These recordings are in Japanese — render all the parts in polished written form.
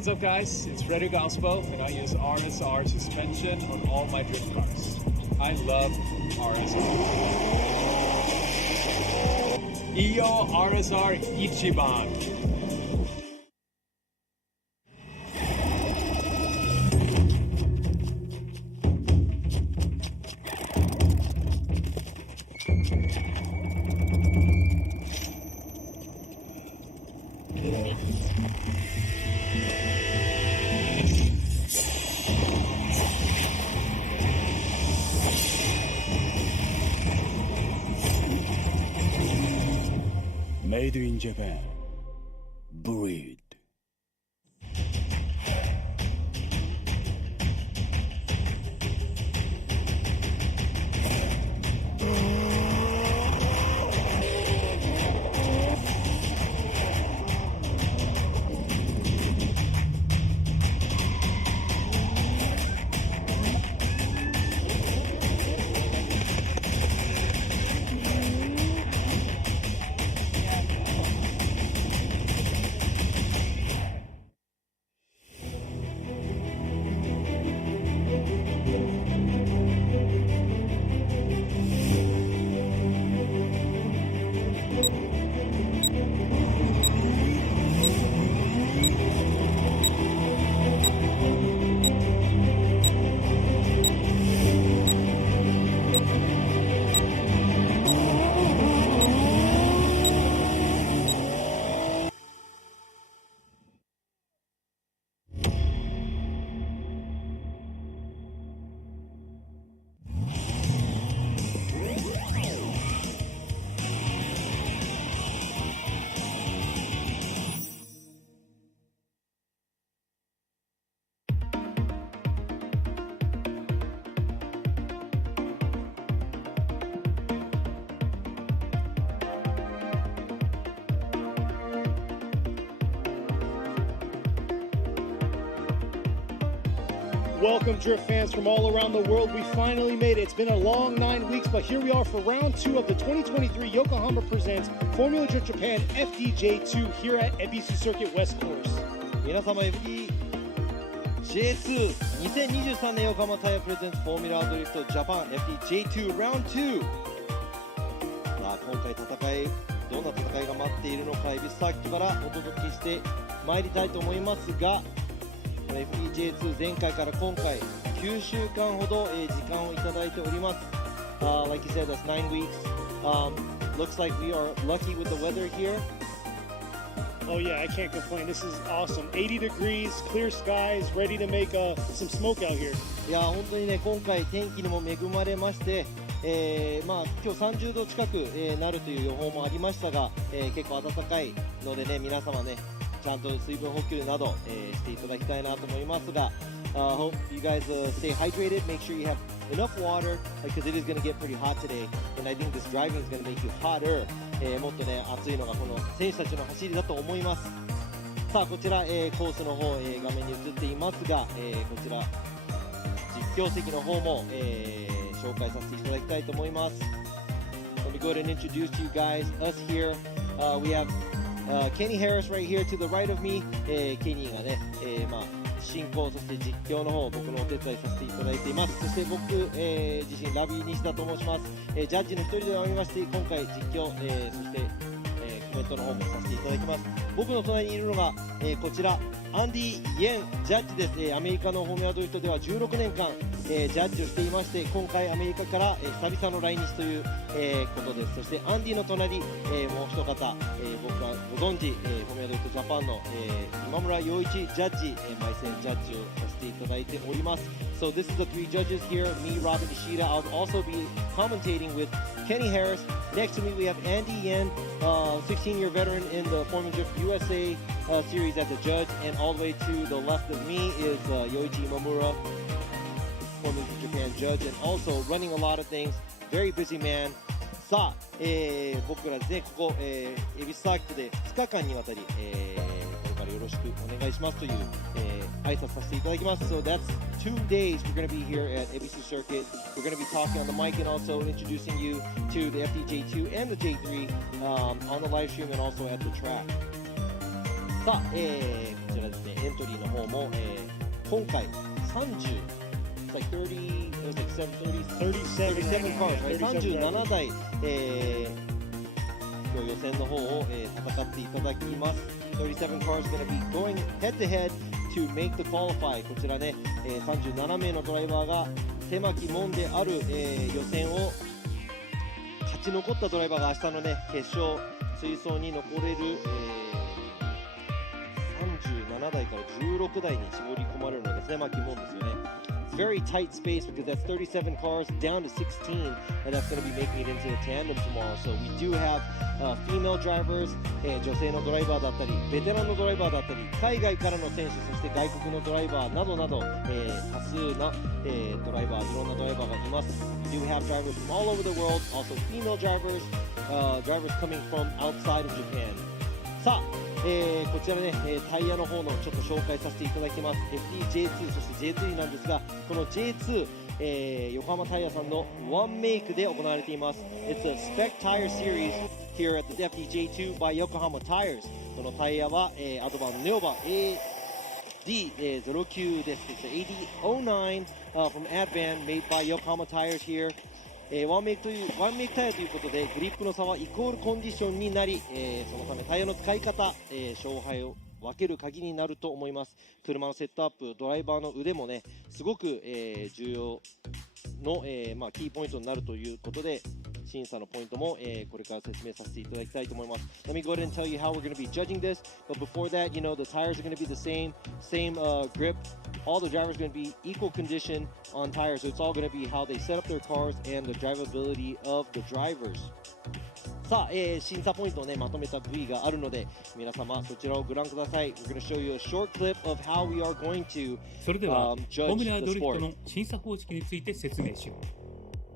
What's up, guys? It's Frederick Alspo, and I use RSR suspension on all my drift cars. I love RSR. Iyo RSR Ichiban. メイドインジャパンブリード。Welcome, drift fans from all around the world. We finally made it. It's been a long 9 weeks, but here we are for round 2 of the 2023 Yokohama Presents Formula Drift Japan FDJ2 here at Ebisu Circuit West Course. 皆様 FDJ2 2023年横浜タイヤプレゼンツフォーミュラードリフトジャパン FDJ2 Round 2。さあ今回どんな戦いが待っているのか、エビスサーキットからお届けしてまいりたいと思いますが、FDJ2 前回から今回9週間ほど、時間をいただいております。Like you said, that's 9 weeks. Looks like we are lucky with the weather here. Oh yeah, I can't complain. This is awesome. 80 degrees, clear skies, ready to make some smoke out here. いや本当にね、今回天気にも恵まれまして、今日30度近く、なるという予報もありましたが、結構暖かいのでね、皆様ねちゃんと水分補給など、していただきたいなと思いますが、hope you guys stay hydrated. Make sure you have enough water because it is going to get pretty hot today, and I think this driving is going to make you hotter. もっとね暑いのがこの選手たちの走りだと思います。さあこちら、コースの方、画面に映っていますが、こちら実況席の方も、紹介させていただきたいと思います。Let me go ahead and introduce you guys. Us here, we have Kenny Harris right here to the right of me. ケニーがね、進行そして実況の方僕のお手伝いさせていただいています。そして僕、自身ラビー西田と申します。ジャッジの一人でありまして今回実況、そして、コメントの方もさせていただきます。僕の隣にいるのが、こちらアンディ・イエンジャッジです。アメリカのフォーミュラドリフトでは16年間、ジャッジをしていまして、今回アメリカから、久々の来日という、ことです。そしてアンディの隣、もう一方、僕がご存知、フォーミュラドリフトジャパンの、今村洋一ジャッジ、毎戦ジャッジをさせていただいております。So this is the 3 judges here, me, Robin Ishida. I'll also be commentating with Kenny Harris. Next to me we have Andy Yen, 16-year veteran in the Formula Drift USA series as a judge, and all the way to the left of me is Yoichi Imamura, Formula Drift Japan judge, and also running a lot of things. Very busy man. さあ、僕らですね、ここ、恵比寿サーキットで2日間にわたり、これからよろしくお願いしますという、挨拶させていただきます。So that's 2 days we're going to be here at Ebisu Circuit. We're going to be talking on the mic and also introducing you to the FDJ2 and the J3 on the live stream and also at the track. さあ、こちらですね、エントリーの方も、今回30 It's like 30, it was like 37 cars, right? 37台、今日予選の方を、戦っていただきます。37 cars going to be going head to head to make the qualify. こちらね、37名のドライバーが狭き門である、予選を勝ち残ったドライバーが明日のね、決勝、追走に残れる、37台から16台に絞り込まれるので狭き門ですよね。It's very tight space because that's 37 cars down to 16, and that's going to be making it into the tandem tomorrow. So we do have female drivers, 女性のドライバーだったり、ベテランのドライバーだったり、海外からの選手、そして外国のドライバーなどなど、多数な、ドライバー、いろんなドライバーがいます。We do have drivers from all over the world, also female drivers, drivers coming from outside of Japan. さあ、こちらね、タイヤの方のちょっと紹介させていただきます。FDJ2 そして J3 なんですが、この J2、横浜タイヤさんのワンメイクで行われています。It's a Spec Tire Series here at the FDJ2 by Yokohama Tires. このタイヤは、アドバンネオバ AD09 です。It's AD09、from Advan made by Yokohama Tires here.ワンメイクタイヤということでグリップの差はイコールコンディションになり、そのためタイヤの使い方、勝敗を分ける鍵になると思います。車のセットアップ、ドライバーの腕もねすごく、重要の、キーポイントになるということで審査のポイントも、これから説明させていただきたいと思います。Let me go ahead and tell you how we're going to be judging this. But before that, you know, the tires are going to be the same grip. All the drivers are going to be equal condition on tires. So it's all going to be how they set up their cars and the drivability of the drivers. さあ、審査ポイントをねまとめた V があるので皆様そちらをご覧ください。We're going to show you a short clip of how we are going to それでは、フォーミュ judge ラ the ドリフト sport. の審査方式について説明しよう。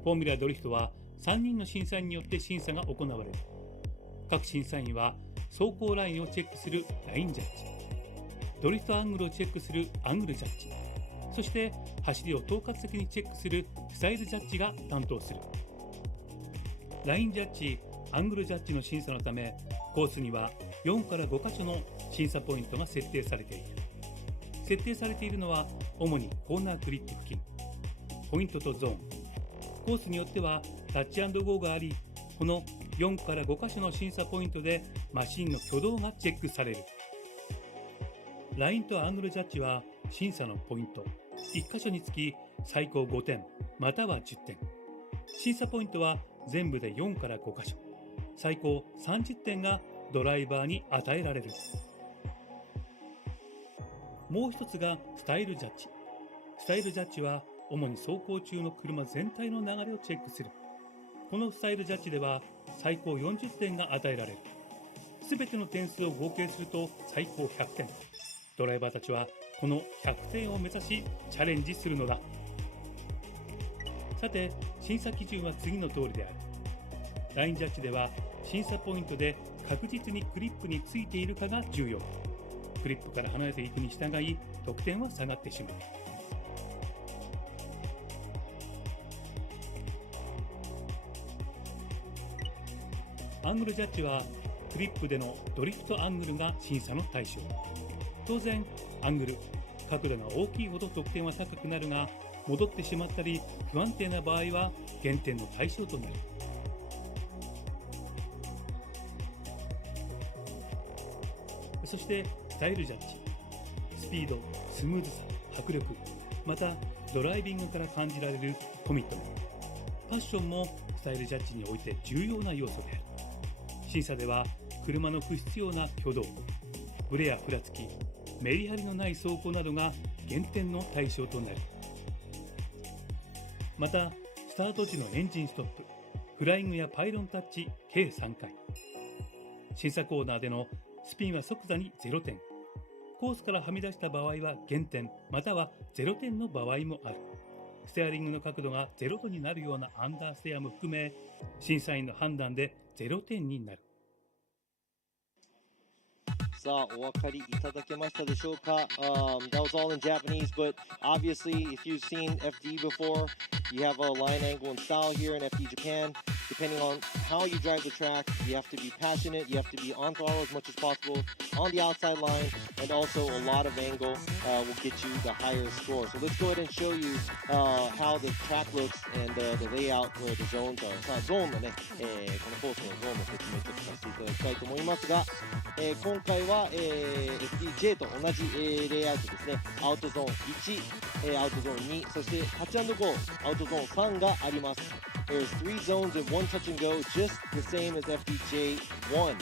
フォーミュラドリフトは3人の審査員によって審査が行われる。各審査員は走行ラインをチェックするラインジャッジ、ドリフトアングルをチェックするアングルジャッジ、そして走りを統括的にチェックするスタイルジャッジが担当する。ラインジャッジ、アングルジャッジの審査のため、コースには4から5箇所の審査ポイントが設定されている。設定されているのは主にコーナークリップ付近、ポイントとゾーン、コースによってはタッチ&ゴーがあり、この4から5箇所の審査ポイントでマシンの挙動がチェックされる。ラインとアングルジャッジは審査のポイント1箇所につき最高5点または10点。審査ポイントは全部で4から5箇所、最高30点がドライバーに与えられる。もう一つがスタイルジャッジ。スタイルジャッジは主に走行中の車全体の流れをチェックする。このスタイルジャッジでは最高40点が与えられる。すべての点数を合計すると最高100点。ドライバーたちはこの100点を目指しチャレンジするのだ。さて、審査基準は次の通りである。ラインジャッジでは審査ポイントで確実にクリップについているかが重要。クリップから離れていくに従い得点は下がってしまう。アングルジャッジはクリップでのドリフトアングルが審査の対象。当然アングル、角度が大きいほど得点は高くなるが、戻ってしまったり不安定な場合は減点の対象となる。そしてスタイルジャッジ、スピード、スムーズさ、迫力、またドライビングから感じられるコミットメント、パッションもスタイルジャッジにおいて重要な要素である。審査では車の不必要な挙動、ブレやふらつき、メリハリのない走行などが減点の対象となる。またスタート時のエンジンストップ、フライングやパイロンタッチ計3回、審査コーナーでのスピンは即座に0点、コースからはみ出した場合は減点または0点の場合もある。ステアリングの角度が0度になるようなアンダーステアも含め、審査員の判断で0点になる。さあ、お分かりいただけましたでしょうか。That was all in Japanese, but obviously if you've seen FD before, you have a line angle and style here in FD Japan. depending on how you drive the track, you have to be passionate, you have to be on throttle as much as possible, on the outside line, and also a lot of angle will get you the higher score. So let's go ahead and show you how the track looks and the layout where the zones are. さあ、ゾーンのね、このコースのゾーンの説明ちょっとさせていただきたいと思いますが、今回は、FDJ と同じ、レイアウトですね。アウトゾーン1、アウトゾーン2、そしてタッチ&ゴー、アウトゾーン3があります。There's 3 zones and 1 touch and go, just the same as FDJ1.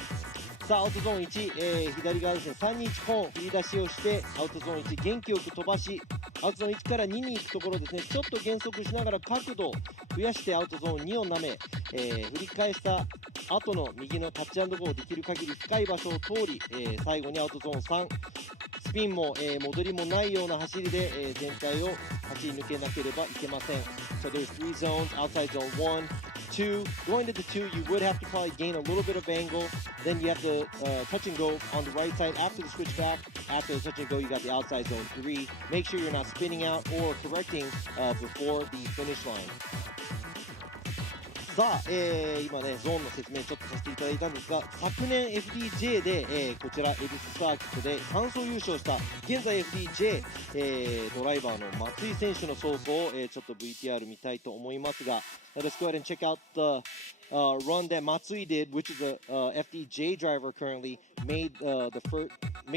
さあ、アウトゾーン1、左側ですね、321コーン振り出しをして、アウトゾーン1元気よく飛ばし、アウトゾーン1から2に行くところですね、ちょっと減速しながら角度を増やしてアウトゾーン2を舐め、振り返した後の右のタッチ&ゴーできる限り深い場所を通り、最後にアウトゾーン3、スピンも、戻りもないような走りで、全体を走り抜けなければいけません。So there's 3 zones, outside zone 1, 2. Going to the 2, you would have to probably gain a little bit of angle. Then you have to touch and go on the right side after the switch back. After the touch and go, you got the outside zone 3. Make sure you're not spinning out or correcting before the finish line. さあ、今ね、ゾーンの説明ちょっとさせていただいたんですが、昨年 FDJ で、こちら、エビスサーキットで3走優勝した、現在 FDJ、ドライバーの松井選手の走行を、ちょっと VTR 見たいと思いますが、Let's go ahead and check out the run that Matsui did, which is a FDJ driver currently, made the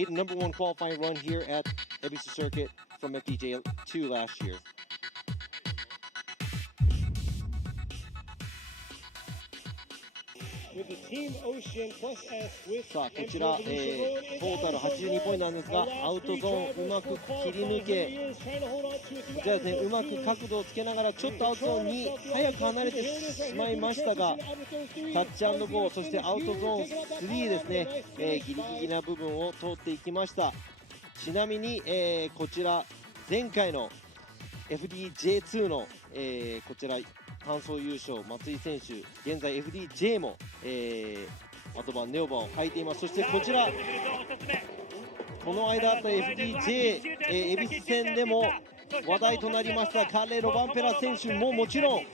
number 1 qualifying run here at Ebisu Circuit from FDJ2 last year. With the Team Ocean plus S with さあ、こちら、トータル82ポイントなんですが、アウトゾーンうまく切り抜け、こちらですね、うまく角度をつけながらちょっとアウトゾーンに早く離れてしまいましたが、タッチ&ゴー、そしてアウトゾーン3ですね、ギリギリな部分を通っていきました。ちなみに、こちら前回の FDJ2 の、こちら単走優勝、松井選手、現在 FDJ も、アドバン、ネオバンを履いています。そしてこちら、この間あった FDJ、恵比寿戦でも話題となりましたカレ・ロバンペラ選手ももちろん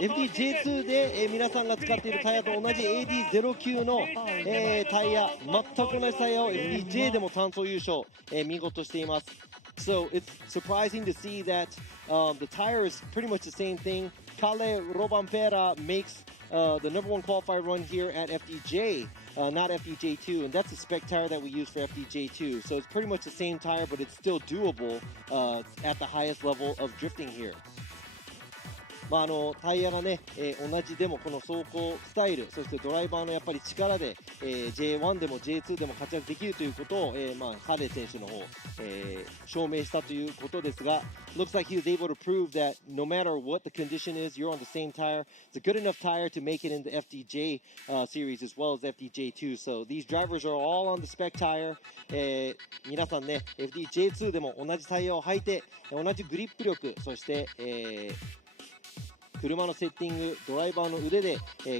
FDJ2 で、皆さんが使っているタイヤと同じ AD09 の、タイヤ、全く同じタイヤを FDJ でも単走優勝、見事しています。So it's surprising to see that the tire is pretty much the same thing. Kale Robampera makes the number 1 qualifier run here at FDJ, not FDJ2, and that's a spec tire that we use for FDJ2. So it's pretty much the same tire, but it's still doable at the highest level of drifting here. タイヤがね、同じでもこの走行スタイル、そしてドライバーのやっぱり力で、J1 でも J2 でも活躍できるということを、カレー選手の方、証明したということですが、looks like he was able to prove that no matter what the condition is, you're on the same tire. It's a good enough tire to make it in the FDJ series as well as FDJ2. So these drivers are all on the spec tire. 皆さんね、FDJ2 でも同じタイヤを履いて、同じグリップ力、そして、車のセッティング、ドライバーの腕で、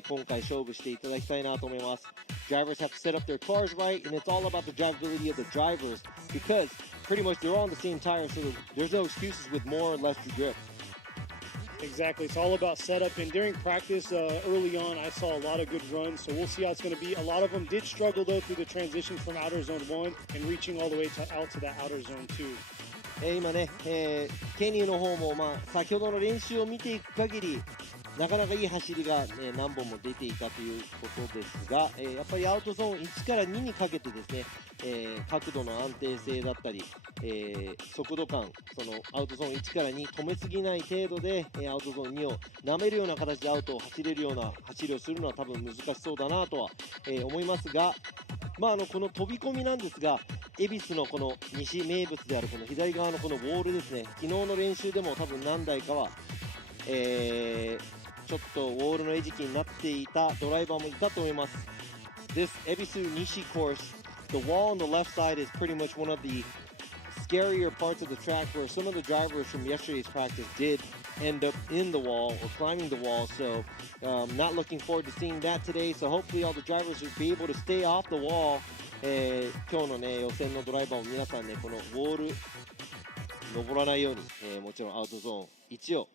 今回勝負していただきたいなと思います。Drivers have to set up their cars right, and it's all about the drivability of the drivers because pretty much they're all on the same tire, so there's no excuses with more or less grip. Exactly. It's all about setup. And during practice early on, I saw a lot of good runs. So we'll see how it's going to be. A lot of them did struggle, though, through the transitions from outer zone 1 and reaching all the way out to that outer zone 2. 今ね、ケニーの方も、先ほどの練習を見ていく限りなかなかいい走りが、何本も出ていたということですが、やっぱりアウトゾーン1から2にかけてですね、角度の安定性だったり、速度感、そのアウトゾーン1から2止めすぎない程度で、アウトゾーン2を舐めるような形でアウトを走れるような走りをするのは多分難しそうだなとは、思いますが、この飛び込みなんですが、恵比寿のこの西名物であるこの左側のこのウォールですね、昨日の練習でも多分何台かは、ちょっとウォールの餌食になっていたドライバーもいたと思います。This Ebisu Nishi course, the wall on the left side is pretty much one of the scarier parts of the track where some of the drivers from yesterday's practice did end up in the wall or climbing the wall. So not looking forward to seeing that today. So hopefully all the drivers will be able to stay off the wall. 今日のね予選のドライバーも皆さんねこのウォール登らないように、もちろんアウトゾーン1を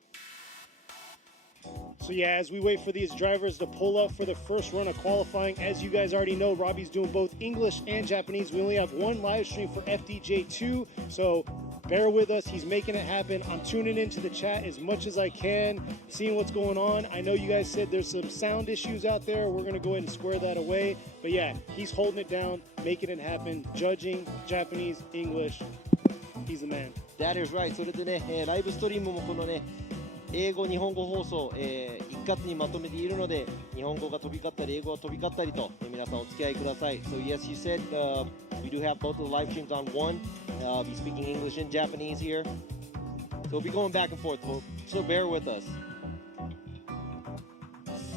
So yeah, as we wait for these drivers to pull up for the first run of qualifying, as you guys already know, Robbie's doing both English and Japanese. We only have one live stream for FDJ2, so bear with us. He's making it happen. I'm tuning into the chat as much as I can, seeing what's going on. I know you guys said there's some sound issues out there. We're going to go ahead and square that away. But yeah, he's holding it down, making it happen, judging Japanese, English. He's the man. That is right. それでね、ライブストリームもこのね、英語、日本語放送、一括にまとめているので、日本語が飛び交ったり、英語が飛び交ったりと、皆さんお付き合いください。So yes, you said we do have both of the live streams on one. Be speaking English and Japanese here. So we'll be going back and forth. So bear with us.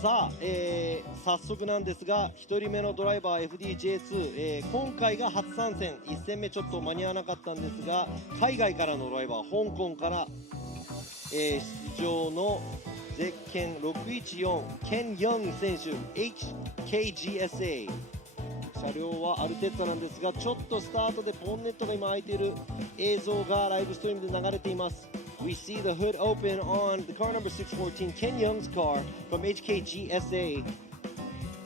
さあ、早速なんですが、1人目のドライバー FDJ2、今回が初参戦、1戦目ちょっと間に合わなかったんですが、海外からのドライバー、香港から、出場のゼッケン614ケン・ヨング選手 HKGSA 車両はアルテッタなんですが、ちょっとスタートでボンネットが今開いている映像がライブストリームで流れています。 We see the hood open on the car number 614 Ken Young's car from HKGSA.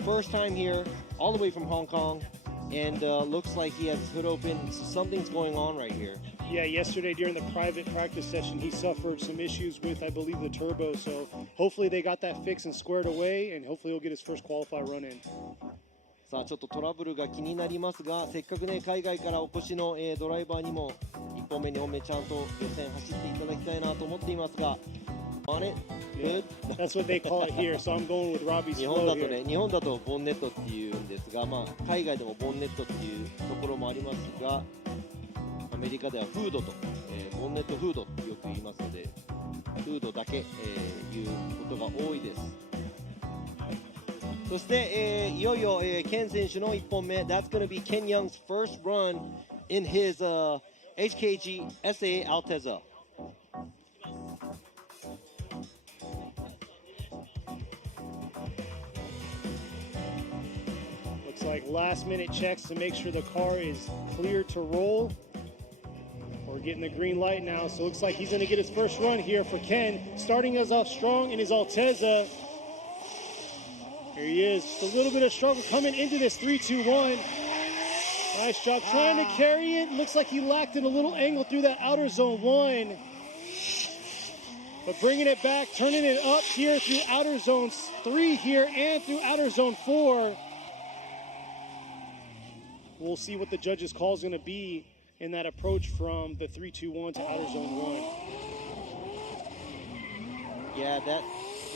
First time here, all the way from Hong Kong, and looks like he has his hood open, so something's going on right here. Yeah, yesterday during the private practice session, he suffered some issues with, I believe, the turbo. So hopefully they got that fixed and squared away, and hopefully he'll get his first qualifier run in. さあちょっとトラブルが気になりますが、せっかくね海外からお越しの、ドライバーにも1本目2本目ちゃんと予選走っていただきたいなと思っていますが、On it? Good? That's what they call it here, so I'm going with Robbie's 日本だ flow とね、 here. 日本だとボンネットっていうんですが、まあ海外でもボンネットっていうところもありますが、アメリカではフードと、ボンネットフードってよく言いますので、フードだけ、いうことが多いです。そして、いよいよ、ケン選手の1本目、That's going to be Ken Young's first run in his HKG SA Altezza. Looks like last minute checks to make sure the car is clear to roll. We're getting the green light now, so it looks like he's going to get his first run here for Ken, starting us off strong in his Altezza. Here he is, just a little bit of struggle coming into this 3-2-1. Nice job trying to carry it. Looks like he lacked it a little angle through that outer zone 1. But bringing it back, turning it up here through outer zone 3 here and through outer zone 4. We'll see what the judge's call is going to be in that approach from the 3-2-1 to outer zone 1. Yeah, that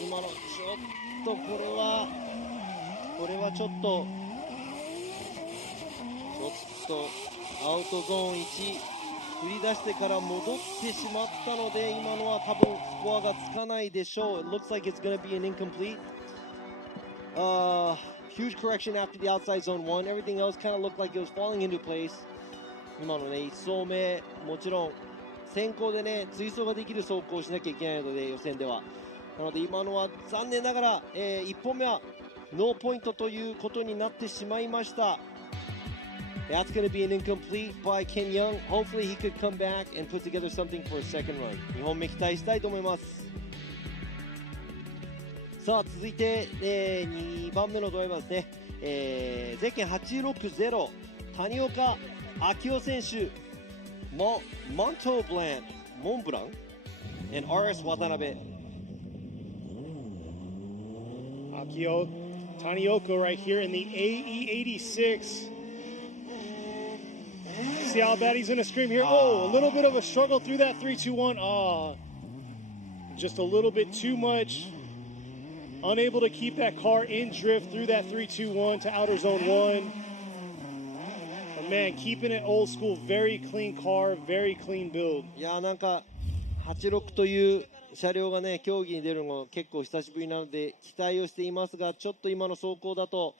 今のちょっとこれはちょっとアウトゾーン1振り出してから戻ってしまったので、今のは多分スコアがつかないでしょう。It looks like it's going to be an incomplete. Huge correction after the outside zone 1. Everything else kind of looked like it was falling into place. 今のね、1走目、もちろん先行でね、追走ができる走行をしなきゃいけないので、予選では。なので今のは残念ながら、1本目はノーポイントということになってしまいました。That's going to be an incomplete by Ken Young. Hopefully he could come back and put together something for a second run. 2本目期待したいと思います。さあ続いて、2番目のドライバーですね。ゼッケン860谷岡明夫選手、モンブラン and RS 渡辺。Akio Tanioka right here in the AE86. See how bad he's going to scream here. Oh, a little bit of a struggle through that 3-2-1. Just a little bit too much. Unable to keep that car in drift through that 3-2-1 to outer zone 1. But man, keeping it old school, very clean car, very clean build. いやなんか86という車両がね競技に出るのも結構久しぶりなので期待をしていますが、ちょっと今の走行だと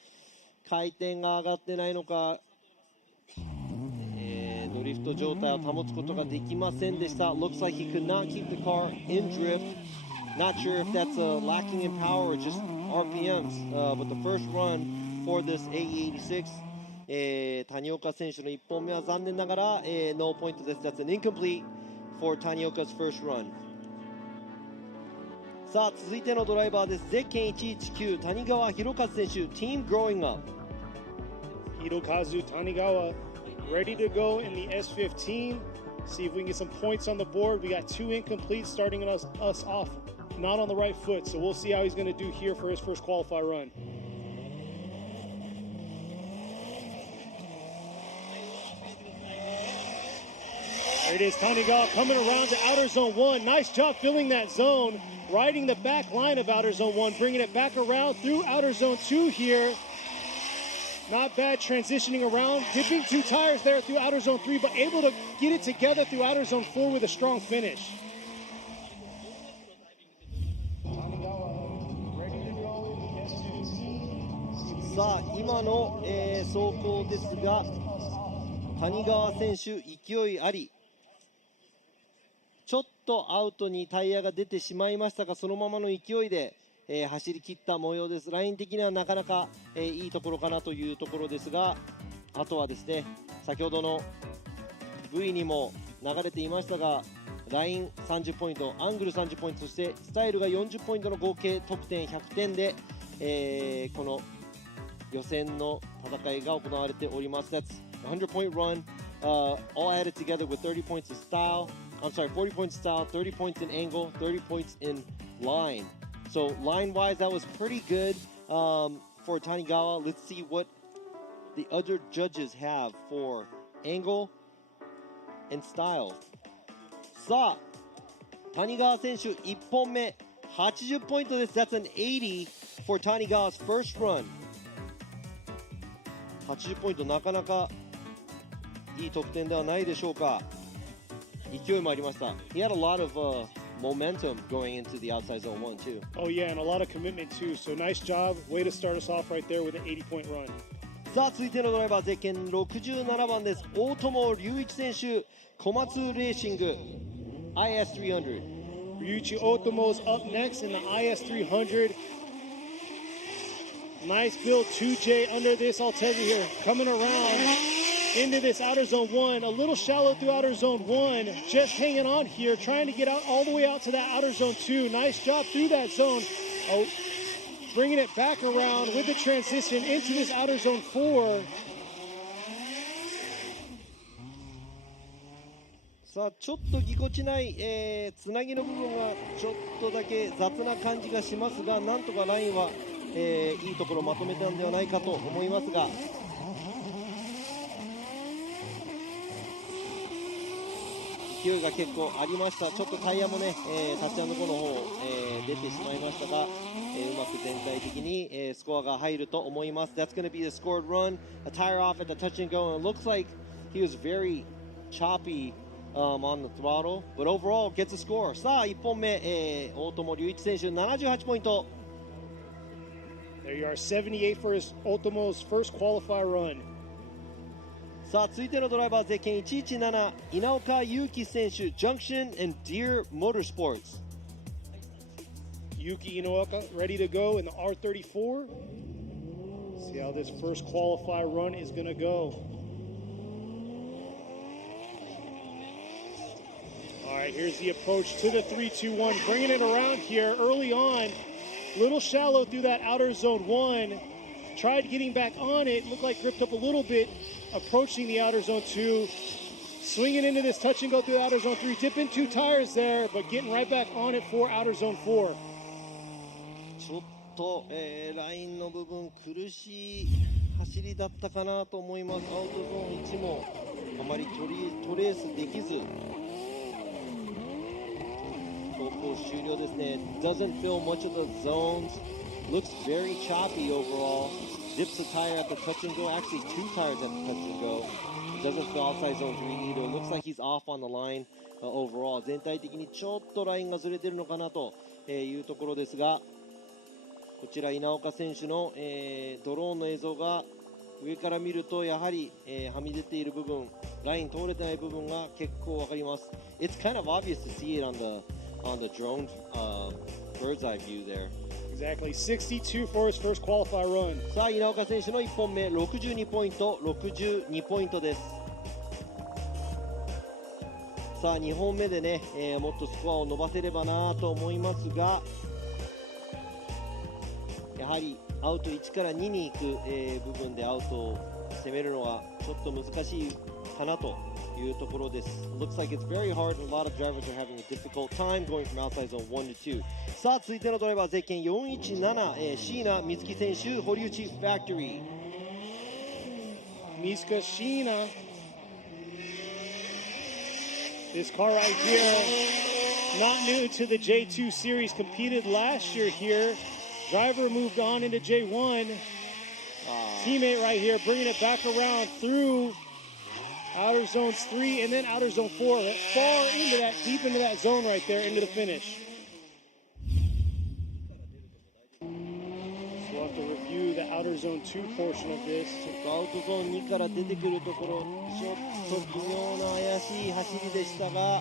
回転が上がってないのか、ドリフト状態を保つことができませんでした。Looks like he could not keep the car in drift. Not sure if that's lacking in power or just RPMs. But the first run for this AE86, 谷岡選手の1本目は残念ながら、ノーポイントです。That's an incomplete for 谷岡's first run. さあ続いてのドライバーです。ゼッケン119谷川博和選手 Team Growing Up。 Hirokazu Tanigawa ready to go in the S15. See if we can get some points on the board. We got 2 incompletes starting us off not on the right foot, so we'll see how he's going to do here for his first qualify run. There it is, Tanigawa coming around to outer zone 1. Nice job filling that zone, riding the back line of outer zone 1, bringing it back around through outer zone 2 here. Not bad transitioning around, dipping 2 tires there through outer zone 3, but able to get it together through outer zone 4 with a strong finish. さあ今の、走行ですが谷川選手勢いあり、ちょっとアウトにタイヤが出てしまいましたが、そのままの勢いで、走り切った模様です。ライン的にはなかなか、いいところかなというところですが、あとはですね、先ほどの V にも流れていましたが、ライン30ポイント、アングル30ポイント、そしてスタイルが40ポイントの合計得点100点で、この予選の戦いが行われております。That's a 100-point run, all added together with 30 points of style. I'm sorry, 40 points of style, 30 points in angle, 30 points in line. So line-wise, that was pretty good for Tanigawa. Let's see what the other judges have for angle and style. さあ、谷川選手1本目80ポイントです。That's an 80 for Tanigawa's first run. 80ポイントなかなかいい得点ではないでしょうか。勢いもありました。He had a lot of momentum going into the outside zone 1 too. Oh yeah, and a lot of commitment too. So nice job. Way to start us off right there with an 80-point run. さあ続いてのドライバーゼッケン67番です。大友隆一選手、小松レーシング IS300。Ryuichi Otomo's up next in the IS300. Nice build, 2J under this, I'll tell you here. Coming around into this outer zone 1, a little shallow through outer zone 1. Just hanging on here, trying to get out all the way out to that outer zone 2. Nice job through that zone. Oh, bringing it back around with the transition into this outer zone 4. さあちょっとぎこちない、つなぎの部分がちょっとだけ雑な感じがしますが、なんとかラインは、いいところをまとめたんではないかと思いますが、勢いが結構ありました。ちょっとタイヤもね、タッチ&ゴーの方、出てしまいましたが、うまく全体的に、スコアが入ると思います。That's going to be the scored run. A tire off at the touch and go, and it looks like he was very choppy on the throttle, but overall gets a score. さあ1本目、大友隆一選手78ポイント。There you are, 78 for his Otomo's first qualifier run. さあ続いてのドライバーゼッケン117稲岡祐希選手 Junction and Deer Motorsports。 Yuki Inoaka ready to go in the R34. See how this first qualifier run is going to go. All right, here's the approach to the 3-2-1, bringing it around here early on. Little shallow through that outer zone 1. Tried getting back on it, looked like ripped up a little bit. Approaching the outer zone 2. Swinging into this touch and go through the outer zone 3. Dipping 2 tires there, but getting right back on it for outer zone 4. ちょっと、ラインの部分苦しい走りだったかなと思います。アウトゾーン1もあまりトレースできず、走行終了ですね。Doesn't feel much of the zones. Looks very choppy overall. Dips a tire at the touch and go. Actually, 2 tires at the touch and go. Doesn't feel outside zone 3 either. Looks like he's off on the line overall. 全体的にちょっとラインがずれてるのかなというところですが、こちら稲岡選手の、ドローンの映像が上から見るとやはり、はみ出ている部分、ライン通れてない部分が結構わかります。It's kind of obvious to see it on the drone bird's eye view there. Exactly, 62 for his first qualifier run. さあ稲岡選手の1本目62ポイント、62ポイントです。さあ2本目でね、もっとスコアを伸ばせればなと思いますが、やはりアウト1から2に行く、部分でアウトを攻めるのはちょっと難しいかなというところです。Looks like it's very hard and a lot of drivers are having a difficult time going from outside zone 1 to 2。さあ続いてのドライバーゼッケン417、椎名瑞希選手、堀内ファクトリー。Miska Sheena. This car right here, not new to the J2 series, competed last year here. Driver moved on into J1. Teammate right here bringing it back around through outer zones 3 and then outer zone 4. Far into that, deep into that zone right there, into the finish. So we'll have to review the outer zone 2 portion of this. アウトゾーン2から出てくるところ、ちょっと微妙な怪しい走りでしたが、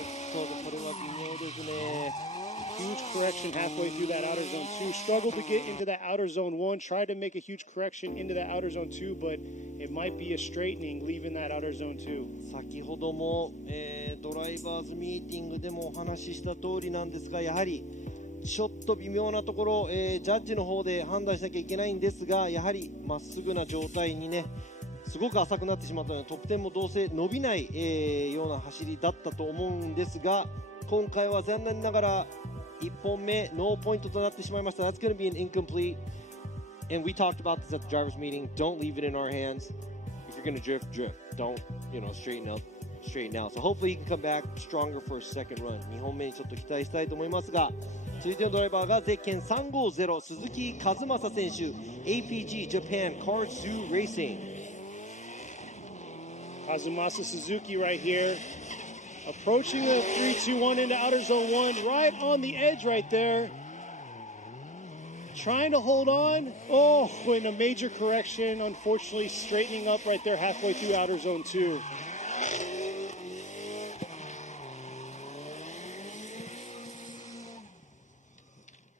ちょっとこれは微妙ですね。Huge correction halfway through that outer zone 2. Struggled to get into that outer zone 1. Tried to make a huge correction into that outer zone 2, but it might be a straightening leaving that outer zone 2. 先ほども、ドライバーズミーティングでもお話しした通りなんですが、やはりちょっと微妙なところ、ジャッジの方で判断しなきゃいけないんですが、やはりまっすぐな状態にね、すごく浅くなってしまったので得点もどうせ伸びない、ような走りだったと思うんですが、今回は残念ながら1本目ノーポイントとなってしまいました。That's going to be an incomplete. And we talked about this at the drivers meeting. Don't leave it in our hands. If you're going to drift, drift. Don't, straighten out. So hopefully he can come back stronger for a second run. 2本目にちょっと期待したいと思いますが、続いてのドライバーがゼッケン350鈴木和正選手 APG Japan Car Zoo Racing. Kazumasa Suzuki right here. Approaching the 3-2-1 into outer zone 1, right on the edge right there. Trying to hold on. Oh, in a major correction, unfortunately straightening up right there halfway through outer zone 2.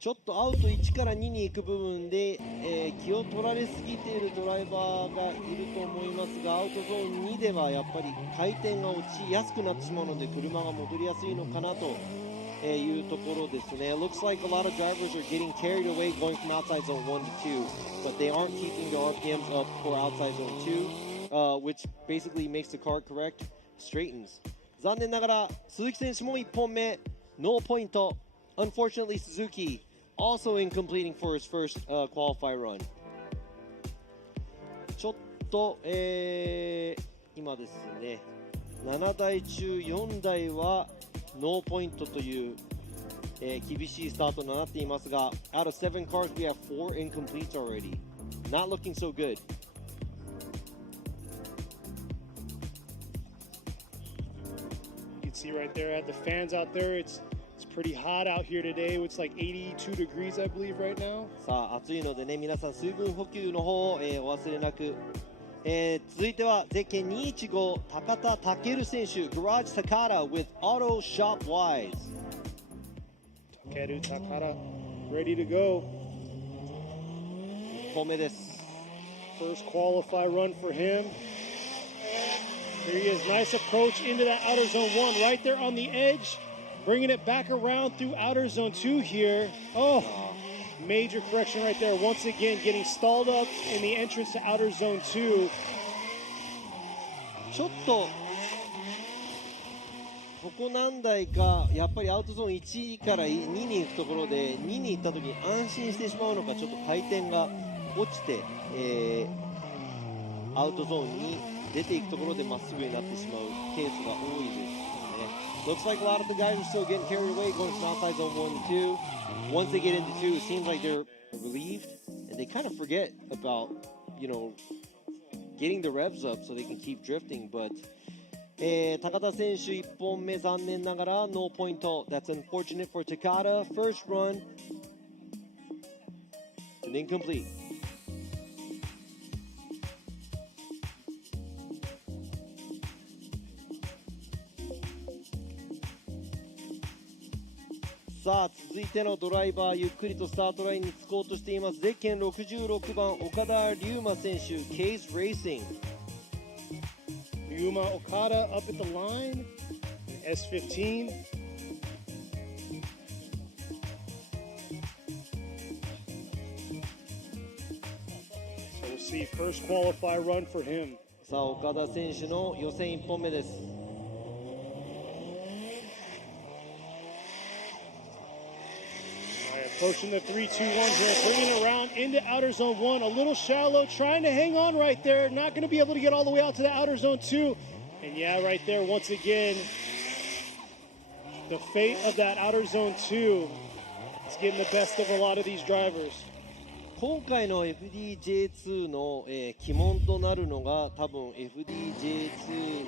ちょっとアウト1から2に行く部分で、気を取られすぎているドライバーがいると思いますが、アウトゾーン2ではやっぱり回転が落ちやすくなってしまうので車が戻りやすいのかなというところですね。It looks like a lot of drivers are getting carried away going from outside zone 1 to 2, but they aren't keeping their RPMs up for outside zone 2, which basically makes the car correct, straightens. 残念ながら鈴木選手も1本目ノーポイント。Unfortunately, Suzuki also incompleting for his first qualify run. ちょっと、今ですね、7台中4台はノーポイントという、厳しいスタートとなっていますが、out of 7 cars we have 4 incompletes already. Not looking so good. You can see right there at the fans out there, it's pretty hot out here today. It's like 82 degrees, I believe, right now. さあ暑いのでね、皆さん水分補給の方、お忘れなく。続いてはゼッケン215高田健選手 Garage Takata with Auto Shop Wise. Takeru Takata ready to go. 1本目です。 First qualify run for him. Here he is, nice approach into that outer zone 1 right there on the edge. Bringing it back around through outer zone 2 here. Oh, major correction right there. Once again, getting stalled up in the entrance to outer zone 2. ちょっとここ何台かやっぱりアウトゾーン1から2に行くところで2に行った時に安心してしまうのか、ちょっと回転が落ちて、アウトゾーンに出ていくところでまっすぐになってしまうケースが多いです。Looks like a lot of the guys are still getting carried away going from outside zone 1 to 2. Once they get into 2, it seems like they're relieved and they kind of forget about, getting the revs up so they can keep drifting. But 高田選手1本目残念ながらノーポイント。That's unfortunate for Takata. First run and incomplete. さあ続いてのドライバーゆっくりとスタートラインに着こうとしています。ゼッケン66番岡田龍馬選手 Case Racing. Ryuma Okada up at the line. S15. see first qualify run for him. さあ岡田選手の予選1本目です。Approaching the 3-2-1 here, bringing it around into outer zone 1, a little shallow, trying to hang on right there, not going to be able to get all the way out to the outer zone 2. And yeah, right there, once again, the fate of that outer zone 2 is getting the best of a lot of these drivers. 今回の FDJ2 の、鬼門となるのが多分 FDJ2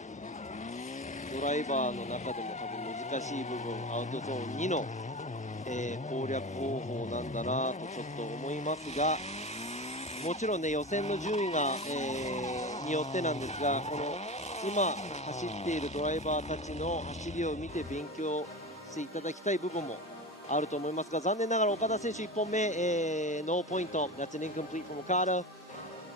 ドライバーの中でも多分難しい部分、アウトゾーン2の攻略方法なんだなとちょっと思いますが、もちろんね予選の順位が、によってなんですが、この今走っているドライバーたちの走りを見て勉強していただきたい部分もあると思いますが、残念ながら岡田選手1本目、ノーポイント。 That's an incomplete from Okada.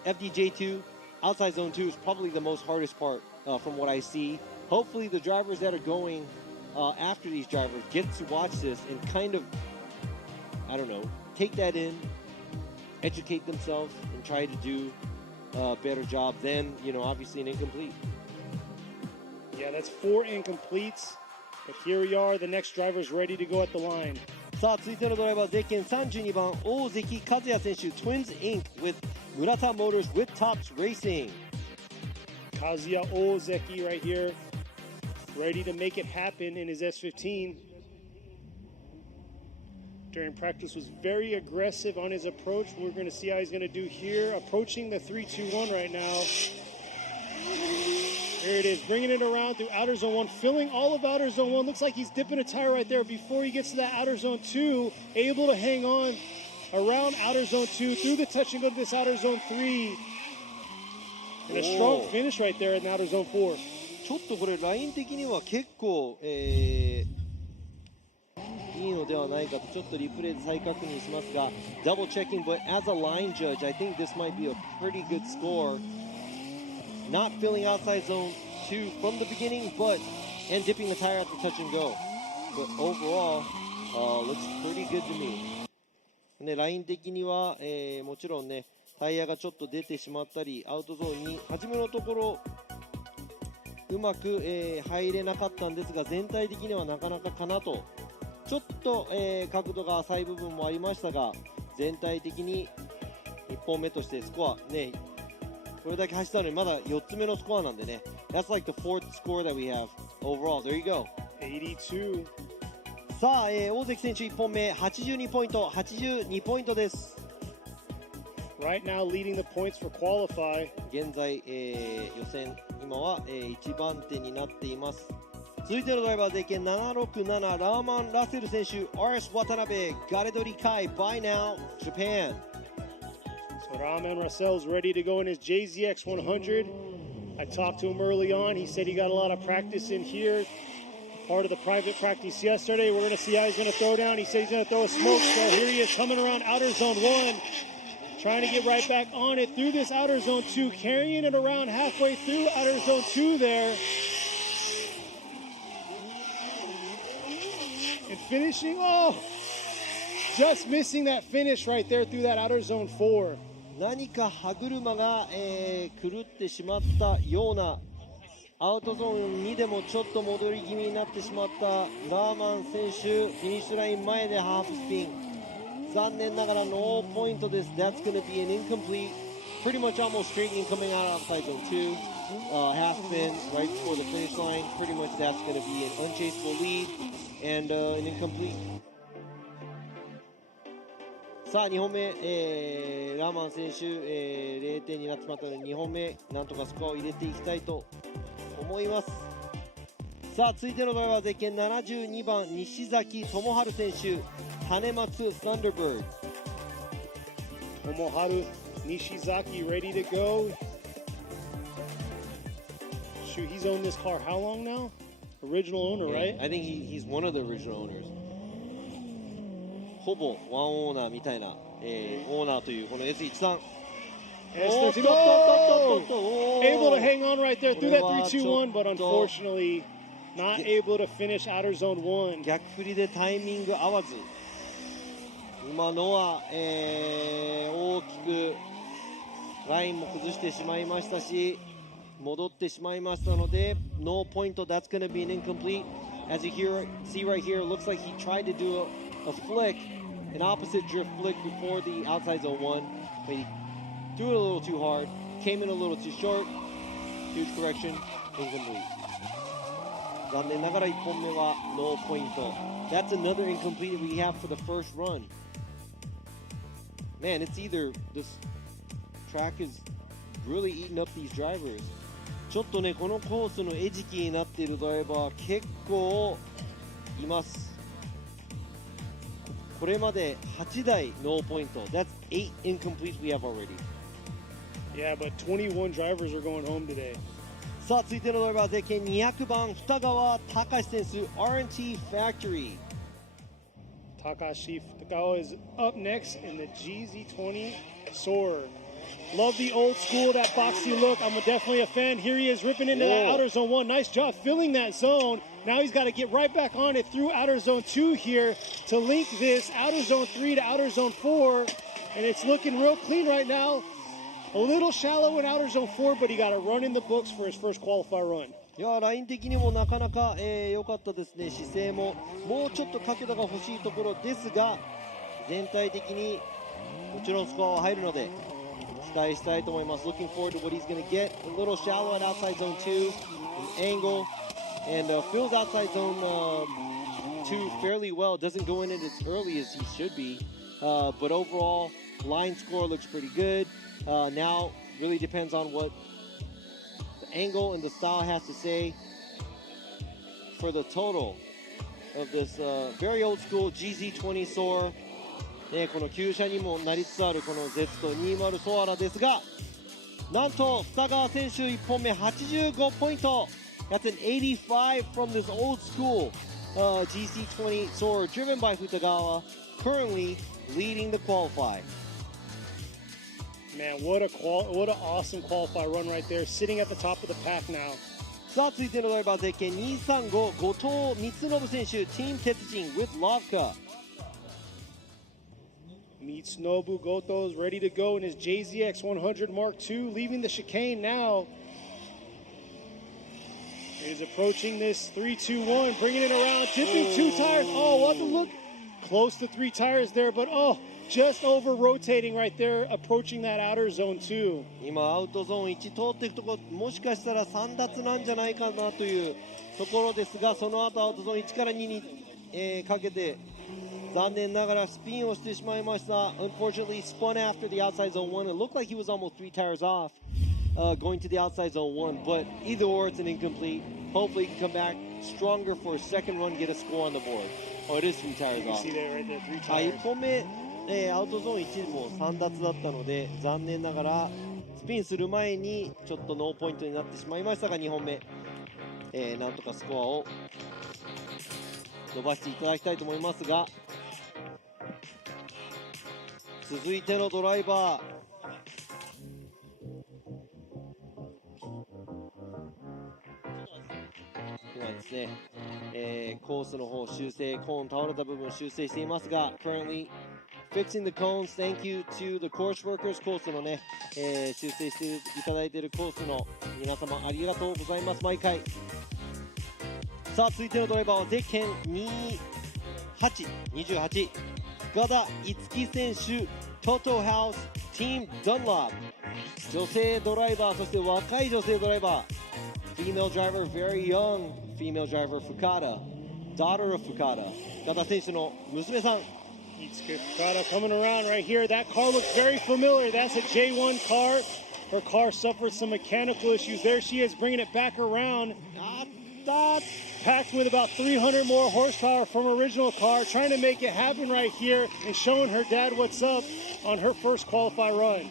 FDJ2 outside zone 2 is probably the most hardest part from what I see. Hopefully the drivers that are going after these drivers get to watch this and kind of, I don't know, take that in, educate themselves, and try to do a better job than, you know, obviously an incomplete. Yeah, that's 4 incompletes. But here we are, the next driver's ready to go at the line. さあ続いてのドライバー、ゼッケン32番大関和也選手、 Twins Inc. with Murata Motors with Tops Racing. Kazuya Ozeki right here, ready to make it happen in his S15. During practice was very aggressive on his approach. We're going to see how he's going to do here. Approaching the 3-2-1 right now. There it is, bringing it around through outer zone 1, filling all of outer zone 1. Looks like he's dipping a tire right there before he gets to that outer zone 2. Able to hang on around outer zone 2, through the touch and go to this outer zone 3. And a strong finish right there in outer zone 4. ちょっとこれライン的には結構、いいのではないかとちょっとリプレイで再確認しますが、 double checking, but as a line judge I think this might be a pretty good score. Not filling outside zone 2 from the beginning, but and dipping the tire at the touch and go. But overall, looks pretty good to me. ね、ライン的には、もちろんねタイヤがちょっと出てしまったり、アウトゾーンに初めのところうまく、入れなかったんですが、全体的にはなかなかかなと。ちょっと、角度が浅い部分もありましたが、全体的に1本目としてスコアね、これだけ走ったのにまだ4つ目のスコアなんでね。 That's like the 4th score that we have overall. There you go. 82. さあ、大関選手1本目82ポイント、82ポイントです。 Right now leading the points for qualify. 現在、予選今は、1番手になっています。続いてのドライバー、ゼッケン767ラーマン・ラッセル選手、 RS 渡辺ガレドリカイ by now Japan. So Raman Russell's ready to go in his JZX 100. I talked to him early on. He said he got a lot of practice in here. Part of the private practice yesterday. We're going to see how he's going to throw down. He said he's going to throw a smoke. So here he is coming around outer zone 1. Trying to get right back on it through this outer zone 2. Carrying it around halfway through outer zone 2 there. And finishing, just missing that finish right there through that outer zone 4. 何か歯車が、狂ってしまったような、アウトゾーン2でもちょっと戻り気味になってしまったラーマン選手、フィニッシュライン前でハーフスピン。残念ながらノーポイントです。 That's going to be an incomplete. Pretty much almost straightening coming out outside zone 2. Half spin right before the finish line. Pretty much that's going to be an unchaseable lead and an incomplete. さあ2本目、ラーマン選手、0点になってしまったので2本目なんとかスコアを入れていきたいと思います。さあ続いてのドライバー、ゼッケン72番西崎智春選手、種松サンダーバード。 Tomoharu Nishizaki ready to go. Shoot, he's owned this car how long now? Original owner, right? I think he's one of the original owners. ほぼワンオーナーみたいな、オーナーというこの S13。 S13. Able to hang on right there through that 3-2-1, but unfortunately not able to finish outer zone 1. 逆振りでタイミング合わず、今のは、大きくラインも崩してしまいましたし、戻ってしまいましたので、no point. That's going to be an incomplete. As you see right here, it looks like he tried to do a flick, an opposite drift flick before the outside zone 1, but he threw it a little too hard, came in a little too short. Huge correction, incomplete. 残念ながら1本目はノーポイント。That's another incomplete we have for the first run. Man, it's either this track is really eating up these drivers. ちょっとね、このコースの餌食になっているドライバー結構います。これまで8台ノーポイント。That's 8 incompletes we have already. Yeah, but 21 drivers are going home today. さあ、続いてのドライバーゼッケン200番二川隆選手 R&T Factory. Takashi Futagawa is up next in the GZ20 Soarer. Love the old school, that boxy look. I'm definitely a fan. Here he is ripping into that outer zone 1. Nice job filling that zone. Now he's got to get right back on it through outer zone 2 here to link this outer zone 3 to outer zone 4. And it's looking real clean right now. A little shallow in outer zone 4, but he got a run in the books for his first qualifier run. いやライン的にもなかなか良かったですね。姿勢ももうちょっと角度が欲しいところですが、全体的にもちろんスコアは入るので期待したいと思います。Looking forward to what he's going to get. A little shallow at outside zone 2, an angle, and fills outside zone 2 fairly well. Doesn't go in it as early as he should be, but overall line score looks pretty good. Now really depends on what the angle and the style has to say for the total of this very old school GZ20 Soarer. この旧車にもなりつつあるこの Z20 ソアラですが、なんと二川選手1本目85ポイント。That's an 85 from this old school GC20 Soarer driven by Futagawa, currently leading the qualify. Man, what an awesome qualify run right there, sitting at the top of the pack now. さあ続いてのドライバーゼッケン235後藤光信選手 Team 鉄人 with Lavka. Mitsunobu Goto is ready to go in his JZX 100 Mark II, leaving the chicane now. He is approaching this 3-2-1, bringing it around, dipping 2 tires. Oh, what the look. Close to 3 tires there, but just over rotating right there, approaching that outer zone 2. 今アウトゾーン1通っていくところ、もしかしたら3奪なんじゃないかなというところですが、その後アウトゾーン1から2に、かけて残念ながらスピンをしてしまいました。Unfortunately, spun after the outside zone 1. It looked like he was almost 3 tires off going to the outside zone 1, but either or, it's an incomplete. Hopefully, he can come back stronger for a second run, get a score on the board. Oh, it is 3 tires off. You see that right there, 3 tires. 1本目、アウトゾーン1も3奪だったので、残念ながらスピンする前にちょっとノーポイントになってしまいましたが、2本目、なんとかスコアを伸ばしていただきたいと思いますが、続いてのドライバー今ですね、コースの方修正、コーン倒れた部分を修正していますが currently fixing the cones. Thank you to the course workers. コースのね、修正していただいているコースの皆様ありがとうございます。毎回さあ続いてのドライバーはゼッケン28深田樹選手トトハウス Team Dunlop 女性ドライバー、そして若い女性ドライバー Female driver, very young female driver Fukada, daughter of Fukada 深田選手の娘さん。 Itsuka Fukada coming around right here. That car looks very familiar. That's a J1 car. Her car suffered some mechanical issues. There she is, bringing it back around. Packed with about 300 more horsepower from original car, trying to make it happen right here and showing her dad what's up on her first qualify run.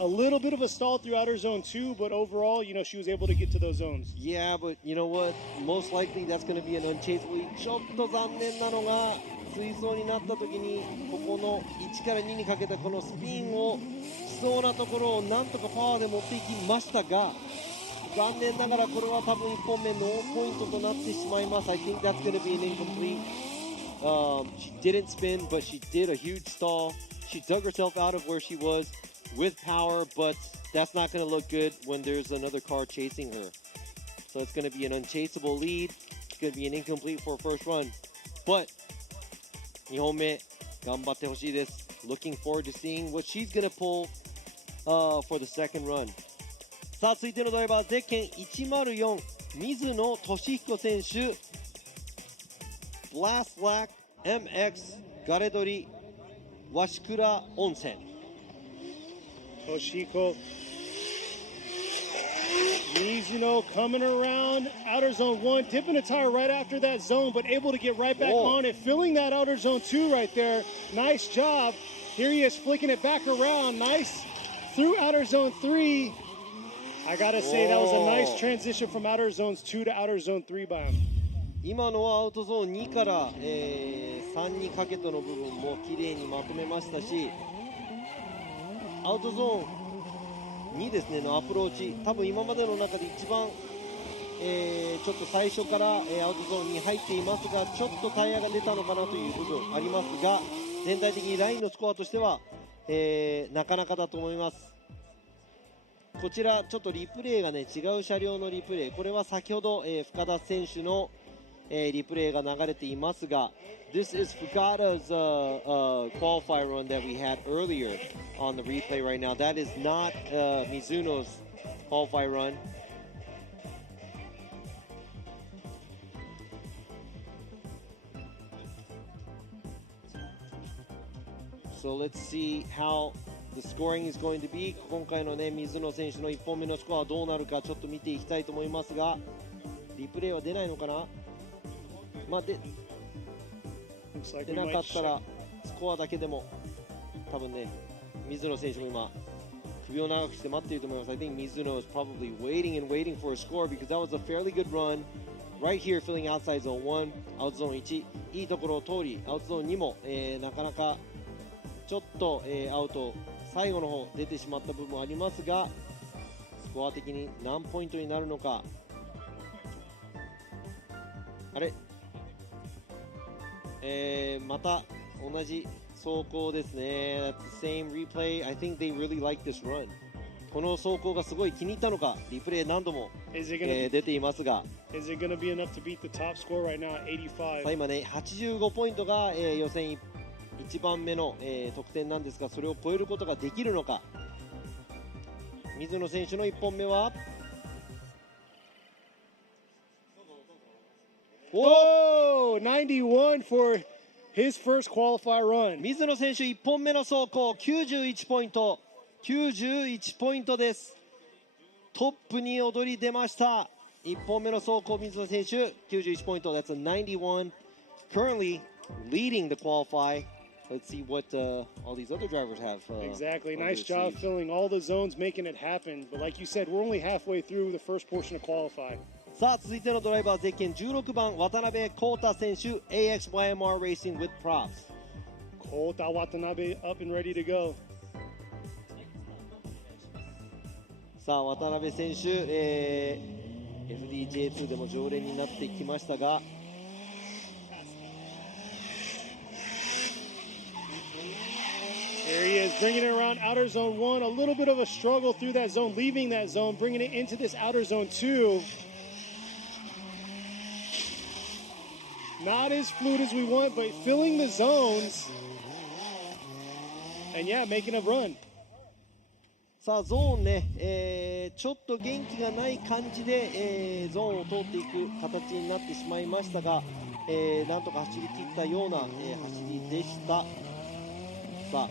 A little bit of a stall through outer zone 2, but overall, you know, she was able to get to those zones. Yeah, but you know what? Most likely that's going to be an unchaseable. ちょっと残念なのが追走になった時にここの1から2にかけたこのスピンをしそうなところをなんとかパワーで持っていきましたが、残念ながらこれは多分1本目ノーポイントとなってしまいます。I think that's going to be an incomplete. She didn't spin, but she did a huge stall. She dug herself out of where she was. with power, but that's not going to look good when there's another car chasing her. So it's going to be an unchaseable lead. It's going to be an incomplete for first run. But 2本目頑張ってほしいです。Looking forward to seeing what she's going to pull for the second run. さあ続いてのドライバー、ゼッケン104水野俊彦選手、ブラスラック MX ガレドリ鷲倉温泉。Toshiko. Mizuno coming around outer zone 1, dipping a tire right after that zone, but able to get right back on it, filling that outer zone 2 right there. Nice job. Here he is flicking it back around. Nice through outer zone 3. I gotta say that was a nice transition from outer zones 2 to outer zone 3 by him. 今のはアウトゾーン2から、3にかけての部分も綺麗にまとめましたし、アウトゾーン2ですねのアプローチ、多分今までの中で一番、ちょっと最初から、アウトゾーンに入っていますが、ちょっとタイヤが出たのかなという部分ありますが、全体的にラインのスコアとしては、なかなかだと思います。こちらちょっとリプレイがね違う車両のリプレイ、これは先ほど、深田選手の、リプレイが流れていますが、This is Fukada's qualifier run that we had earlier on the replay right now. That is not Mizuno's qualifier run. So let's see how the scoring is going to be. 今回のね水野選手の1本目のスコアはどうなるかちょっと見ていきたいと思いますが、リプレイは出ないのかな。まあ、出なかったらスコアだけでも多分ね水野選手も今首を長くして待っていると思います。I think Mizuno is probably waiting and waiting for a score because that was a fairly good run right here filling outside zone 1 out zone 1いいところを通りアウトゾーン2も、なかなかちょっと、アウト最後の方出てしまった部分ありますが、スコア的に何ポイントになるのか。あれまた同じ走行ですね。That's the same replay. I think they really like this run. この走行がすごい気に入ったのか、リプレイ何度も、出ていますが。Is it going to be enough to beat the top score right now? 85. さあ今ね、85ポイントが、予選1番目の、得点なんですが、それを超えることができるのか。水野選手の1本目は。Whoa! 91 for his first qualifier run. 水野選手1本目の走行91ポイント91ポイントです。トップに躍り出ました。1本目の走行水野選手91ポイント。That's a 91. Currently leading the qualify. Let's see what all these other drivers have. Exactly. Nice job filling all the zones, making it happen. But like you said, we're only halfway through the first portion of qualify. さあ続いてのドライバーゼッケン16番渡辺浩太選手 AXYMR Racing with Props. Kota Watanabe up and ready to go. さあ渡辺選手、FDJ2 でも常連になってきましたが、There he is, bringing it around outer zone 1. A little bit of a struggle through that zone, leaving that zone, bringing it into this outer zone 2. Not as fluid as we want, but filling the zones. And yeah, making a run. さあゾーンね、ちょっと元気がない感じで、ゾーンを通っていく形になってしまいましたが、なんとか走り切ったような、走りでした。さあ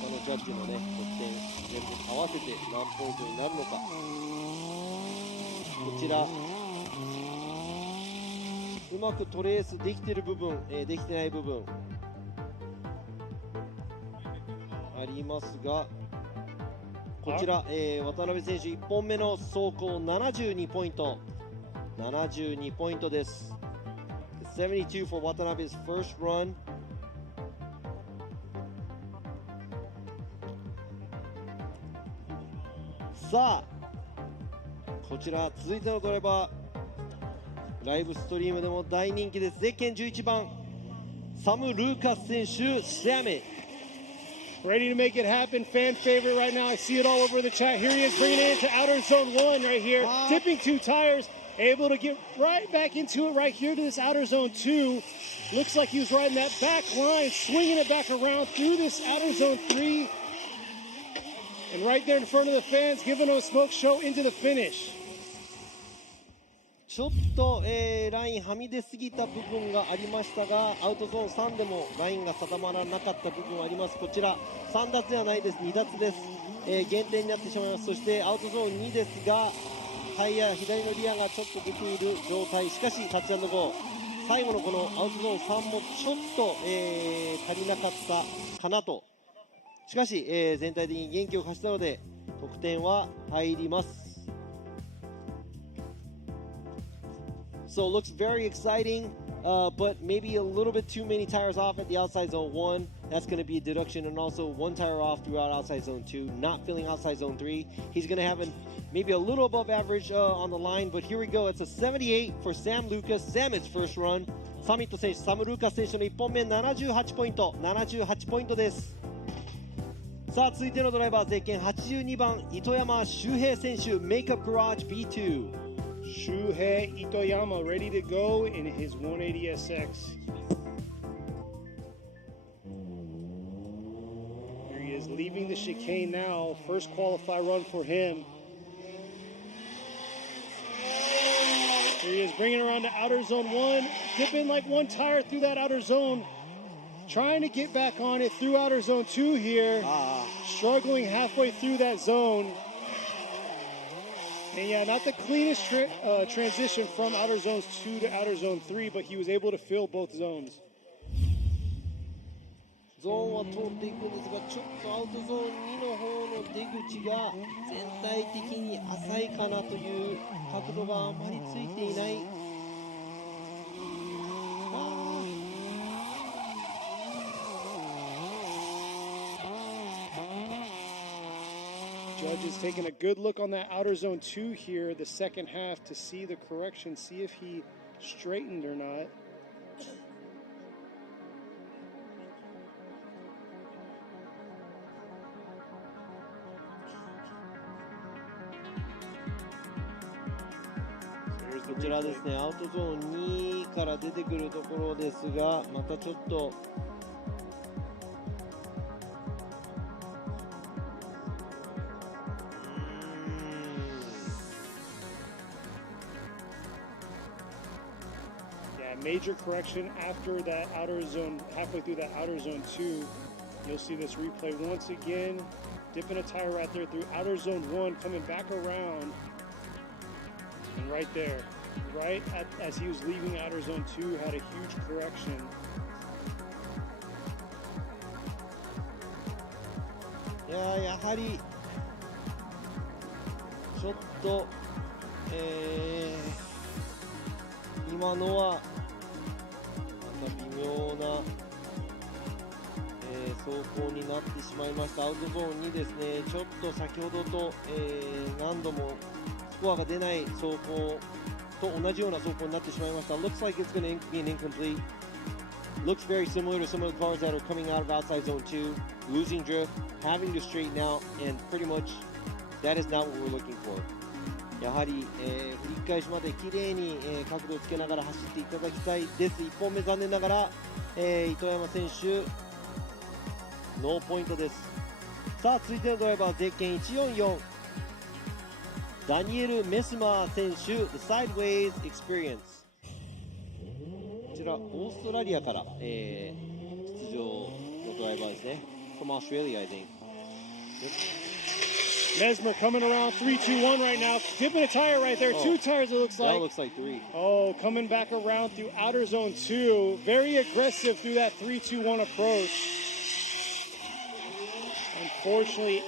このジャッジのね得点全部合わせて何ポイントになるのか。こちらうまくトレースできてる部分、できてない部分ありますが、こちら、渡辺選手1本目の走行72ポイント72ポイントです。72 for Watanabe's first run. さあこちら続いてのドライバー、ライブストリームでも大人気です。ゼッケン11番サム・ルーカス選手 Damn it. Ready to make it happen. Fan favorite right now. I see it all over the chat. Here he is, bringing it into outer zone 1 right here. Dipping 2 tires. Able to get right back into it right here to this outer zone 2. Looks like he was riding that back line, swinging it back around through this outer zone 3. And right there in front of the fans, giving them a smoke show into the finish. ちょっと、ラインはみ出すぎた部分がありましたが、アウトゾーン3でもラインが定まらなかった部分あります。こちら3脱ではないです、2脱です。減点になってしまいます。そしてアウトゾーン2ですが、タイヤ左のリアがちょっと出ている状態。しかしタッチ&ゴー、最後のこのアウトゾーン3もちょっと、足りなかったかなと。しかし、全体的に元気を貸したので得点は入ります。So it looks very exciting, but maybe a little bit too many tires off at the outside zone 1. That's going to be a deduction, and also 1 tire off throughout outside zone 2. Not filling outside zone 3. He's going to have maybe a little above average on the line, but here we go. It's a 78 for Sam Lucas. Sam, its first run. サミット選手、サム・ルーカス選手の1本目78ポイント。78ポイントです。さあ、続いてのドライバー、ゼッケン82番、糸山修平選手、Makeup Garage B2。Shuhei Itoyama ready to go in his 180SX. Here he is leaving the chicane now. First qualify run for him. Here he is bringing around to outer zone 1. Dipping like 1 tire through that outer zone. Trying to get back on it through outer zone 2 here. Struggling halfway through that zone. And yeah, not the cleanest transition from outer zones 2 to outer zone 3, but he was able to fill both zones. ゾーンは通っていくんですが、ちょっとアウトゾーン2の方の出口が全体的に浅いかなという角度があまりついていない。Judge is taking a good look on that outer zone 2 here, the second half, to see the correction, see if he straightened or not. So こちらですね、アウトゾーン2から出てくるところですが、またちょっとMajor correction after that outer zone, halfway through that outer zone 2. You'll see this replay once again, dipping a tire right there through outer zone 1, coming back around, and right there, as he was leaving outer zone 2, had a huge correction. やはりちょっと、今のは微妙な、走行になってしまいました。アウトゾーンにですね、ちょっと先ほどと、何度もスコアが出ない走行と同じような走行になってしまいました。Looks like it's going to be an incomplete. Looks very similar to some of the cars that are coming out of outside zone 2, losing drift, having to straighten out, and pretty much that is not what we're looking for. やはり、振り返しまで綺麗に、角度をつけながら走っていただきたいです。1本目残念ながら、糸山選手ノーポイントです。さあ続いてのドライバー、ゼッケン144、ダニエル・メスマー選手、The Sideways Experience。こちらオーストラリアから、出場のドライバーですね。From Australia, I think. Mesmer coming around 3-2-1 right now, dipping a tire right there. 2 tires, it looks like. That looks like 3. Oh, coming back around through outer zone 2. Very aggressive through that 3-2-1 approach. Unfortunately,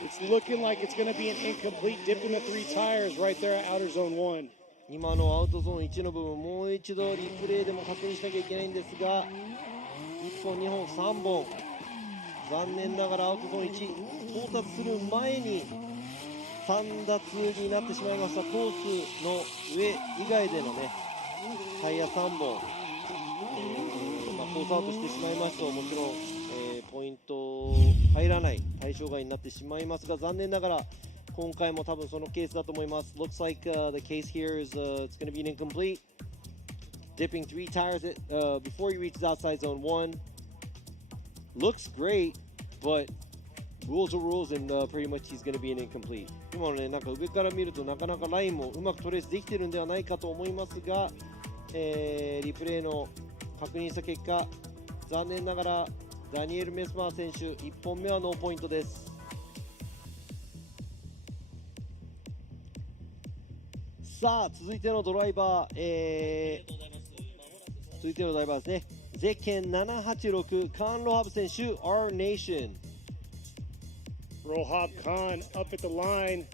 it's looking like it's going to be an incomplete, dipping the 3 tires right there at outer zone 1. 今のアウトゾーン1の部分、もう一度リプレイでも確認しなきゃいけないんですが、1本、2本、3本、残念ながらアウトゾーン1到達する前に3脱になってしまいました。コースの上以外でのね、タイヤ3本、コースアウトしてしまいますと、もちろん、ポイント入らない対象外になってしまいますが、残念ながら今回も多分そのケースだと思います。Looks like the case here is it's going to be an incomplete. Dipping 3 tires before he reaches outside zone 1. Looks great, but rules are rules, and pretty much he's going to be an incomplete. 今のね、なんか上から見るとなかなかラインもうまくトレースできてるんではないかと思いますが、リプレイの確認した結果、残念ながらダニエル・メスマー選手1本目はノーポイントです。さあ続いてのドライバー、続いてのドライバーですね。ゼッケン786カーン・ロハブ選手 R Nation。 Rohab Khan up at the line.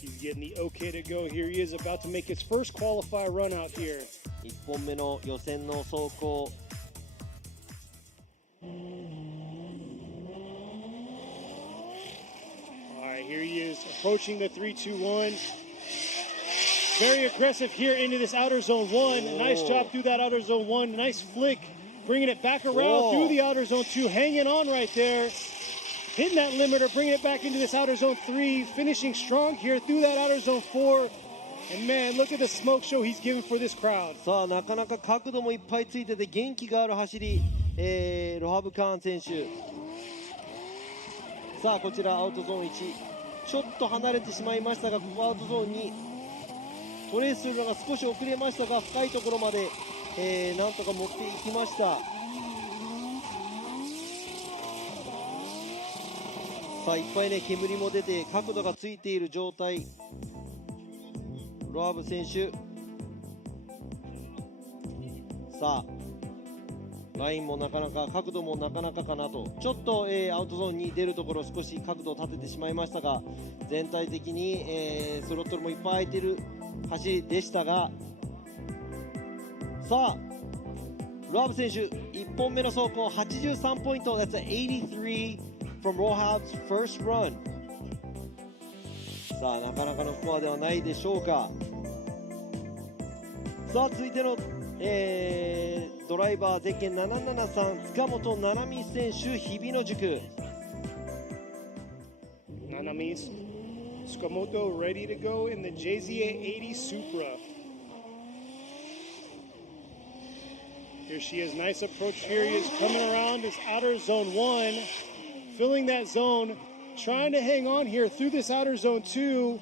He's getting the okay to go. Here he is about to make his first qualifier run out here. 1本目の予選の走行。Alright, here he is approaching the 3-2-1. Very aggressive here into this outer zone 1. Nice job through that outer zone 1. Nice flick. Bringing it back around through the outer zone 2. Hanging on right there. Hitting that limiter. Bringing it back into this outer zone 3. Finishing strong here through that outer zone 4. And man, look at the smoke show he's giving for this crowd. さあなかなか角度もいっぱいついてて元気がある走り、ロハブ・カーン選手。さあこちらアウトゾーン1、ちょっと離れてしまいましたが、ここアウトゾーン2、トレースするのが少し遅れましたが、深いところまで、なんとか持っていきました。さあいっぱいね煙も出て角度がついている状態。ロハブ選手、さあラインもなかなか角度もなかなかかなと、ちょっと、アウトゾーンに出るところ少し角度を立ててしまいましたが、全体的に、スロットルもいっぱい空いてる走りでしたが、さあロハブ選手1本目の走行83ポイント。 That's an 83 from Rohab's first run。 さあなかなかのスコアではないでしょうか。さあ続いての、ドライバーゼッケン773塚本七海選手日比野塾。 Nanamis Tsukamoto ready to go in the JZA80 Supra. Here she is, nice approach here. He is coming around this outer zone 1, filling that zone, trying to hang on here through this outer zone 2.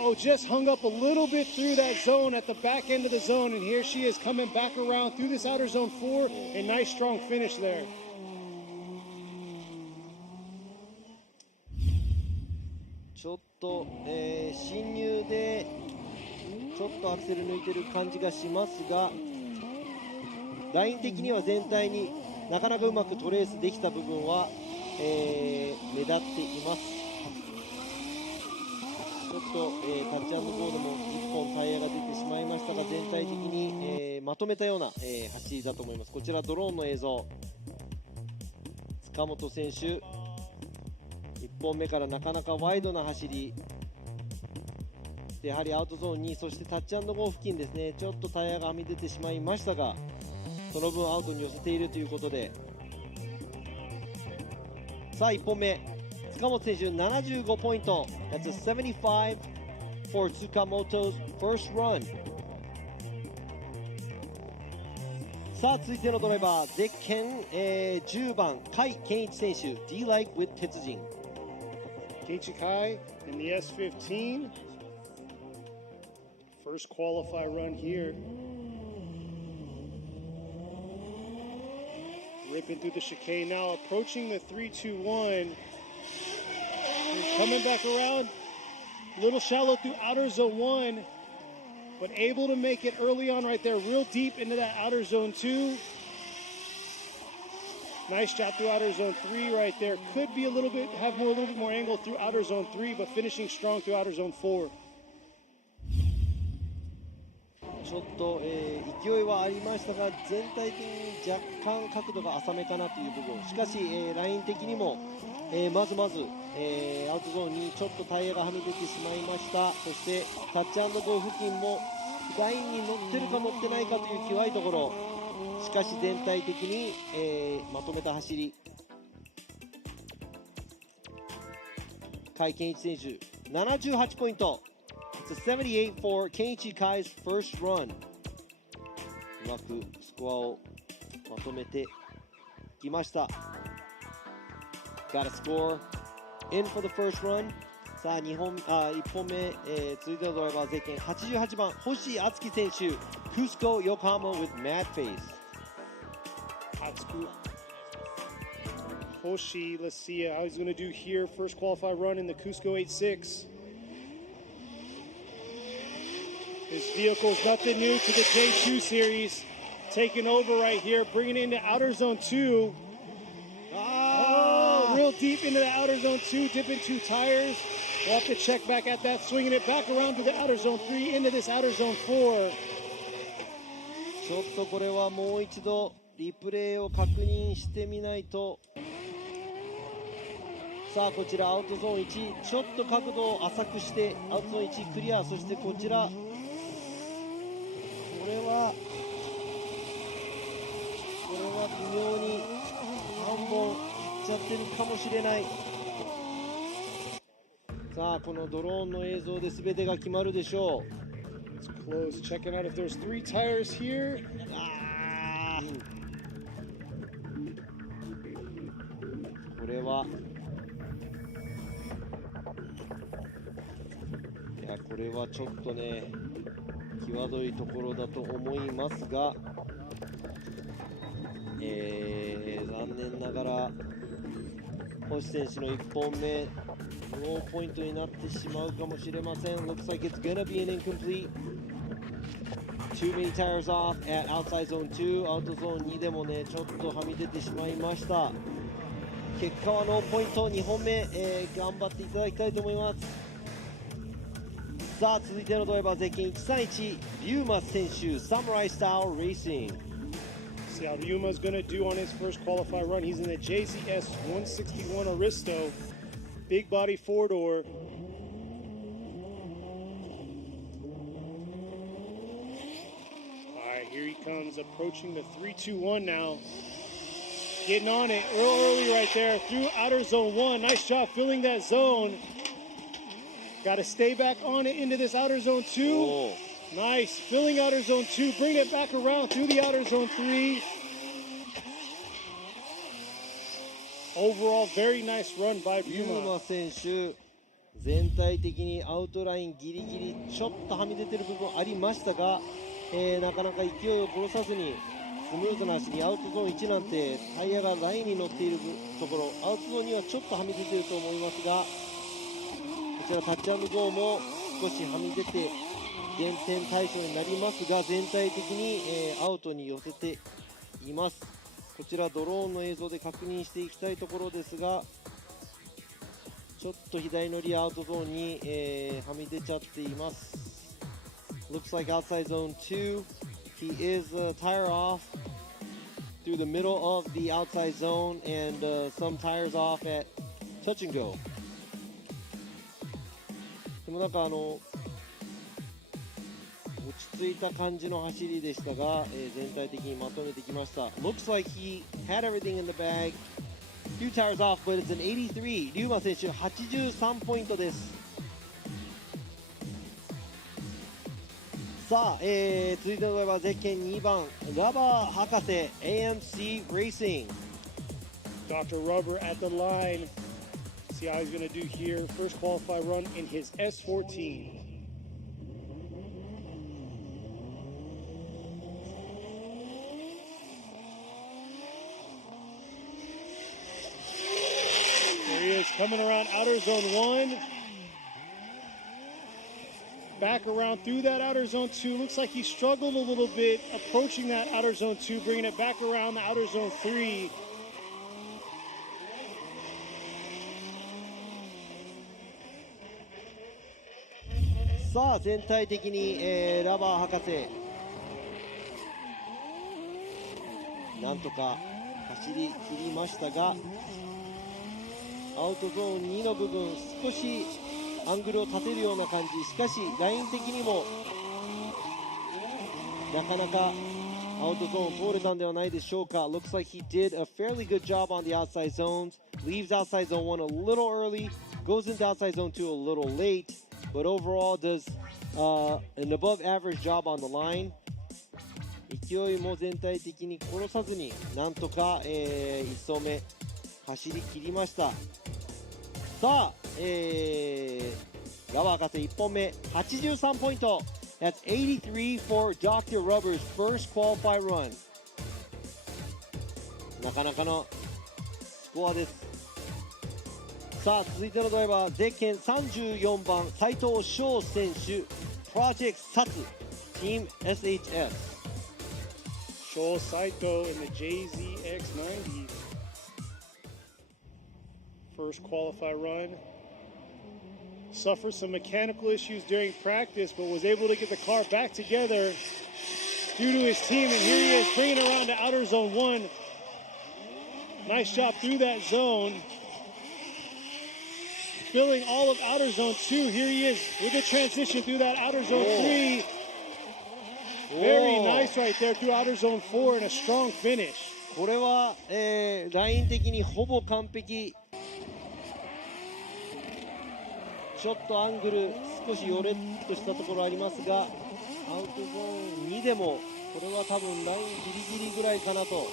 Oh, just hung up a little bit through that zone at the back end of the zone, and here she is coming back around through this outer zone 4. A nice strong finish there. ちょっと、進入でちょっとアクセル抜いてる感じがしますが、ライン的には全体になかなかうまくトレースできた部分は、目立っています。ちょっと、タッチ&ゴーでも1本タイヤが出てしまいましたが、全体的に、まとめたような、走りだと思います。こちらドローンの映像。塚本選手1本目からなかなかワイドな走りで、やはりアウトゾーン2、そしてタッチ&ゴー付近ですね、ちょっとタイヤがはみ出てしまいましたが、その分アウトに寄せているということで、さあ1本目塚本選手75ポイント。 That's a 75 for Tsukamoto's first run。 さあ続いてのドライバーゼッケン、10番甲斐健一選手 D-Like with 鉄人。 Keiichi Kai in the S15. First qualify run here. Ripping through the chicane now, approaching the 3-2-1. He's coming back around, a little shallow through outer zone 1, but able to make it early on right there, real deep into that outer zone 2. Nice job through outer zone 3 right there. Could be a little bit more angle through outer zone 3, but finishing strong through outer zone 4. ちょっと、勢いはありましたが、全体的に若干角度が浅めかなという部分。しかし、ライン的にも、まず、アウトゾーンにちょっとタイヤがはみ出てしまいました。そしてタッチ&ゴー付近もラインに乗ってるか乗ってないかという際どいところ。しかし全体的に、まとめた走り。甲斐健一選手78ポイント。It's a 78 for Kenichi Kai's first run. うまくスコアをまとめてきました。Got a score in for the first run. さあ1本目、続いてのドライバーゼッケン88番星敦樹選手 Cusco Yokohama with mad face. Hoshi, let's see how he's going to do here. First qualified run in the Cusco 86. His vehicle's nothing new to the J2 series. Taking over right here, bringing it into outer zone 2. Real deep into the outer zone 2, dipping 2 tires. We'll have to check back at that, swinging it back around to the outer zone 3 into this outer zone 4. ちょっとこれはもう一度リプレイを確認してみないと。さあこちらアウトゾーン1、ちょっと角度を浅くしてアウトゾーン1クリア。そしてこちらこれは微妙に3本いっちゃってるかもしれない。さあこのドローンの映像で全てが決まるでしょう。Close, checking out if there's 3 tires here. これはいやこれはちょっとね際どいところだと思いますが、残念ながら星選手の1本目ノーポイントになってしまうかもしれません。 Looks like it's gonna be an incomplete. Too many tires off at outside zone 2. アウトゾーン2でもねちょっとはみ出てしまいました。結果はノーポイント。2本目、頑張っていただきたいと思います。さあ続いてのドライバーゼッケン131リュウマ選手 Samurai Style Racing. See how Ryuma's going to do on his first qualified run. He's in the JZS 161 Aristo. Big body 4-door. Alright, here he comes, approaching the 3-2-1 now. Getting on it real early right there through outer zone 1. Nice job filling that zone. Got to stay back on it into this outer zone 2. Oh. Nice, filling outer zone 2, bring it back around through the outer zone 3. Overall, very nice run by リュウ Ryuma. マ選手全体的にアウトラインギリギリちょっとはみ出てる部分ありましたが、なかなか勢いを殺さずにスムーズな走り。アウトゾーン1なんてタイヤがラインに乗っているところ、アウトゾーン2はちょっとはみ出てると思いますが、こちらタッチアンドゴーも少しはみ出て減点対象になりますが、全体的に、アウトに寄せています。こちらドローンの映像で確認していきたいところですが、ちょっと左のリアアウトゾーンに、はみ出ちゃっています。 Looks like outside zone 2 he is tire off through the middle of the outside zone and some tires off at touch and go. でもなんか落ち着いた感じの走りでしたが、全体的にまとめてきました。 Looks like he had everything in the bag. Few tires off, but it's an 83. リュウマ選手83ポイントです。さあ、続いてのドライバーゼッケン2番ラバー博士 AMC Racing. Dr. Rubber at the line. See how he's going to do here. First qualified run in his S14. There he is coming around outer zone 1. Back around through that outer zone 2. Looks like he struggled a little bit approaching that outer zone 2, bringing it back around the outer zone 3.さあ全体的に、ラバー博士なんとか走り切りましたが、アウトゾーン2の部分少しアングルを立てるような感じ。しかしライン的にもなかなかアアウトゾーン通れたんではないでしょうか。Looks like he did a fairly good job on the outside zones. Leaves outside zone 1 a little early, goes into outside zone 2 a little late, but overall does an above average job on the line. 勢いも全体的に殺さずになんとか、1走目走り切りました。さあ、ラバー博士1本目83ポイント。That's 83 for Dr. Rubber's first qualify run. なかなかのスコアです。さあ続いてのドライバーゼッケン34番斉藤翔選手、プロジェクトサツ Team SHS。 Shoal Saito in the JZX90. First qualify run. Suffered some mechanical issues during practice, but was able to get the car back together due to his team. And here he is bringing it around to outer zone 1. Nice job through that zone. Filling all of outer zone 2. Here he is with the transition through that outer zone 3. Very nice right there through outer zone 4 and a strong finish. これは、ライン的にほぼ完璧。ちょっとアングル少しヨレッとしたところありますが、アウトゾーン2でもこれは多分ラインギリギリぐらいかなと。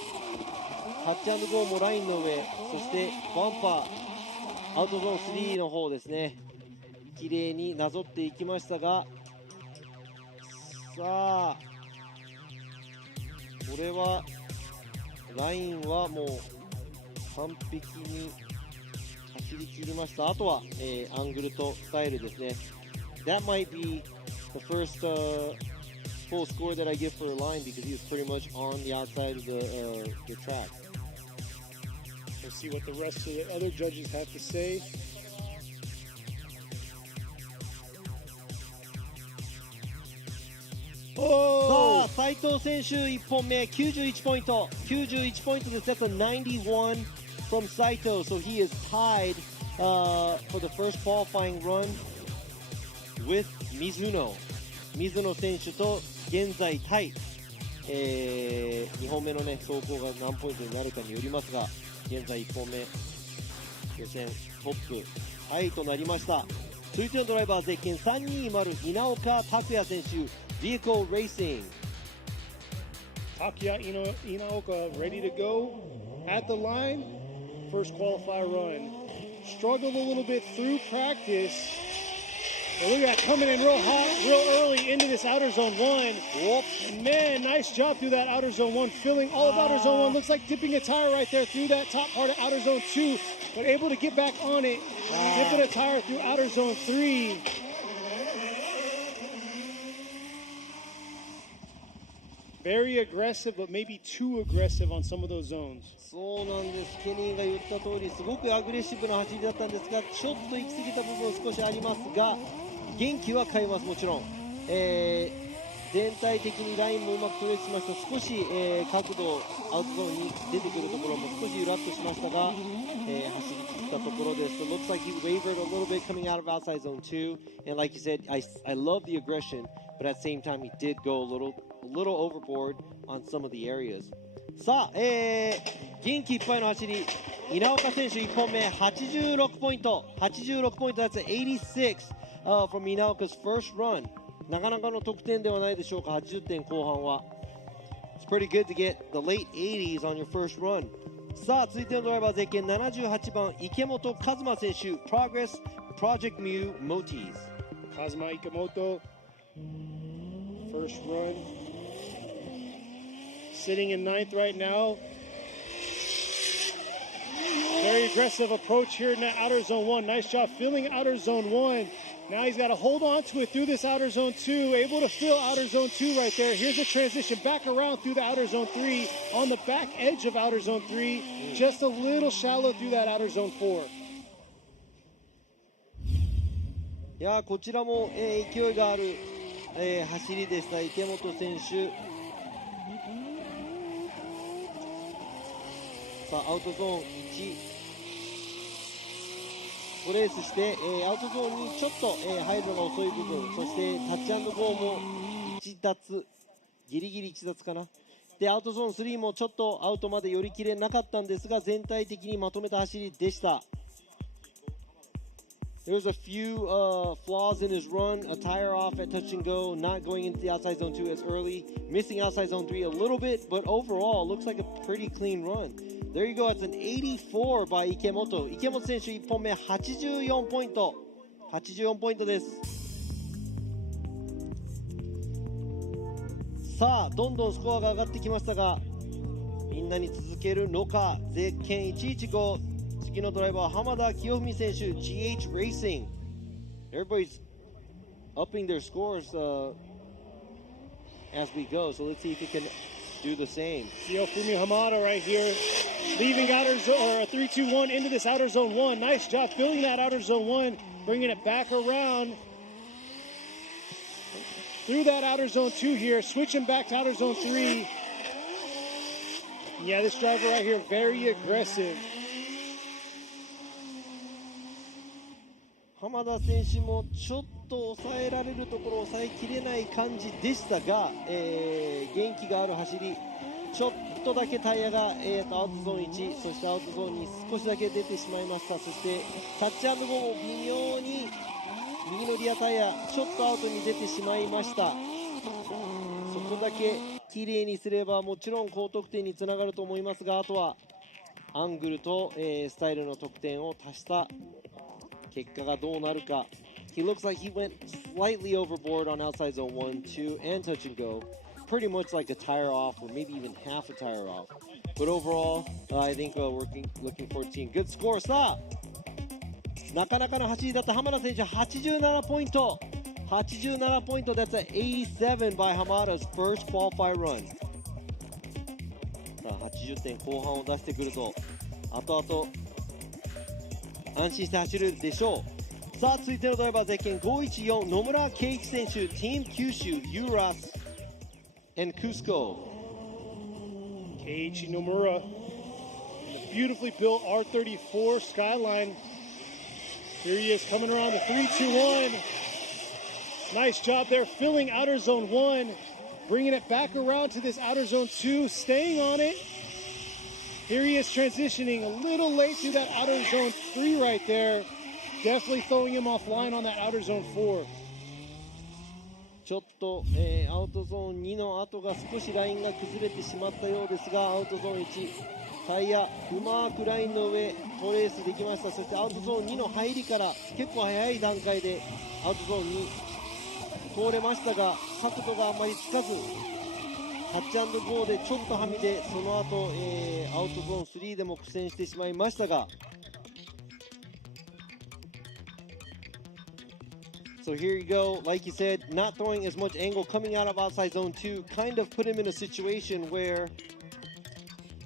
タッチ&ゴーもラインの上、そしてバンパーアウトゾーン3の方ですね、綺麗になぞっていきましたが、さあこれはラインはもう完璧に走り切りました。あとは、アングルとスタイルですね。That might be the first full score that I give for a line because he was pretty much on the outside of the track. We'll see what the rest of the other judges have to say. Oh! さあ斉藤選手1本目91ポイント91ポイントです。That's a 91 from Saito, so he is tied for the first qualifying run with Mizuno 選手と現在タイ、2本目のね走行が何ポイントになるかによりますが、現在1本目予選トップタイとなりました。続いてのドライバーゼッケン320稲岡拓也選手、Vehicle Racing。 Takuya Inaoka ready to go at the line. First qualify run. Struggled a little bit through practice. But look at that, coming in real hot, real early into this outer zone 1. Whoop. Man, nice job through that outer zone 1, filling all of outer zone 1. Looks like dipping a tire right there through that top part of outer zone 2, but able to get back on it. Dipping a tire through outer zone 3. Very aggressive, but maybe too aggressive on some of those zones. そうなんです。ケニーが言った通りすごくアグレッシブな走りだったんですが、ちょっと行き過ぎた部分少しありますが、元気は買います。もちろん、全体的にラインもうまくトレースしました。少し、角度アウトゾーンに出てくるところも少しゆらっとしましたが、走り切ったところです。It looks like he wavered a little bit coming out of outside zone 2, and like you said, I love the aggression, but at the same time he did go a little overboard on some of the areas. さあ、元気いっぱいの走り、稲岡選手1本目86ポイント That's an 86、from 稲岡's first run。 なかなかの得点ではないでしょうか。80点後半は It's pretty good to get the late 80s on your first run。 さあ続いてのドライバーゼッケン78番池本和馬選手、 Progress Project Mu Motis。 Kazuma Ikemoto, first run. Sitting in 9th right now. Very aggressive approach here in that outer zone 1. Nice job filling outer zone 1. Now he's got to hold on to it through this outer zone 2. Able to fill outer zone 2 right there. Here's a transition back around through the outer zone 3. On the back edge of outer zone 3. Just a little shallow through that outer zone 4. いやこちらも、勢いがある、走りでした。池本選手、さあアウトゾーン1トレースして、アウトゾーンにちょっと、入るのが遅い部分、そしてタッチ&ゴーも1脱ギリギリ1脱かな、でアウトゾーン3もちょっとアウトまで寄り切れなかったんですが、全体的にまとめた走りでした。There was a few flaws in his run, a tire off at touch and go, not going into the outside zone 2 as early, missing outside zone 3 a little bit, but overall looks like a pretty clean run. There you go, it's an 84 by 池本。池本選手1本目84ポイント。84ポイントです。さあ、どんどんスコアが上がってきましたが、みんなに続けるのか。ゼッケン115、次のドライバー浜田清文選手 GH Racing。 Everybody's upping their scores as we go, so let's see if we can do the same. Fumi Hamada right here, leaving outer zone, or 3-2-1 into this outer zone 1. Nice job filling that outer zone 1, bringing it back around through that outer zone 2 here, switching back to outer zone 3. Yeah, this driver right here, very aggressive. 浜田選手もちょっと抑えられるところを抑えきれない感じでしたが、元気がある走り。ちょっとだけタイヤが、アウトゾーン1、そしてアウトゾーンに少しだけ出てしまいました。そしてタッチ&ゴーも微妙に右のリアタイヤちょっとアウトに出てしまいました。そこだけ綺麗にすればもちろん高得点につながると思いますが、あとはアングルと、スタイルの得点を足した結果がどうなるか。 He looks like he went slightly overboard on outside zone 1, 2, and touch and go. Pretty much like a tire off, or maybe even half a tire off. But overall, I think we're looking forward to seeing good score. さあ、なかなかの走りだった浜田選手87ポイント。87ポイント。That's an 87 by Hamada's first qualifier run. さあ、80点後半を出してくると、後々安心して走るでしょう。さあ、続いてのドライバーゼッケン514野村圭一選手、Team 九州ユーラス and Cusco。 Keiichi Nomura, the beautifully built R34 Skyline. Here he is coming around the 3-2-1. Nice job there, filling outer zone 1, bringing it back around to this outer zone 2, staying on it. Here he is transitioning a little late through that outer zone 3 right there. Definitely throwing him offline on that outer zone 4. ちょっと、アウトゾーン2の後が少しラインが崩れてしまったようですが、アウトゾーン1タイヤうまくラインの上トレースできました。そしてアウトゾーン2の入りから結構早い段階でアウトゾーンに通れましたが、角度があんまりつかずタッチ&ゴーでちょっとはみで、その後、アウトゾーン3でも苦戦してしまいましたが、So here you go, like you said, not throwing as much angle coming out of outside zone 2, kind of put him in a situation where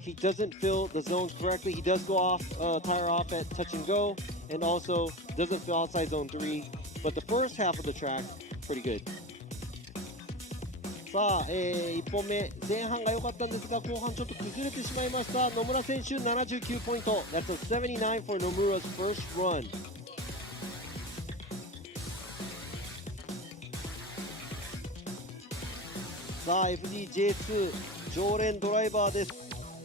he doesn't fill the zones correctly. He does go off, tire off at touch and go, and also doesn't fill outside zone 3. But the first half of the track, pretty good. さあ、1本目、前半が良かったんですが、後半ちょっと崩れてしまいました。野村選手79ポイント。That's a 79 for Nomura's first run. さあ FDJ2 常連ドライバーです。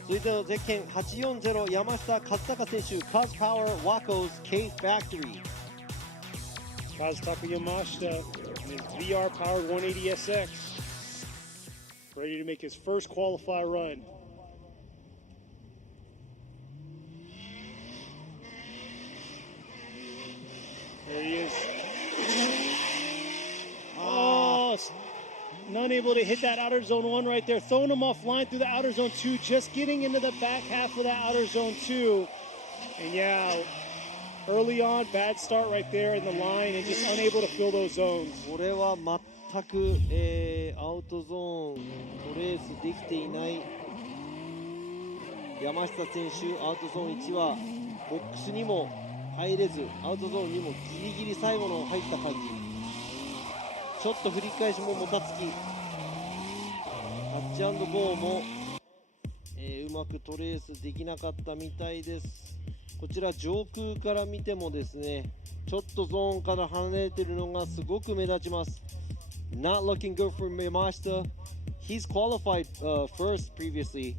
続いてのゼッケン840山下和孝選手 Cos Power Waco's K Factory。 Kazutaka Yamashita in his VR powered 180SX, ready to make his first qualifier run. There he is. Oh, unable to hit that outer zone 1 right there, throwing him offline through the outer zone 2, just getting into the back half of that outer zone 2. And yeah, early on, bad start right there in the line and just unable to fill those zones. これは全く、アウトゾーントレースできていない山下選手。アウトゾーン1はボックスにも入れず、アウトゾーンにもギリギリ最後の入った感じ。ちょっと振り返しももたつき、タッチ&ゴーも、うまくトレースできなかったみたいです。こちら上空から見てもですね、ちょっとゾーンから離れているのがすごく目立ちます。Not looking good for Yamashita. he's qualified first previously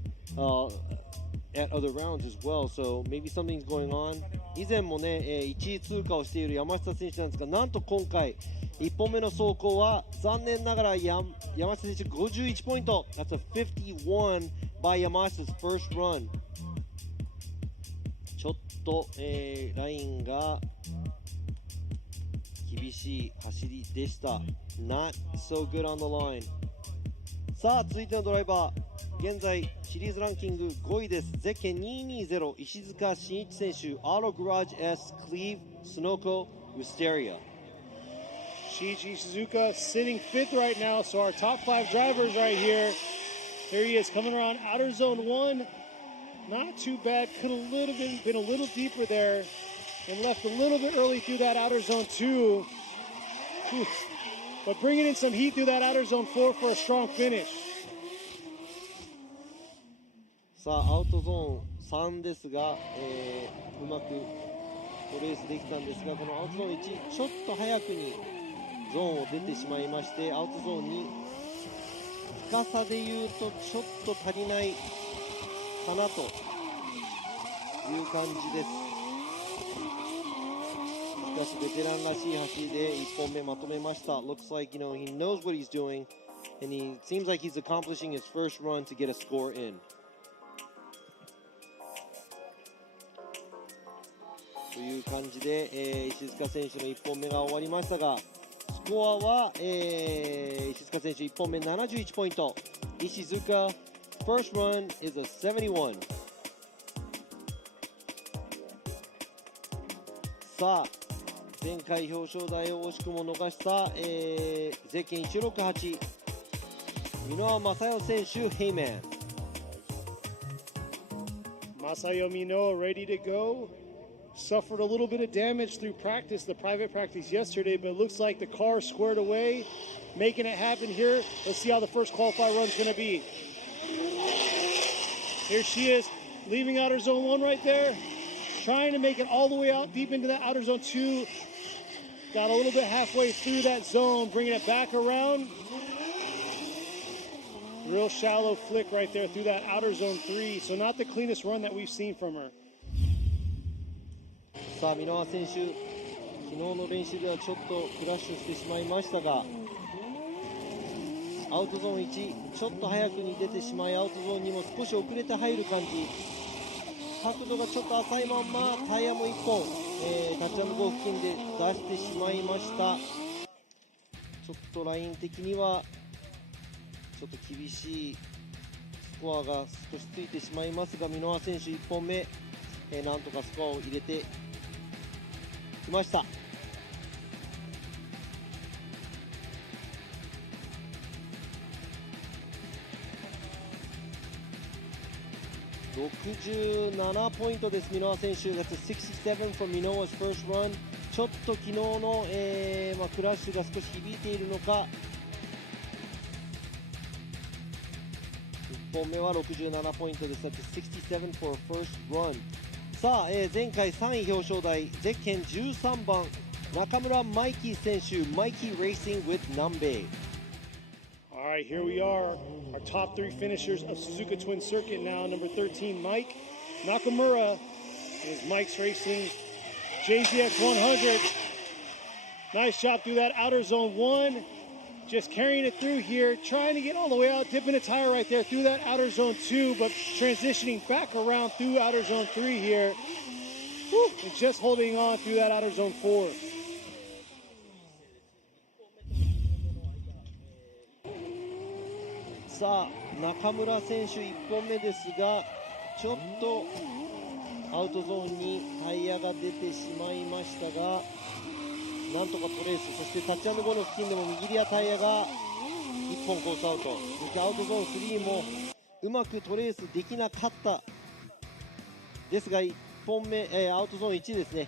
at other rounds as well, so maybe something's going on. 以前もね、1位通過をしている山下選手なんですが、なんと今回1本目の走行は残念ながら山下選手51ポイント。 That's a 51 by Yamashita's first run。 ちょっと、ラインが厳しい走りでした。 Not so good on the line。 さあ続いてのドライバー、現在シリーズランキング5位です。ゼッケン220石塚真一選手、アートグラージ S クリーブスノコウステリア。 Shiichi Suzuka sitting fifth right now, so our top 5 drivers right here. There he is coming around outer zone 1. Not too bad, could have been a little deeper there and left a little bit early through that outer zone 2. Whew. But bringing in some heat through that outer zone 4 for a strong finish. さあアウトゾーン3ですが、うまくトレースできたんですが、このアウトゾーン1ちょっと早くにゾーンを出てしまいまして、アウトゾーン2深さでいうとちょっと足りないかなという感じです。しかしベテランらしい走りで1本目まとめました。 Looks like, he knows what he's doing and he seems like he's accomplishing his first run to get a score in。 という感じで、石塚選手の1本目が終わりましたが、スコアは、石塚選手1本目71ポイント。石塚 first run is a 71。 さあ前回表彰台を惜しくも逃した、ゼッケン168箕輪正代選手 Heyman。 Masayo Minoa ready to go. Suffered a little bit of damage through practice, the private practice yesterday, but it looks like the car squared away, making it happen here. Let's see how the first qualify run's going to be. Here she is, leaving outer zone 1 right there, trying to make it all the way out deep into that outer zone 2. Got a little bit halfway through that zone, bringing it back around. Real shallow flick right there through that outer zone 3, so not the cleanest run that we've seen from her. さあ箕輪選手、昨日の練習ではちょっとクラッシュしてしまいましたが、アウトゾーン1ちょっと早くに出てしまい、アウトゾーンにも少し遅れて入る感じ。角度がちょっと浅いまんまタイヤも1本、タッチアンドゴー付近で出してしまいました。ちょっとライン的にはちょっと厳しいスコアが少しついてしまいますが、箕輪選手1本目、なんとかスコアを入れてきました。67ポイントです、箕輪選手。That's a 67 from Minoa's first run。 ちょっと昨日の、クラッシュが少し響いているのか、1本目は67ポイントです。That's a 67 for a first run。さあ、前回3位表彰台、ゼッケン13番中村マイキー選手、マイキー Racing with Nambe。 All right, here we are, our top 3 finishers of Suzuka Twin Circuit now. Number 13, Mike Nakamura is Mike's Racing JZX 100. Nice job through that outer zone 1. Just carrying it through here, trying to get all the way out, dipping a tire right there through that outer zone 2, but transitioning back around through outer zone 3 here. Woo, and just holding on through that outer zone 4. さあ中村選手1本目ですが、ちょっとアウトゾーンにタイヤが出てしまいましたが、なんとかトレース、そしてタッチアンドゴーの付近でも右リアタイヤが1本コースアウト、そしてアウトゾーン3もうまくトレースできなかったですが、1本目、アウトゾーン1ですね、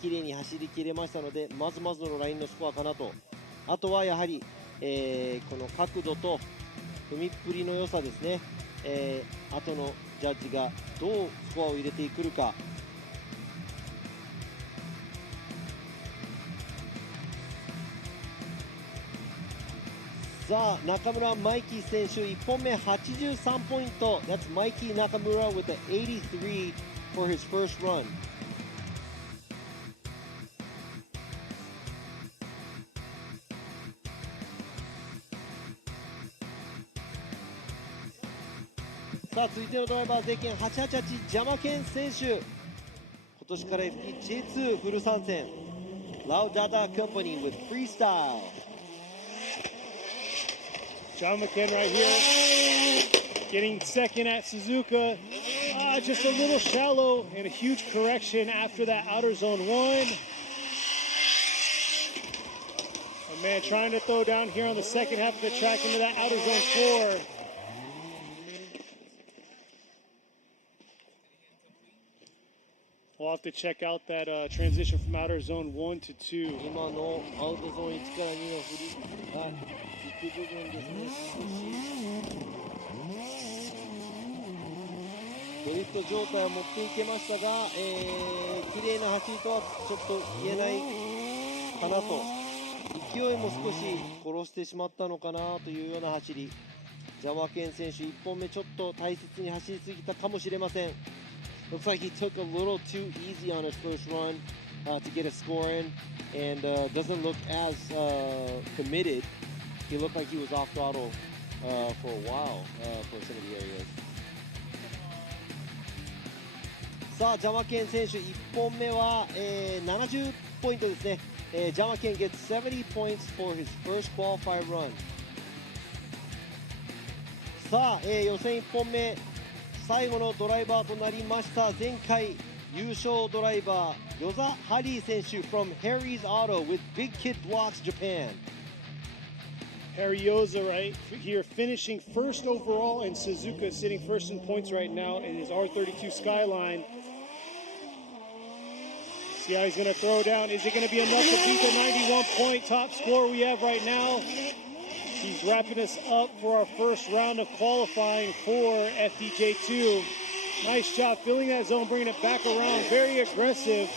綺麗に走り切れましたので、まずまずのラインのスコアかなと。あとはやはり、この角度と踏みっぷりの良さですね、後のジャッジがどうスコアを入れてくるか。さあ中村マイキー選手1本目83ポイント。 That's Mikey Nakamura with the 83 for his first run. さあ続いてのドライバーゼケン888ジャマケン選手、今年から FDJ2 フル参戦。 Laudada Company with freestyle. John McKen right here, getting second at Suzuka. Just a little shallow and a huge correction after that outer zone 1. A man trying to throw down here on the second half of the track into that outer zone 4. We'll have to check out that transition from outer zone 1 to 2. 今のアウトゾーン1から2の振り、軸部分ですね。ドリフト状態を持っていけましたが、綺麗な走りとはちょっと言えないかなと。勢いも少し殺してしまったのかなというような走り。ジャマケン選手1本目ちょっと大切に走りすぎたかもしれません。Looks like he took a little too easy on his first run to get a score in, and doesn't look as committed. He looked like he was off throttle for a while for some of the areas. さあジャマケン選手1本目は、70ポイントですね。ジャマケン gets 70 points for his first qualifier run. さあ、予選1本目最後のドライバーとなりました。前回優勝ドライバーヨザ・ハリー選手 from Harry's Auto with Big Kid Blocks Japan. Harry Yoza right here finishing first overall, and Suzuka sitting first in points right now in his R32 Skyline. See how he's going to throw down. Is it going to be enough to beat the 91-point top score we have right now? He's wrapping us up for our first round of qualifying for FDJ2. Nice job filling that zone, bringing it back around. Very aggressive.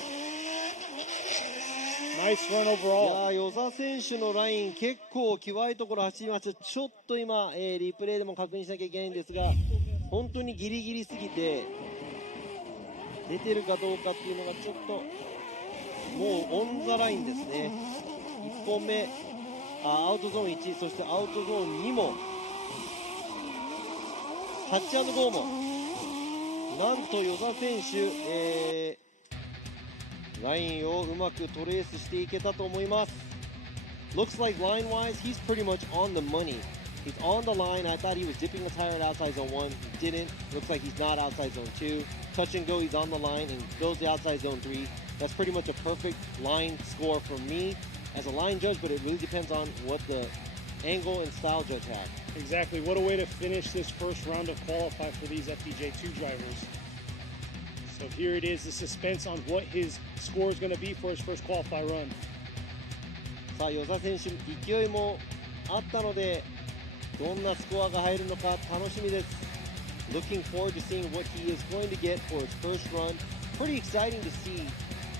Nice run overall. いや、与座選手のライン結構際いところ走りました。ちょっと今、リプレイでも確認しなきゃいけないんですが、本当にギリギリすぎて出てるかどうかっていうのがちょっともうオンザラインですね。1本目アウトゾーン1、そしてアウトゾーン2もタッチ&ゴーもなんと与座選手、ラインをうまくトレースしていけたと思います。 Looks like line wise he's pretty much on the money. He's on the line. I thought he was dipping a tire at outside zone 1. He didn't. Looks like he's not outside zone 2. Touch and go, he's on the line and goes to outside zone 3. That's pretty much a perfect line score for me as a line judge, but it really depends on what the angle and style judge have. Exactly. What a way to finish this first round of qualify for these FDJ2 drivers. So here it is, the suspense on what his score is going to be for his first qualify run. さあ与座選手勢いもあったのでどんなスコアが入るのか楽しみです。 Looking forward to seeing what he is going to get for his first run. Pretty exciting to see,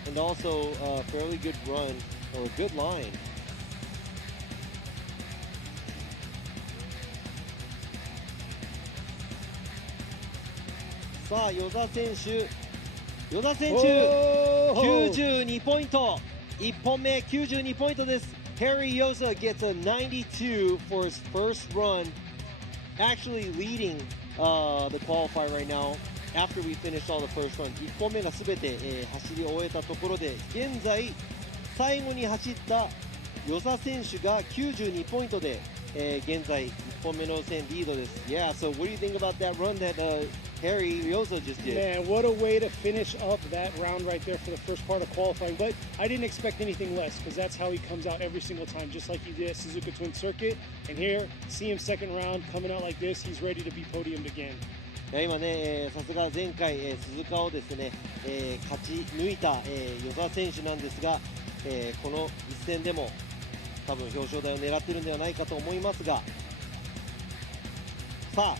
and also a fairly good run or a good line. さあ与座選手92ポイント。1本目92ポイントです。 Harry Yoza gets a 92 for his first run, actually leading the qualifier right now after we finished all the first runs. 1本目が全て、走り終えたところで現在最後に走った与座選手が92ポイントで、現在1本目の線リードです。 Yeah, so what do you think about that run that Harry Yoza just did? Man, what a way to finish up that round right there for the first part of qualifying. But I didn't expect anything less because that's how he comes out every single time, just like he did at Suzuka Twin Circuit. And here, see him second round coming out like this, he's ready to be podiumed again. 今ね、さすが前回、鈴鹿をですね、勝ち抜いた、与座選手なんですが、この一戦でも多分表彰台を狙っているんではないかと思いますが、さあ、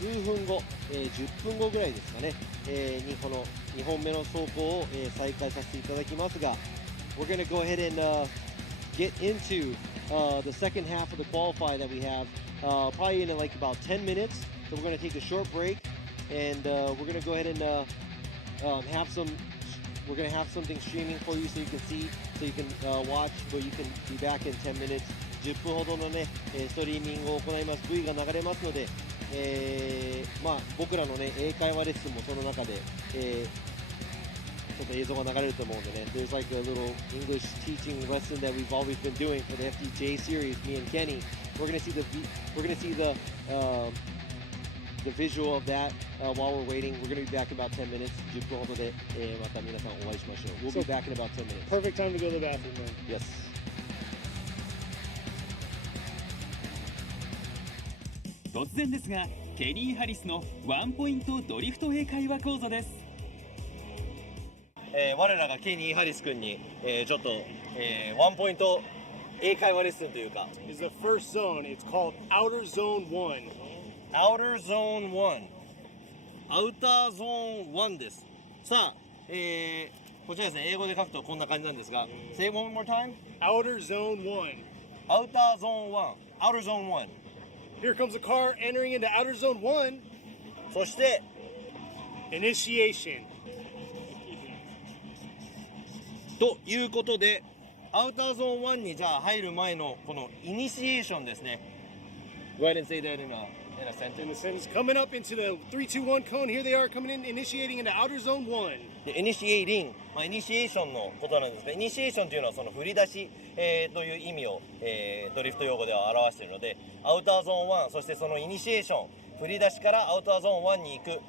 数分後、10分後ぐらいですかね、にこの2本目の走行を、再開させていただきますが、We're gonna go ahead and get into the second half of the qualify that we have, probably in like about 10 minutes. So we're going to take a short break, and we're going to go ahead and have something streaming for you so you can see, so you can watch, but you can be back in 10 minutes. 10分ほどのね、ストリーミングを行います。V が流れますので、まあ僕らのね、英会話レッスンもその中で、ちょっと映像が流れると思うんでね。There's like a little English teaching lesson that we've always been doing for the FDJ series, me and Kenny. We're gonna see the visual of that while we're waiting. We're gonna be back in about 10 minutes. 10分ほどで、また皆さんお会いしましょう。We'll be back in about 10 minutes. Perfect time to go to the bathroom then. Yes. 突然ですが、ケニー・ハリスのワンポイントドリフト英会話講座です。我らがケニー・ハリス君に、ちょっと、ワンポイント英会話レッスンというか。Is the first zone. It's called Outer Zone 1. Outer Zone 1。アウターゾーン1です。さあ、こちらですね、英語で書くとこんな感じなんですが。Say one more time. Outer Zone 1. アウターゾーン1。Outer Zone 1。Here comes a car entering into Outer Zone 1. そして、Initiation. ということで、アウターゾーン1にじゃあ入る前のこのイニシエーションですね。Go ahead and say that in a sentence. In the sentence, coming up into the 3-2-1 cone. Here they are coming in, initiating into Outer Zone 1. で、イニシエイリング、イニシエーションのことなんですが、イニシエーションというのはその振り出し、という意味を、ドリフト用語では表しているので、アウターゾーン1、そしてそのイニシエーション、振り出しからアウターゾーン1に行く、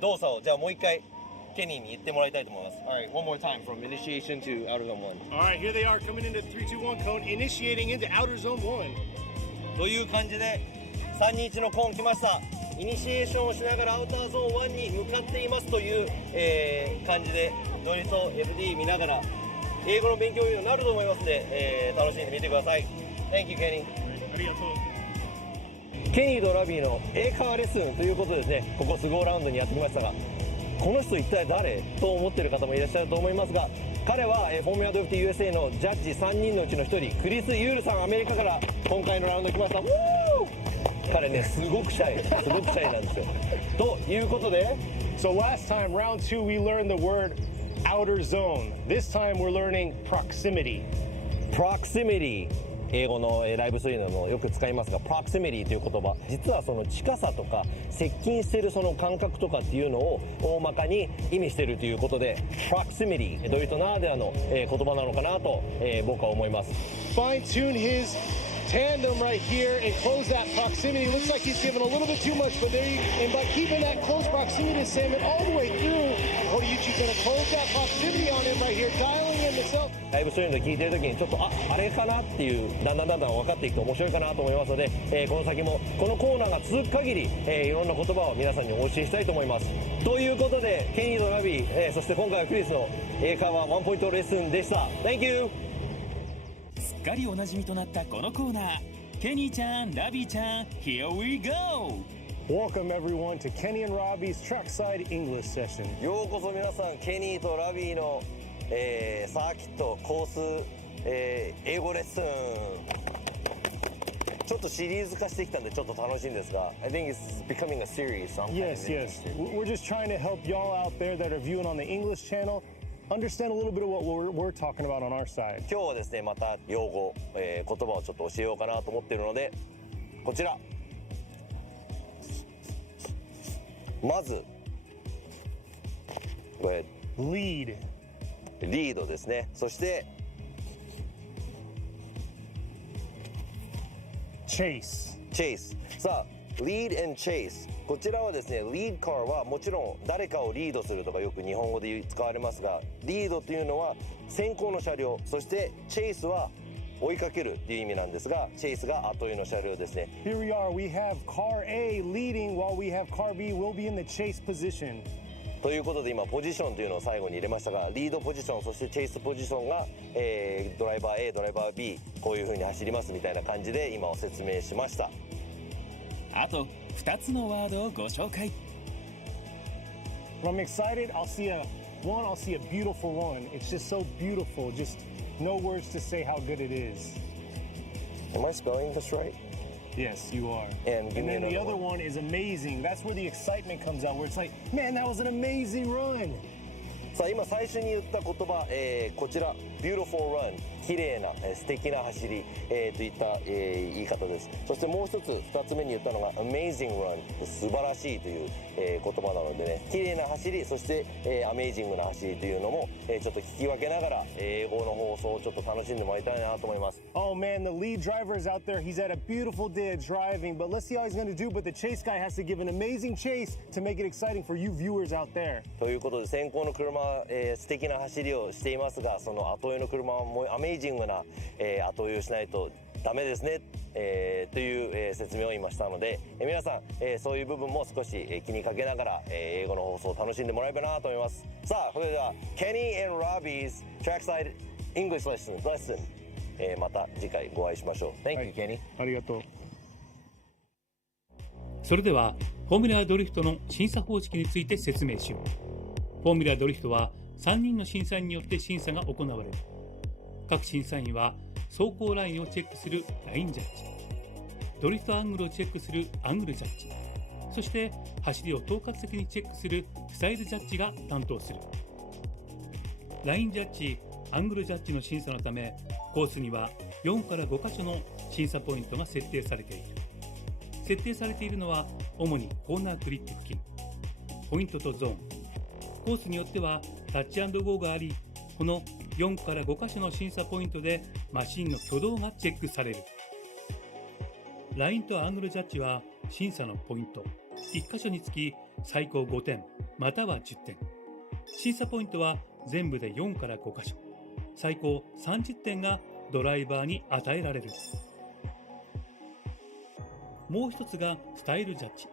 動作をじゃあもう一回ケニーに言ってもらいたいと思います。Alright, one more time from initiation to outer zone 1. Alright, here they are coming into 3-2-1 cone, initiating into Outer Zone 1. という感じで、321のコーン来ました。イニシエーションをしながらアウターゾーン1に向かっていますという、感じでドリフト FD 見ながら英語の勉強になると思いますので、楽しんでみてください。Thank you, Kenny. ありがとう。ケニーとラビーの英会話レッスンということですね。ここスゴーラウンドにやってきましたが、この人一体誰と思っている方もいらっしゃると思いますが、彼は、フォーミュラドリフト USA のジャッジ3人のうちの1人、クリス・ユールさん、アメリカから今回のラウンド来ました。彼ね、すごくシャイなんですよ。ということで、 So last time, round 2, we learned the word outer zone. This time we're learning proximity. proximity、英語のライブストリームのよく使いますが、proximity という言葉、実はその近さとか接近しているその感覚とかっていうのを大まかに意味しているということで、proximity、ドリフトならではの言葉なのかなと僕は思います。 Fine tune his tandem right here and close that proximity. Looks like he's given a little bit too much, but and by keeping that close proximity to Salmon all the way through, Horiyuchi's going to close that proximity on him right here, dialing in the self. ライブストリームで聞いてる時にちょっとあれかなっていうだんだん分かっていくと面白いかなと思いますので、この先もこのコーナーが続く限り、いろんな言葉を皆さんにお教えしたいと思います。ということで、ケニーとラビー、そして今回はクリスの英会話ワンポイントレッスンでした。 Thank you。すっかりおなじみとなったこのコーナー、ケニーちゃん、ラビーちゃん、Here we go! Welcome everyone to Kenny and Robbie's Trackside English Session. ようこそ皆さん、ケニーとラビーの、サーキットコース、英語レッスン。ちょっとシリーズ化してきたんでちょっと楽しいんですが、I think it's becoming a series. Yes. We're just trying to help y'all out there that are viewing on the English channel understand a little bit of what we're talking about on our side. 今日はですね、また用語、言葉をちょっと教えようかなと思っているので、こちら。まず、これ Lead。リードですね。そして、Chase。さあ、Lead and Chase。こちらはですね、リードカーはもちろん誰かをリードするとかよく日本語で使われますが、リードというのは先行の車両、そしてチェイスは追いかけるっていう意味なんですが、チェイスが後追いの車両ですね。 Here we are. We have car A leading while we have car B will be in the chase position. ということで今ポジションというのを最後に入れましたが、リードポジション、そしてチェイスポジションが、ドライバー A、ドライバー B、こういう風に走りますみたいな感じで今を説明しました。あと2つのワードをご紹介。 I'm excited. I'll see a beautiful one. It's just so beautiful. Just no words to say how good it is. Am I spelling this right? Yes, you are. And give me then the another other one is amazing. That's where the excitement comes out, where it's like, man, that was an amazing run. さあ今最初に言った言葉、こちら Beautiful Run 綺麗な、素敵な走り、といった、言い方です。そしてもう一つ2つ目に言ったのが Amazing Run 素晴らしいという、言葉なのでね、綺麗な走り、そして、Amazing な走りというのも、ちょっと聞き分けながら、英語の放送をちょっと楽しんでもらいたいなと思います。Oh man, the lead driver is out there. He's had a beautiful day of driving, but let's see how he's going to do. But the chase guy has to give an amazing chase to make it exciting for you viewers out there. ということで先行の車は、素敵な走りをしていますが、その後追いの車はもうアメイジングな、後追いをしないとダメですね、という、説明を今したので、皆さん、そういう部分も少し、気にかけながら、英語の放送を楽しんでもらえればなと思います。さあそれでは Kenny and Robbie's Trackside English Lesson、また次回ご会いしましょう。 Thank you、Kenny。 ありがとう。それではフォーミュラードリフトの審査方式について説明しよう。フォーミュラードリフトは3人の審査員によって審査が行われる。各審査員は走行ラインをチェックするラインジャッジ、ドリフトアングルをチェックするアングルジャッジ、そして走りを統括的にチェックするスタイルジャッジが担当する。ラインジャッジ、アングルジャッジの審査のため、コースには4から5箇所の審査ポイントが設定されている。設定されているのは主にコーナークリップ付近、ポイントとゾーン、コースによってはタッチ&ゴーがあり、この4から5箇所の審査ポイントでマシンの挙動がチェックされる。ラインとアングルジャッジは審査のポイント1箇所につき最高5点または10点。審査ポイントは全部で4から5箇所、最高30点がドライバーに与えられる。もう一つがスタイルジャッジ。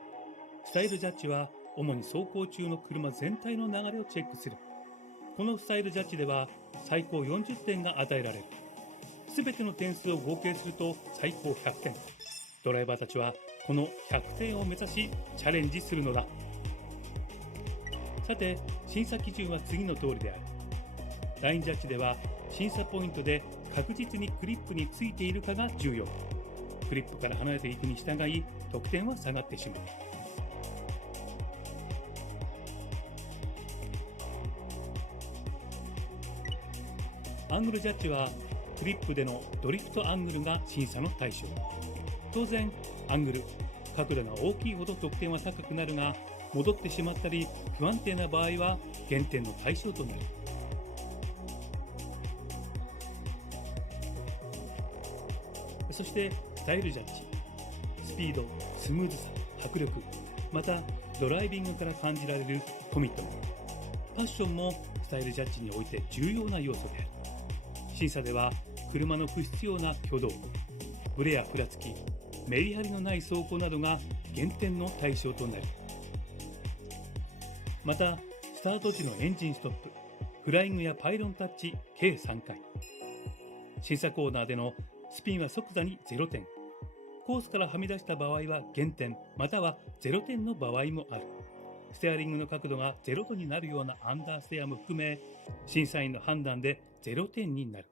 スタイルジャッジは主に走行中の車全体の流れをチェックする。このスタイルジャッジでは最高40点が与えられる。すべての点数を合計すると最高100点。ドライバーたちはこの100点を目指しチャレンジするのだ。さて、審査基準は次の通りである。ラインジャッジでは審査ポイントで確実にクリップについているかが重要。クリップから離れていくに従い得点は下がってしまう。アングルジャッジはクリップでのドリフトアングルが審査の対象。当然アングル、角度が大きいほど得点は高くなるが、戻ってしまったり不安定な場合は減点の対象となる。そしてスタイルジャッジ、スピード、スムーズさ、迫力、またドライビングから感じられるコミットメント、パッションもスタイルジャッジにおいて重要な要素である。審査では車の不必要な挙動、ブレやふらつき、メリハリのない走行などが減点の対象となる。またスタート時のエンジンストップ、フライングやパイロンタッチ計3回、審査コーナーでのスピンは即座に0点、コースからはみ出した場合は減点または0点の場合もある。ステアリングの角度が0度になるようなアンダーステアも含め、審査員の判断で0点になる。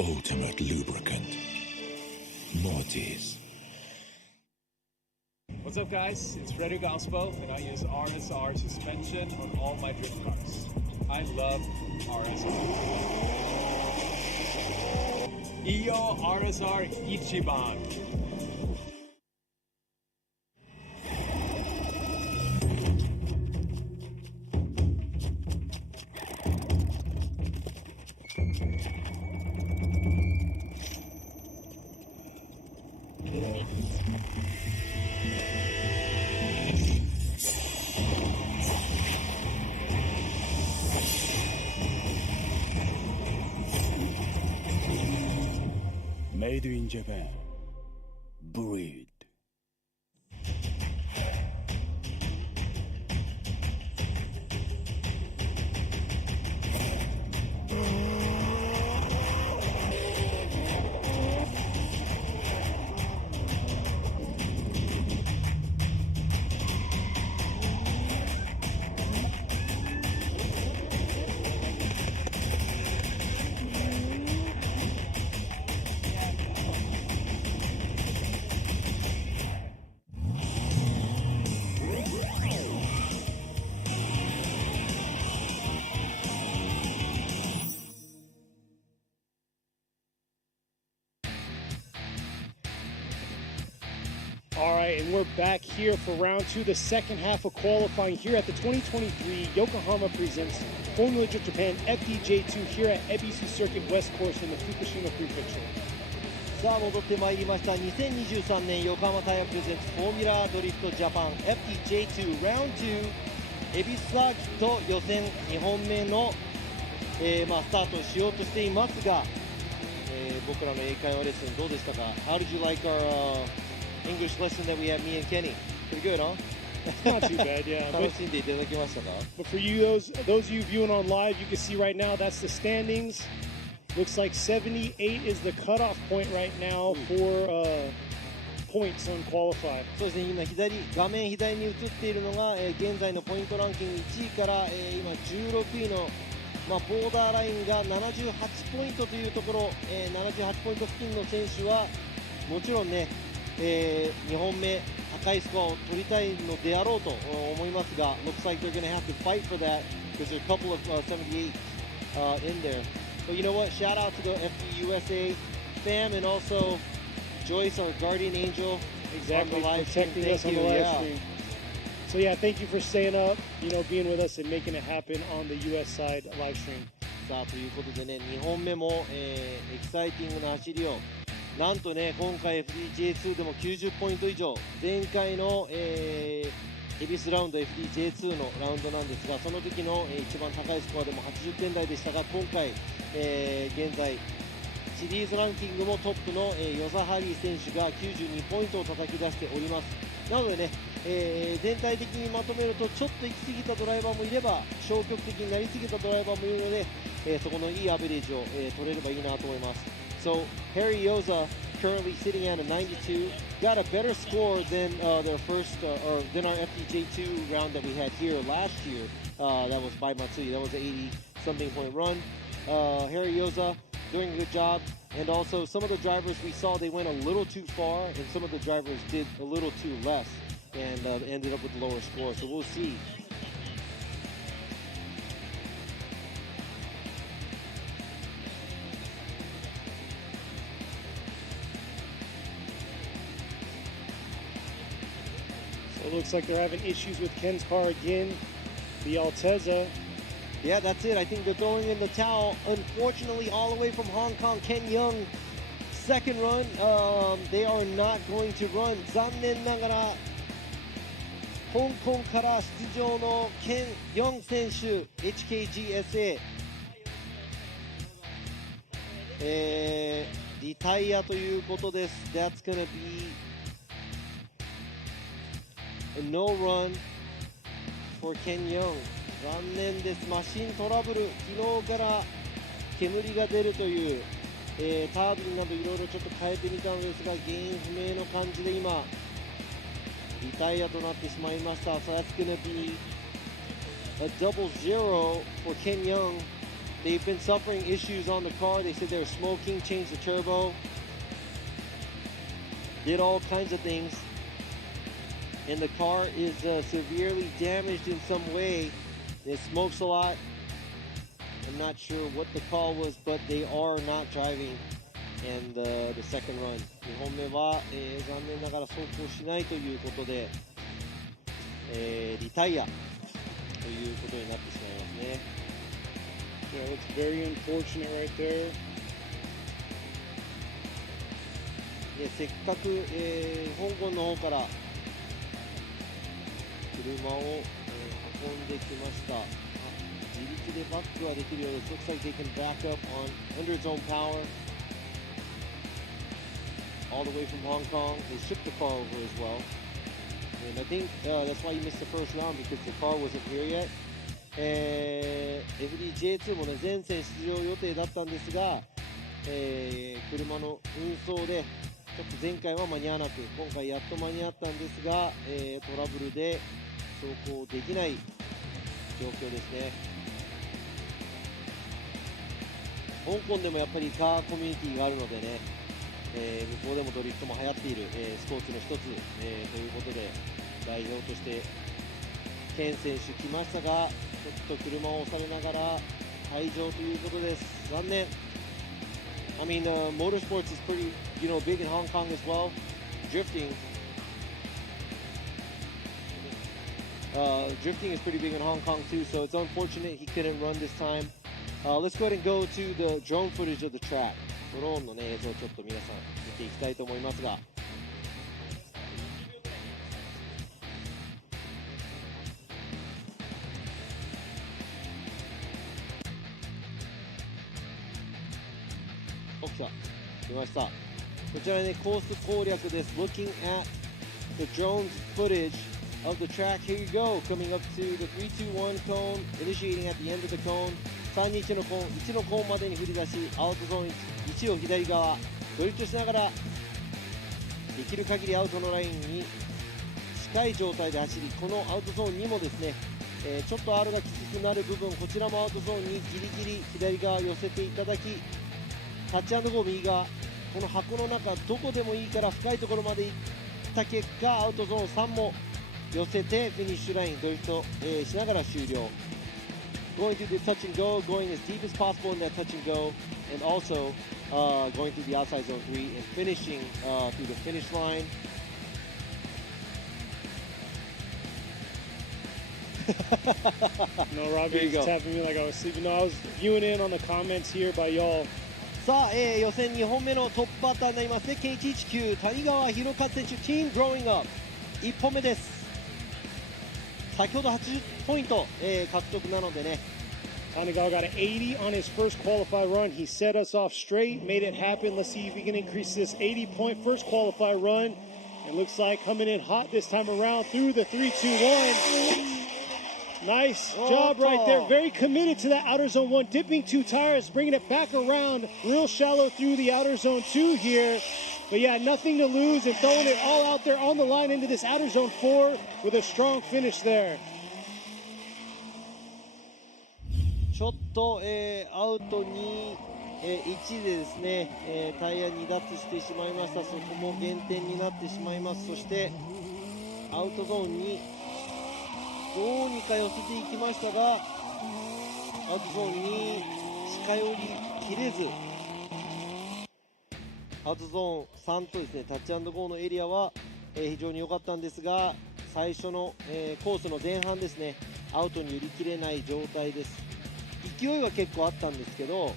ultimate lubricant. Mortis. What's up, guys? It's Frederick Ospo, and I use RSR suspension on all my drift cars. I love RSR. Iyo RSR Ichiban. Made in Japan. Breed. All right, and we're back here for round two, the second half of qualifying here at the 2023 Yokohama Presents Formula Drift Japan FDJ2 here at Ebisu Circuit West Course in the Fukushima Prefecture. さあ戻ってまいりました2023年横浜タイヤプレゼンツフォーミュラドリフトジャパン FDJ2 ラウンド2恵比寿サーキット予選2本目の、スタートしようとしていますが、僕らの英会話レッスンどうでしたか How did you like our English lesson that we had, me and Kenny? Pretty good, huh? Not too bad, yeah. 楽しんでいただきましたか But for you, those of you viewing on live, you can see right now that's the standings. Looks like 78 is the cutoff point right now for points on qualify. そうですね、今画面左に映っているのが、現在のポイントランキング1位から、今16位の、ボーダーラインが78ポイントというところ、78ポイント付近の選手はもちろんね、2本目高いスコアを取りたいのであろうと思いますが looks like they're going to have to fight for that because there are a couple of 78 in there. But you know what? Shout out to the FDUSA fam and also Joyce, our guardian angel, Exactly, on the live protecting stream. us on Thank the you. live Yeah. stream. So yeah, thank you for staying up, being with us and making it happen on the US side live stream. さあということでね、2本目も、エキサイティングな走りをなんとね、今回 FDJ2 でも90ポイント以上前回の、恵比寿ラウンド FDJ2 のラウンドなんですがその時の、一番高いスコアでも80点台でしたが今回、現在シリーズランキングもトップの、ヨザハリー選手が92ポイントを叩き出しておりますなのでね、全体的にまとめるとちょっと行き過ぎたドライバーもいれば消極的になりすぎたドライバーもいるので、そこのいいアベレージを、取れればいいなと思います So Harry Yoza currently sitting at a 92 got a better score than their first or than our FDJ2 round that we had here last year that was by Matsui that was an 80 something point run Harry Yoza doing a good job and also some of the drivers we saw they went a little too far and some of the drivers did a little too less and ended up with lower scores so we'll see So it looks like they're having issues with Ken's car again, the Altezza. Yeah, that's it. I think they're throwing in the towel. Unfortunately, all the way from Hong Kong, Ken Young, second run. They are not going to run. 残念ながら、香港から出場のケン・ヨン選手、HKGSA、リタイアということです。That's gonna be a no run for Ken Young。残念です。マシントラブル、昨日から煙が出るという、タービンなどいろいろちょっと変えてみたのですが、原因不明の感じで今、リタイアとなってしまいました。So that's gonna be a double zero for Ken Young They've been suffering issues on the car. They said they were smoking, changed the turbo, did all kinds of things. And the car is severely damaged in some way. It smokes a lot. I'm not sure what the call was, but they are not driving. And the second run. 2本目は、残念ながら走行しないということで、リタイアということになってしまいますね。Yeah, it's very unfortunate right there. でせっかく、香港の方から車を、運んできました。自力でバックはできるようです。Looks like they can back up on under its own power. All the way from Hong Kong. They shipped the car over as well. And I think that's why you missed the first round because the car wasn't here yet. FDJ2 もね、前線出場予定だったんですが、車の運送でちょっと前回は間に合わなく、今回やっと間に合ったんですが、トラブルで走行できない状況ですね。香港でもやっぱりカーコミュニティがあるのでね、向こうでもドリフトも流行っている、スポーツの一つ、ということで代表としてケン選手来ましたが、ちょっと車を押されながら退場ということです。残念。I mean, motorsports is pretty, big in Hong Kong as well. Drifting is pretty big in Hong Kong too, so it's unfortunate he couldn't run this time. Let's go ahead and go to the drone footage of the track. ドローンの、ね、映像をちょっと皆さん見ていきたいと思いますが、来ました。こちらね、コース攻略です。Looking at the drone's footage of the track. Here you go. Coming up to the 3-2-1 cone, initiating at the end of the cone. 3-2-1のコーン、1のコーンまでに振り出し、アウトゾーン1を左側、ドリフトしながら、できる限りアウトのラインに近い状態で走り、このアウトゾーンにもですね、ちょっと R がきつくなる部分、こちらもアウトゾーンにギリギリ左側寄せていただき、タッチ&ゴー右側、この箱の中どこでもいいから深いところまで行った結果、アウトゾーン3も寄せてフィニッシュラインドリフト、しながら終了。Going through the touch and go, going as deep as possible in that touch and go, and also going through the outside zone 3 and finishing through the finish line. No, Robbie was tapping me like I was sleeping. No, I was viewing in on the comments here by y'all. さあ、予選2本目のトップバッターになりますね。K119 谷川博勝選手、Team Growing Up 1本目です。先ほど80ポイント、獲得なのでね。Tanigawa got an 80 on his first qualified run. He set us off straight, made it happen. Let's see if we can increase this 80-point first qualified run. It looks like coming in hot this time around through the 3-2-1. Nice job right there. Very committed to that outer zone 1. Dipping 2 tires, bringing it back around real shallow through the outer zone 2 here. But yeah, nothing to lose and throwing it all out there on the line into this outer zone 4 with a strong finish there. ちょっと、アウトに、1でですね、タイヤ離脱してしまいました。そこも減点になってしまいます。そしてアウトゾーンにどうにか寄せていきましたが、アウトゾーンに近寄りきれず、アウトゾーン3とですね、タッチ&ゴーのエリアは、非常に良かったんですが、最初の、コースの前半ですね、アウトに寄り切れない状態です。勢いは結構あったんですけど、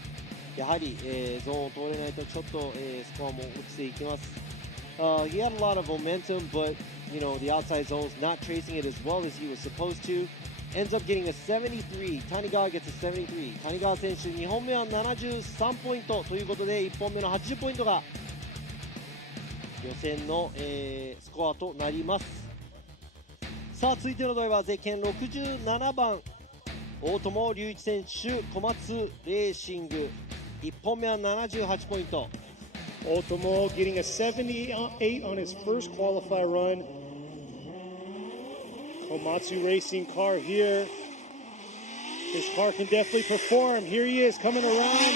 やはり、ゾーンを通れないとちょっと、スコアも落ちていきます。He had a lot of momentum, but the outside zone's not tracing it as well as he was supposed to. Ends up getting a 73. Tanigawa gets a 73. 谷川選手、2本目は73ポイントということで、1本目の80ポイントが予選の、スコアとなります。さあ、続いてのドライバー、ゼッケン67番、大友隆一選手、小松レーシング、1本目は78ポイント。Otomo getting a 78 on his first qualified run. Komatsu Racing car here. This car can definitely perform. Here he is coming around.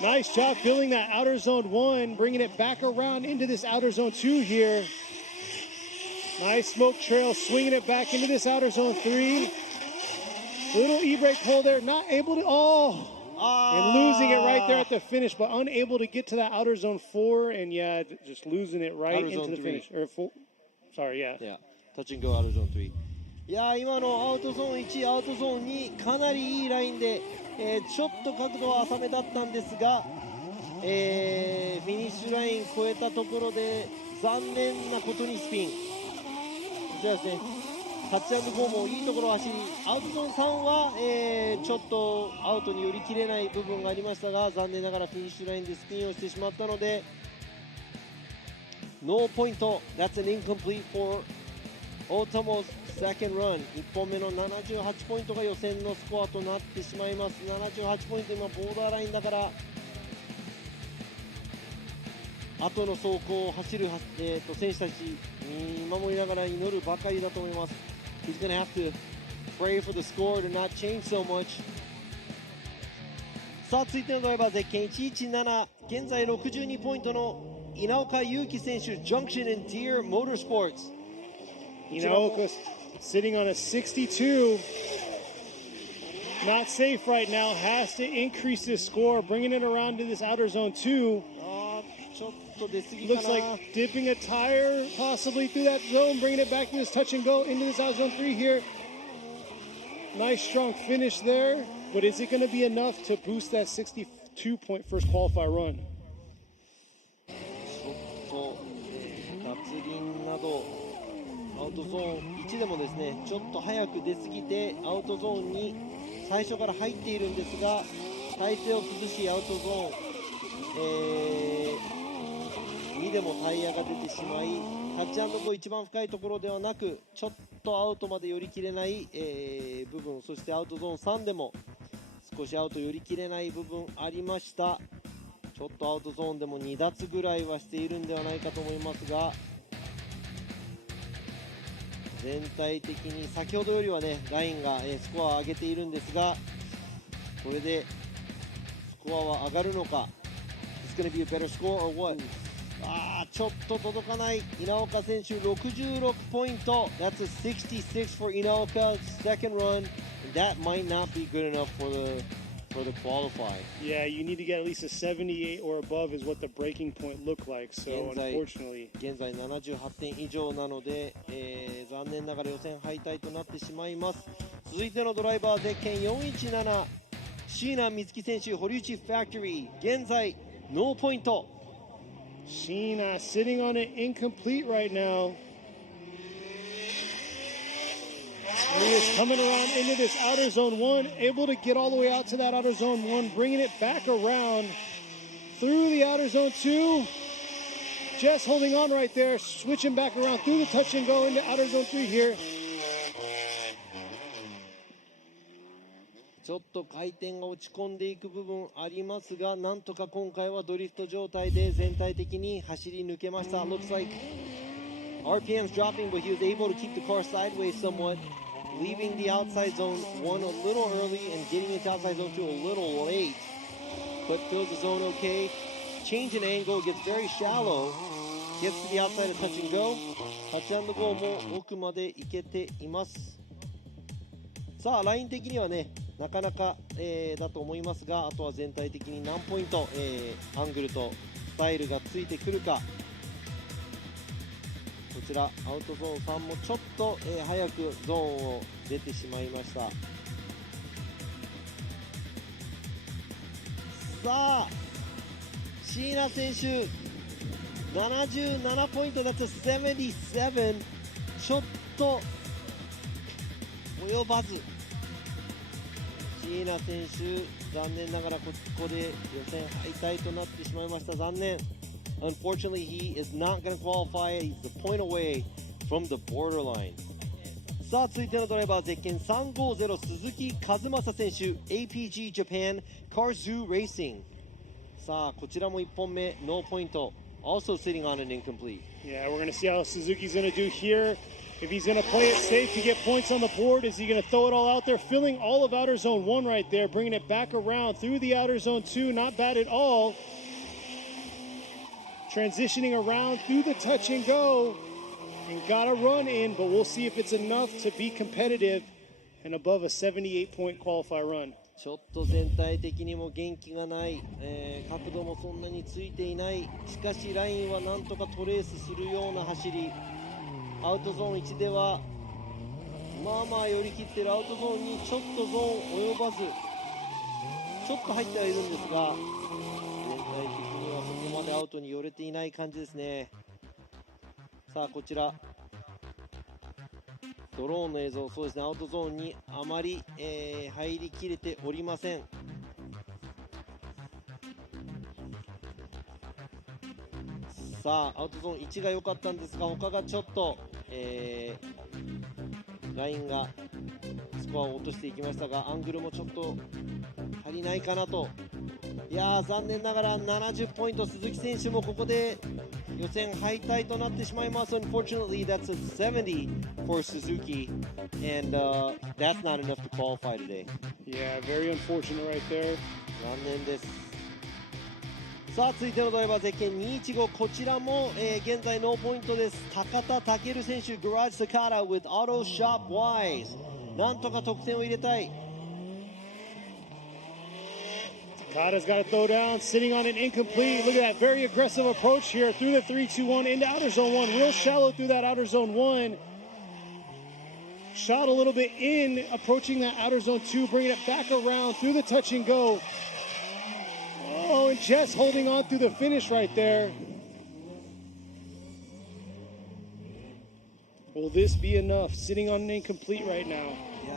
Nice job filling that outer zone 1, bringing it back around into this outer zone 2 here. Nice smoke trail, swinging it back into this outer zone 3. Little e-brake pull there, not able to, and losing it right there at the finish, but unable to get to that outer zone 4, and yeah, just losing it right into the finish. Sorry, yeah. Touch and go outer zone 3。いやー、今のアウトゾーン1、アウトゾーン2、かなりいいラインで、ちょっと角度は浅めだったんですが、フィニッシュライン越えたところで残念なことにスピン。こちらですね、タッチ&ゴーもいいところを走り、アウトゾーン3は、ちょっとアウトに寄り切れない部分がありましたが、残念ながらフィニッシュラインでスピンをしてしまったので、ノーポイント。That's an incomplete for Otomo's second run。 1本目の78ポイントが予選のスコアとなってしまいます。78ポイント、今ボーダーラインだから、後の走行を走る、選手たち見守りながら祈るばかりだと思います。He's going to have to pray for the score to not change so much。 さあ、続いてのドライバーゼッケン117、現在62ポイントの稲岡祐希選手、Junction and Deer Motorsports。 Inaoka sitting on a 62. Not safe right now, has to increase his score, bringing it around to this outer zone 2. ちょっと出過ぎかな。 Looks like dipping a tire possibly through that zone, bringing it back to this touch and go into this outer zone 3 here. Nice strong finish there, but is it going to be enough to boost that 62-point first qualifier run? ちょっと、脱輪などアウトゾーン1でもですね、ちょっと早く出過ぎてアウトゾーンに最初から入っているんですが、体勢を崩しアウトゾーン、2でもタイヤが出てしまい、タッチ&ゴー一番深いところではなく、ちょっとアウトまで寄り切れない、部分、そしてアウトゾーン3でも少しアウト寄り切れない部分ありました。ちょっとアウトゾーンでも2脱ぐらいはしているんではないかと思いますが、全体的に先ほどよりはね、ラインがスコアを上げているんですが、これでスコアは上がるのか。 It's gonna be a better score or what? ちょっと届かない稲岡選手、66ポイント。 That's a 66 for Inaoka's second run. That might not be good enough for the qualify. Yeah, you need to get at least a 78 or above is what the breaking point looked like. So unfortunately, 現在78点以上なので、残念ながら予選敗退となってしまいます。続いてのドライバーゼッケン417、椎名美月選手、堀内ファクトリー、現在ノーポイント。 Sheena sitting on it incomplete right now. He is coming around into this outer zone 1, able to get all the way out to that outer zone 1, bringing it back around through the outer zone 2. Just holding on right there, switching back around through the touch and go into outer zone 3 here. ちょっと回転が落ち込んでいく部分ありますが、なんとか今回はドリフト状態で全体的に走り抜けました。 Looks like RPM's dropping, but he was able to keep the car sideways somewhat, leaving the outside zone 1 a little early and getting into outside zone 2 a little late, but fills the zone okay. Change in angle, gets very shallow, gets to the outside of touch and go. Touch and go も奥まで行けています。さあ、ライン的にはね、なかなか、だと思いますが、あとは全体的に何ポイント、アングルとスタイルがついてくるか。こちらアウトゾーン3もちょっと、早くゾーンを出てしまいました。さあ、椎名選手77ポイントだと77、ちょっと及ばず。椎名選手、残念ながらここで予選敗退となってしまいました。残念。Unfortunately, he is not going to qualify. He's a point away from the borderline. さあ、続いてのドライバーゼッケン350、鈴木和正選手、APG Japan Carzoo Racing。さあ、こちらも1本目ノーポイント。Also sitting on an incomplete. Yeah, we're going to see how Suzuki's going to do here. If he's going to play it safe to get points on the board, is he going to throw it all out there? Filling all of outer zone 1 right there, bringing it back around through the outer zone 2. Not bad at all. Transitioning around through the touch and go. And got a run in, but we'll see if it's enough to be competitive and above a 78-point qualifier run. ちょっと全体的にも元気がない、角度もそんなについていない。しかしラインはなんとかトレースするような走り。アウトゾーン1ではまあまあ寄り切ってる。アウトゾーンにちょっとゾーン及ばず、ちょっと入ってはいるんですが、全体的にはそこまでアウトに寄れていない感じですね。さあこちらドローンの映像、そうですね、アウトゾーンにあまり、入りきれておりません。さあアウトゾーン1が良かったんですが、他がちょっと、ラインがスコアを落としていきましたが、アングルもちょっと足りないかなと。いやー残念ながら70ポイント、鈴木選手もここで予選敗退となってしまいます。Unfortunately, that's a 70 for Suzuki, and that's not enough to qualify today. Yeah, very unfortunate right there. 残念です。さあ続いてのドライバーゼッケン215、こちらも、現在ノーポイントです。高田健選手、グラッジタカタ with Auto Shop Wise、 なんとか得点を入れたい。Takata's got to throw down, sitting on an incomplete. Look at that very aggressive approach here through the 3-2-1 into outer zone 1. Real shallow through that outer zone 1. Shot a little bit in, approaching that outer zone 2, bringing it back around through the touch and go. Oh, and Jess holding on through the finish right there. Will this be enough? Sitting on an incomplete right now. いや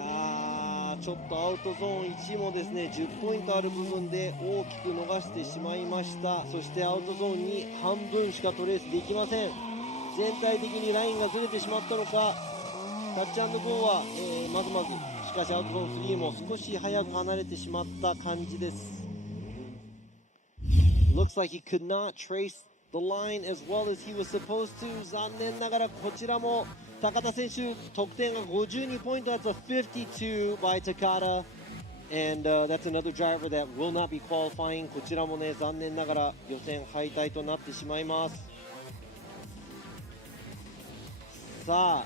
ーちょっとアウトゾーン1もですね10ポイントある部分で大きく逃してしまいました。そしてアウトゾーンに半分しかトレースできません。全体的にラインがずれてしまったのか、タッチ&ゴーは、まずまず、しかしアウトゾーン3も少し早く離れてしまった感じです。Looks like he could not trace the line as well as he was supposed to. 残念ながらこちらも高田選手得点が52ポイント。That's a 52 by Takata, and that's another driver that will not be qualifying. こちらもね残念ながら予選敗退となってしまいます。さあ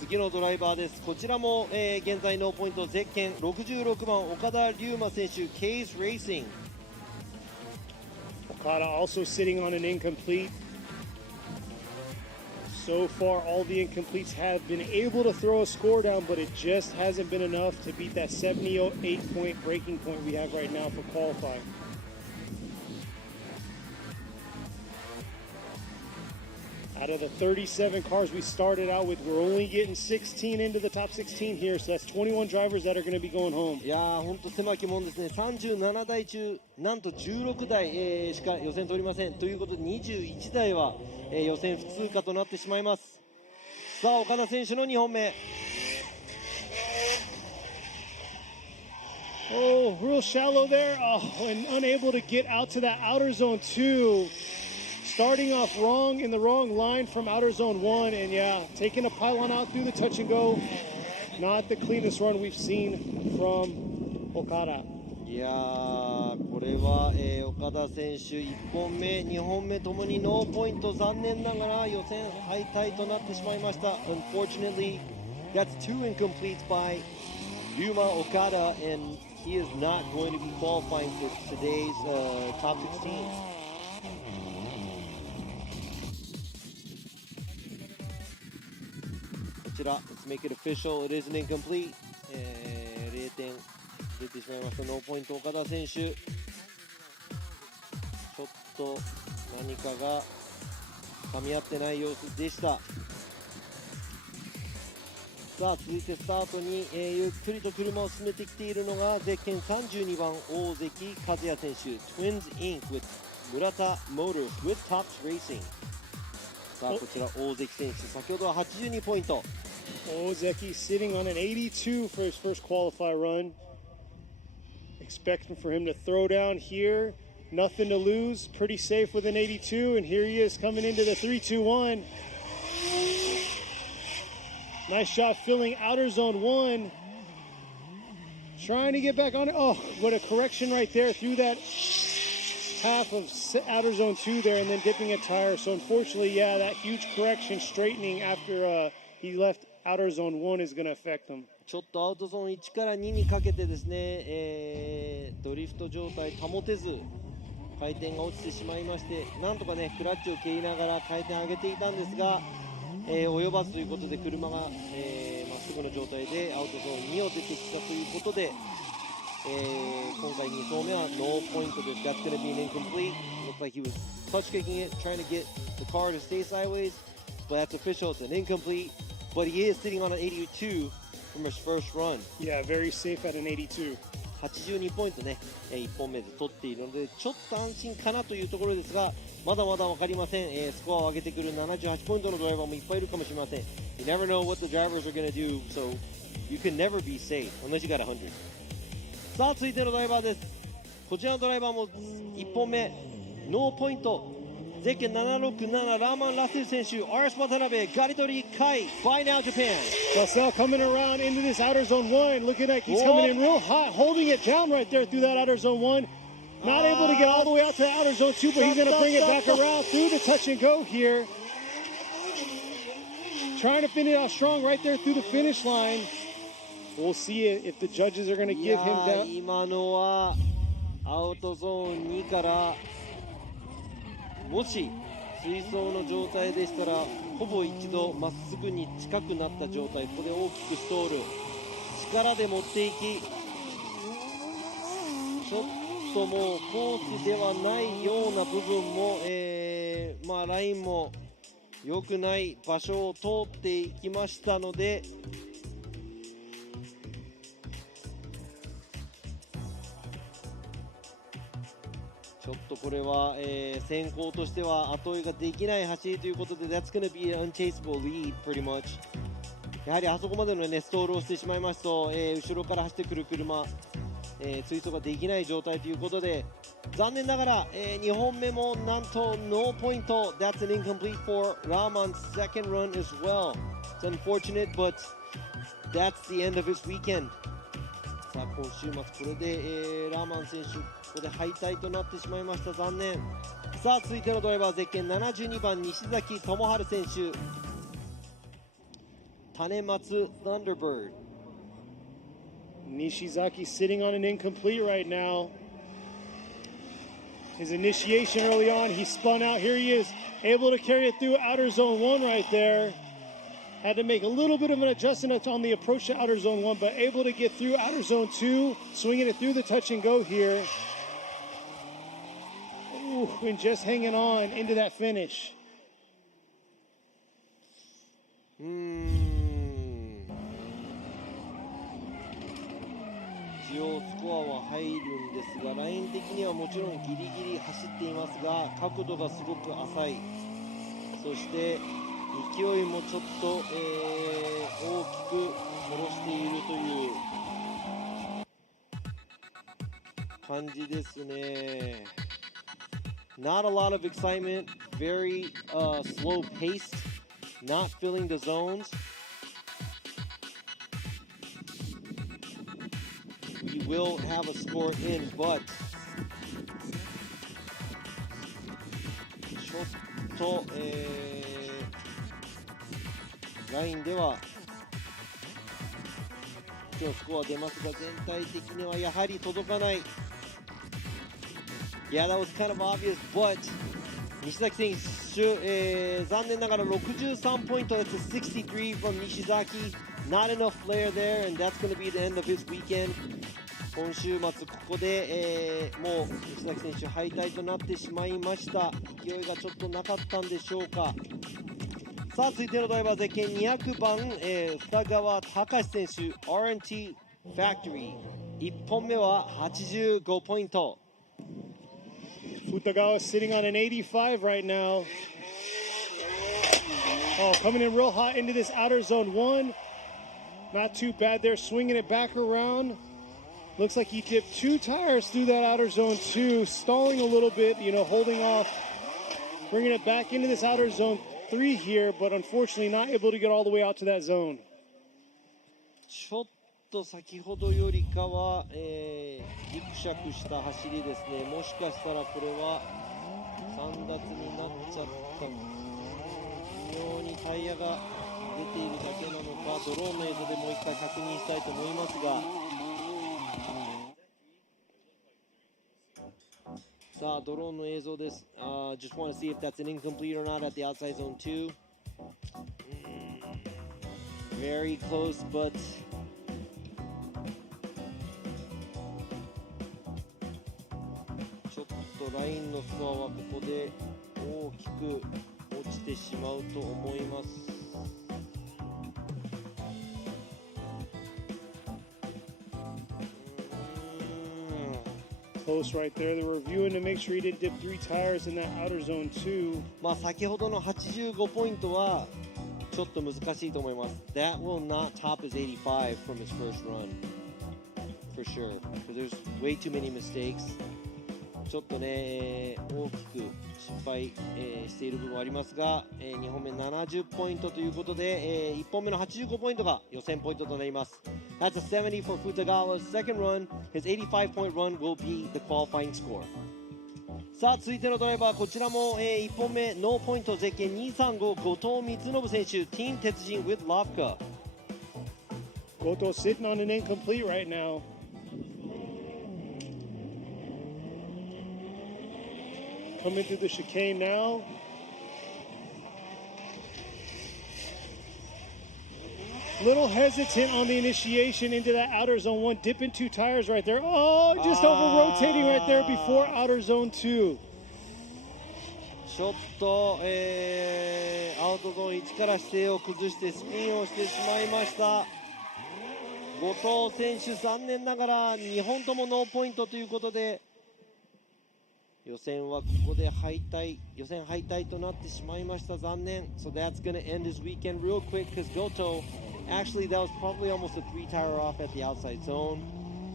次のドライバーです。こちらも、現在ノーポイント、ゼッケン66番岡田龍馬選手、ケイズレーシング。Okada also sitting on an incomplete. So far, all the incompletes have been able to throw a score down, but it just hasn't been enough to beat that 78-point breaking point we have right now for qualifying. Out of the 37 cars we started out with, we're only getting 16 into the top 16 here, so that's 21 drivers that are going to be going home. いやー本当狭きもんですね。37台中なんと16台、しか予選取りません。ということで21台は、予選不通過となってしまいます。さあ岡田選手の2本目。Oh, real shallow there. Oh, and unable to get out to that outer zone 2. Starting off wrong in the wrong line from outer zone 1, and yeah, taking a pylon out through the touch and go. Not the cleanest run we've seen from Okada. いやーこれは、岡田選手1本目2本目ともにノーポイント。残念ながら予選敗退となってしまいました。 Unfortunately, that's 2 incompletes by Ryuma Okada, and he is not going to be qualifying for today's top 16. こちら Let's make it official. It is an incomplete. 0点出てしまいました。ノーポイント岡田選手。ちょっと何かが噛み合ってない様子でした。さあ続いてスタートに、ゆっくりと車を進めてきているのがゼッケン32番大関和也選手。 Twins Inc. with 村田 Motors with Tops Racing。 さあこちら大関選手、先ほどは82ポイント。Ozeki sitting on an 82 for his first qualifier run. Expecting for him to throw down here. Nothing to lose. Pretty safe with an 82. And here he is coming into the 3-2-1. Nice job filling outer zone 1. Trying to get back on it. Oh, what a correction right there through that half of outer zone 2 there and then dipping a tire. So unfortunately, yeah, that huge correction straightening after he left outer zone 1 is going to affect him. ちょっとアウトゾーン1から2にかけてですね、ドリフト状態保てず回転が落ちてしまいまして、なんとかねクラッチを蹴りながら回転上げていたんですが、及ばずということで車がまっすぐの状態でアウトゾーン2を出てきたということで、今回2走目はノーポイントで That's going to be an incomplete. Looks like he was touch kicking it, trying to get the car to stay sideways, but that's official. It's an incomplete, but he is sitting on an 82 from his first run. Yeah, very safe at an 82. 82ポイントね、1本目で取っているのでちょっと安心かなというところですが、まだまだ分かりません。スコアを上げてくる78ポイントのドライバーもいっぱいいるかもしれません。You never know what the drivers are going to do, so you can never be safe unless you got 100. さあ続いてのドライバーです。こちらのドライバーも1本目ノーポイント。ゼッケン767ラーマン・ラッセル選手、RS 渡辺、ガリトリ・カイ、Bye Now Japan. Lascelles coming around into this outer zone 1. Looking like he's coming in real hot, holding it down right there through that outer zone 1. Not able to get all the way out to the outer zone 2, but he's going to bring it back around through the touch and go here. Trying to finish out strong right there through the finish line. We'll see if the judges are going to give him down. 今のはアウトゾーン2からもし水槽の状態でしたらほぼ一度まっすぐに近くなった状態、ここで大きくストール、力で持っていき、ちょっともうコースではないような部分も、ラインも良くない場所を通っていきましたので、ちょっとこれは、先行としては後追いができない走りということで That's going to be an unchaseable lead pretty much. やはりあそこまでの、ストールをしてしまいますと、後ろから走ってくる車、追走ができない状態ということで残念ながら、2本目もなんとノーポイント。 That's an incomplete for Rahman's second run as well. It's unfortunate, but that's the end of his weekend. さあ今週末これで、ラーマン選手ここで敗退となってしまいました。残念。さあ続いてのドライバー、ゼッケン72番西崎智春選手、種松 Thunderbird. Nishizaki sitting on an incomplete right now. His initiation early on, he spun out. Here he is, able to carry it through outer zone 1 right there. Had to make a little bit of an adjustment on the approach to outer zone 1, but able to get through outer zone 2, swinging it through the touch and go here. Ooh, and just hanging on into that finish. 一応スコアは入るんですが、ライン的にはもちろんギリギリ走っていますが、角度がすごく浅い、そして勢いもちょっと、大きく殺しているという感じですね。Not a lot of excitement, very slow paced, not filling the zones. We will have a score in, but ちょっと、ラインでは今日スコア出ますが、全体的にはやはり届かない。Yeah, that was kind of obvious, but 西崎選手、残念ながら63ポイント。That's a 63 from Nishizaki. Not enough flair there, and that's going to be the end of his weekend. 今週末ここで、もう西崎選手敗退となってしまいました。勢いがちょっとなかったんでしょうか。さあ続いてのドライバー、ゼッケン200番、二川隆選手 R&T Factory。 1本目は85ポイント。Futagawa sitting on an 85 right now. Oh, coming in real hot into this outer zone 1. Not too bad there, swinging it back around. Looks like he dipped 2 tires through that outer zone 2, stalling a little bit, holding off, bringing it back into this outer zone 3 here, but unfortunately not able to get all the way out to that zone. ちょっと先ほどよりかは、ギクシャクした走りですね。もしかしたらこれは3奪になっちゃった。微妙にタイヤが出ているだけなのか、ドローンの映像でもう一回確認したいと思いますが、さあドローンの映像です。Just want to see if that's an incomplete or not at the outside zone 2. Very close, butちょっとラインのスコアはここで大きく落ちてしまうと思います。Close right there. They were reviewing to make sure he didn't dip 3 tires in that outer zone 2. まあ先ほどの85ポイントはちょっと難しいと思います。That will not top his 85 from his first run. For sure. Because there's way too many mistakes. ちょっとね、大きく失敗、している部分はありますが、2本目70ポイントということで、1本目の85ポイントが予選ポイントとなります。That's a 70 for Futagawa's second run. His 85-point run will be the qualifying score. さあ続いてのドライバー、こちらも、1本目ノーポイントゼッケン235後藤光信選手、ティーン鉄人 with Lavka. Goto sitting on an incomplete right now. Coming through the chicane now. Little hesitant on the initiation into that outer zone 1, dipping 2 tires right there. Oh, just over rotating right there before outer zone 2. ちょっと、アウトゾーン1から姿勢を崩してスピンをしてしまいました。後藤選手、残念ながら2本ともノーポイントということで、予選はここで予選敗退となってしまいました。残念。So that's going to end his weekend real quick because Goto, actually that was probably almost a 3-tire off at the outside zone,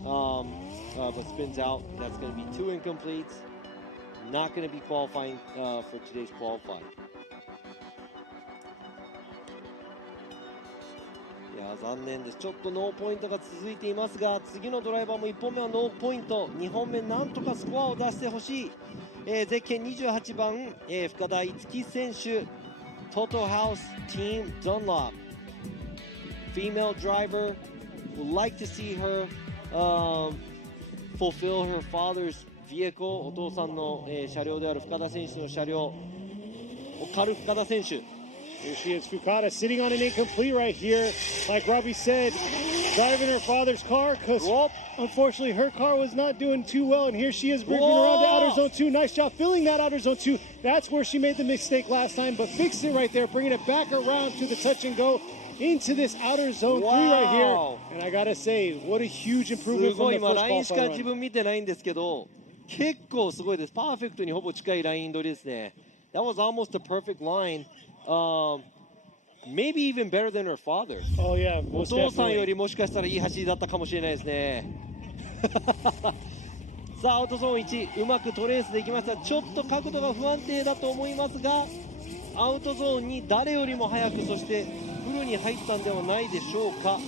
but spins out. That's going to be 2 incompletes. Not going to be qualifying for today's qualify. いや残念です。ちょっとノーポイントが続いていますが、次のドライバーも1本目はノーポイント、2本目なんとかスコアを出してほしい。ゼッケン28番、深田樹選手、Total House Team Dunlop. Female driver, would like to see her fulfill her father's vehicle. お父さんの、車両である深田選手の車両を狩る深田選手。Here she is, Fukada, sitting on an incomplete right here. Like Robbie said, driving her father's car because unfortunately her car was not doing too well. And here she is bringing around the outer zone 2. Nice job filling that outer zone 2. That's where she made the mistake last time, but fixed it right there, bringing it back around to the touch and go into this outer zone 3 right here. And I gotta say, what a huge improvement from the first ラインしか qualifying 自 run. 分見てないんですけど、結構すごいです。パーフェクトにほぼ近いライン取りですね。That was almost a perfect line. Maybe even better than her father. Oh yeah, お most 父さんよ definitely. りもしかしたらいい走りだったかもしれないですね。さあアウトゾーン1、うまくトレースできました。ちょっと角度が不安定だと思いますが、アウトゾーンに誰よりも早く、そしてフルに入ったんではないでしょうか。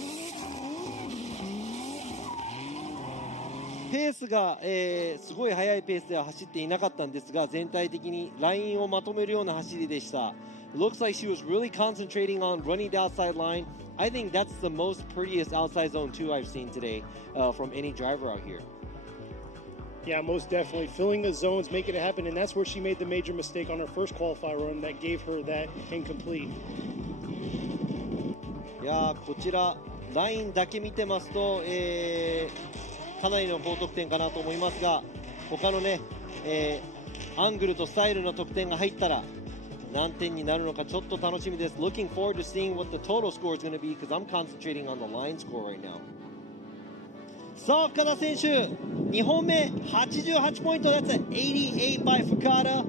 ペースが、すごい速いペースでは走っていなかったんですが、全体的にラインをまとめるような走りでした。Looks like she was really concentrating on running the outside line. I think that's the most prettiest outside zone 2 I've seen today from any driver out here. Yeah, most definitely. Filling the zones, making it happen, and that's where she made the major mistake on her first qualifier run that gave her that incomplete. いやこちらラインだけ見てますと、かなりの高得点かなと思いますが、他のね、アングルとスタイルの得点が入ったら何点になるのかちょっと楽しみです。Looking forward to seeing what the total score is going to be because I'm concentrating on the line score right now. さあ深田選手、2本目88ポイント。That's an 88 by Fukada.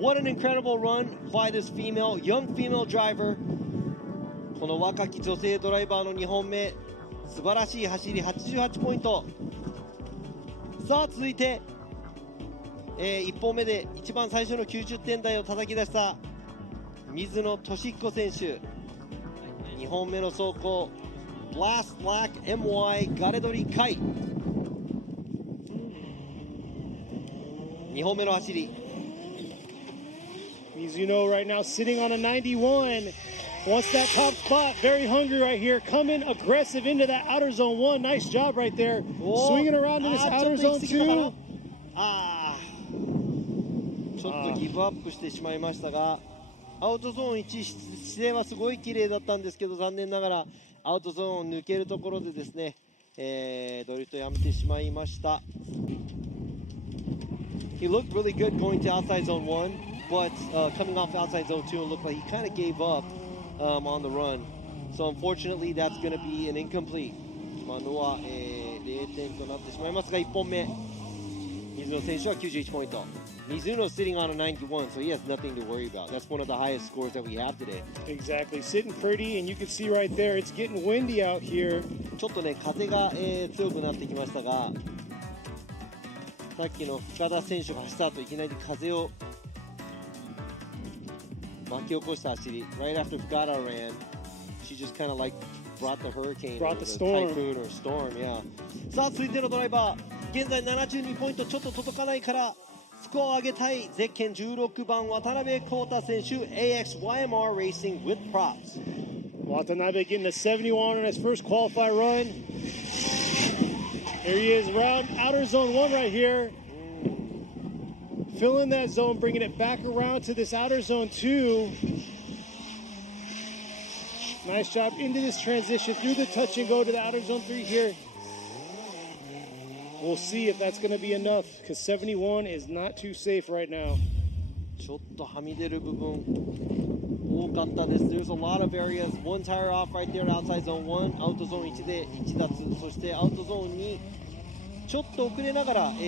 What an incredible run by this young female driver. この若き女性ドライバーの2本目、素晴らしい走り、88ポイント。さあ続いて、1本目で一番最初の90点台を叩き出した水野俊彦選手、2本目の走行 Blast Black MY ガレドリカイ。2本目の走り。Mizuno right now sitting on a 91. Wants that top spot. Very hungry right here. Coming aggressive into that outer zone 1. Nice job right there. Swinging around in this outer zone 2. ちょっとギブアップしてしまいましたが、アウトゾーン1姿勢はすごい綺麗だったんですけど、残念ながらアウトゾーンを抜けるところでですね、ドリフトやめてしまいました。He looked really good going to outside zone 1, but coming off outside zone 2, it looked like he kind of gave up on the run. So unfortunately, that's going to be an incomplete. 今のは、0点となってしまいますが、1本目、水野選手は91ポイント。Mizuno is sitting on a 91, so he has nothing to worry about. That's one of the highest scores that we have today. Exactly. Sitting pretty, and you can see right there, it's getting windy out here. ちょっとね、風が、強くなってきましたが、さっきの深田選手が走った後、いきなり風を巻き起こした走り。Right after Fukada ran, she just kind of like brought the hurricane, brought or the storm. Typhoon or storm, yeah. さあ、続いてのドライバー、現在72ポイント、ちょっと届かないから、スコアを上げたいゼッケン16番渡辺浩太選手 AXYMR Racing with props. Watanabe getting a 71 on his first qualify run. Here he is around outer zone 1 right here. Filling that zone, bringing it back around to this outer zone 2. Nice job into this transition through the touch and go to the outer zone 3 here. We'll see if that's going to be enough, because 71 is not too safe right now. ちょっとはみ出る部分多かったです。There's a lot of areas. One tire off right there at outside zone 1. アウトゾーン1で1脱。そしてアウトゾーン2。ちょっと遅れながら、近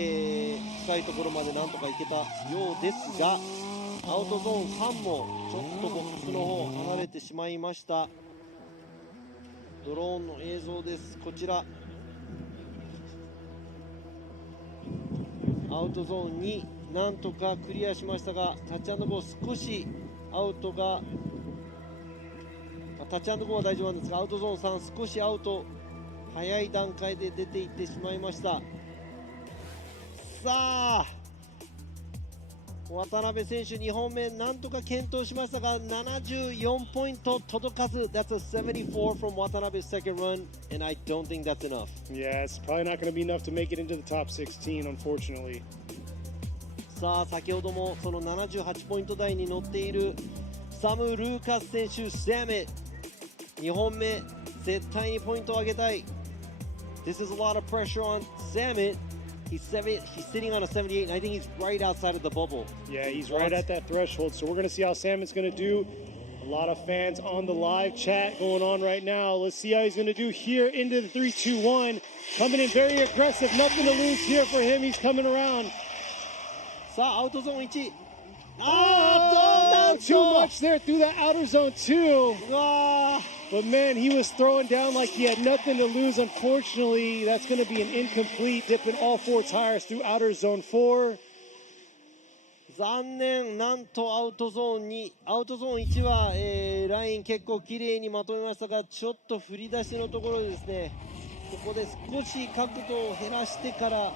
いところまでなんとか行けたようですが、アウトゾーン3もちょっとボックスの方離れてしまいました。ドローンの映像です。こちら。アウトゾーン2なんとかクリアしましたが、タッチアンドゴー少しアウトが、タッチアンドゴーは大丈夫なんですが、アウトゾーン3少しアウト早い段階で出ていってしまいました。さあ、渡辺選手2本目なんとか検討しましたが、74ポイント届かず。That's a 74 from Watanabe's second run, and I don't think that's enough. Yeah, it's probably not going to be enough to make it into the top 16, unfortunately. さあ、先ほどもその78ポイント台に乗っているサム・ルーカス選手、サム2本目絶対にポイントを上げたい。This is a lot of pressure on Samet. He's sitting on a 78, and I think he's right outside of the bubble. Yeah, he's right at that threshold. So we're going to see how Samet's going to do. A lot of fans on the live chat going on right now. Let's see how he's going to do here into the 3-2-1. Coming in very aggressive. Nothing to lose here for him. He's coming around. さあ、アウトゾーン1。Oh, too much there through that outer zone 2. うわー。 But man, he was throwing down like he had nothing to lose. Unfortunately, that's going to be an incomplete, dipping all 4 tires through outer zone 4. 残念、なんとアウトゾーン2、アウトゾーン1は、ライン結構綺麗にまとめましたが、ちょっと振り出しのところでですね、ここで少し角度を減らしてから、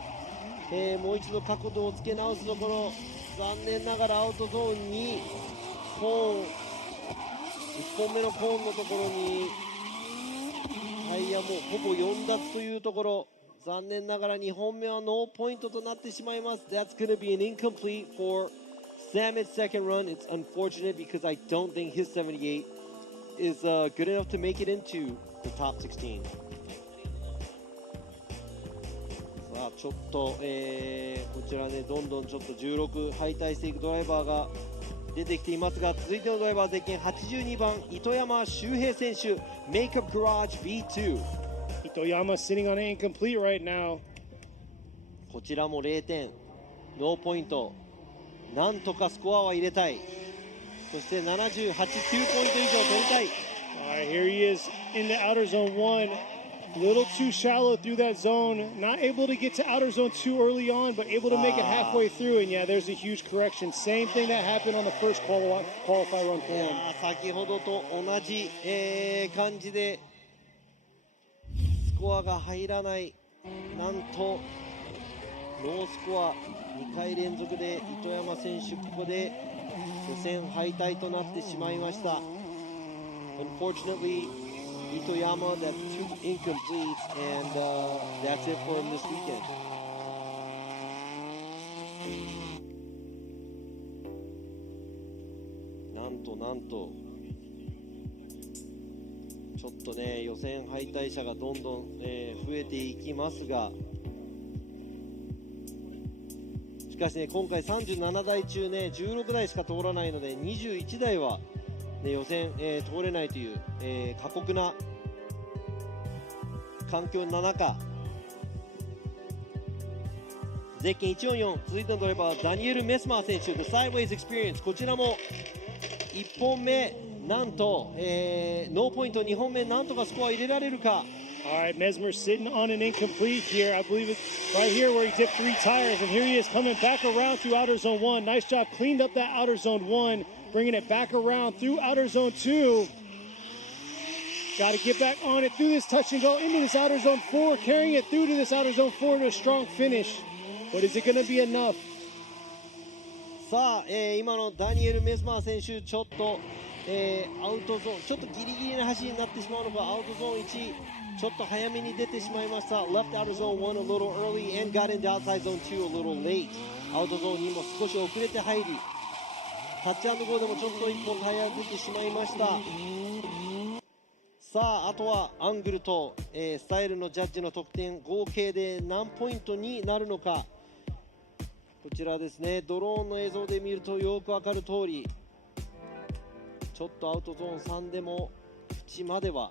もう一度角度をつけ直すところ、残念ながらアウトゾーン2、コーン、1本目のコーンのところにタイヤもほぼ4脱というところ、残念ながら2本目はノーポイントとなってしまいます。That's going to be an incomplete for Samet's second run. It's unfortunate because I don't think his 78 is good enough to make it into the top 16. さあちょっと、こちらね、どんどんちょっと16敗退していくドライバーが出てきていますが、続いてのドライバーゼッケン82番糸山修平選手、メイクアップガラージ B2。 Itoyama sitting on an incomplete right now. こちらも0点、ノーポイント、なんとかスコアは入れたい。そして78、9ポイント以上取りたい。Alright, here he is in the outer zone 1. A little too shallow through that zone. Not able to get to outer zone 2 early on, but able to make it halfway through. And yeah, there's a huge correction. Same thing that happened on the first qualify run for him. 先ほどと同じ、感じでコアが入らない。なんとノースコア2回連続で糸山選手、ここで予選敗退となってしまいました。Unfortunately, Itoyama, that's 2 incompletes, and that's it for him this weekend. なんとちょっとね、予選敗退者がどんどん、増えていきますが、しかしね、今回37台中ね16台しか通らないので、21台は、ね、予選、通れないという、過酷な環境の中、ゼッケン144、続いてのドライバーダニエル・メスマー選手、The Sideways Experience、こちらも1本目なんと、ノーポイント2本目なんとかスコア入れられるか。All right, Mesmer sitting on an incomplete here. I believe it's right here where he dipped 3 tires, and here he is coming back around through outer zone 1. Nice job, cleaned up that outer zone 1, bringing it back around through outer zone 2. Got to get back on it through this touch and go into this outer zone 4, carrying it through to this outer zone 4 to a strong finish. But is it going to be enough? さあ、今のダニエル・メスマー選手、ちょっと、アウトゾーン、ちょっとギリギリな走りになってしまうのか、アウトゾーン1、ちょっと早めに出てしまいました。Left outer zone 1 a little early and got into outside zone 2 a little late. アウトゾーン2も少し遅れて入り、タッチ&ゴーでもちょっと1本タイヤ出てしまいました。さあ、あとはアングルと、スタイルのジャッジの得点合計で何ポイントになるのか。こちらですね、ドローンの映像で見るとよくわかる通り、ちょっとアウトゾーン3でも縁までは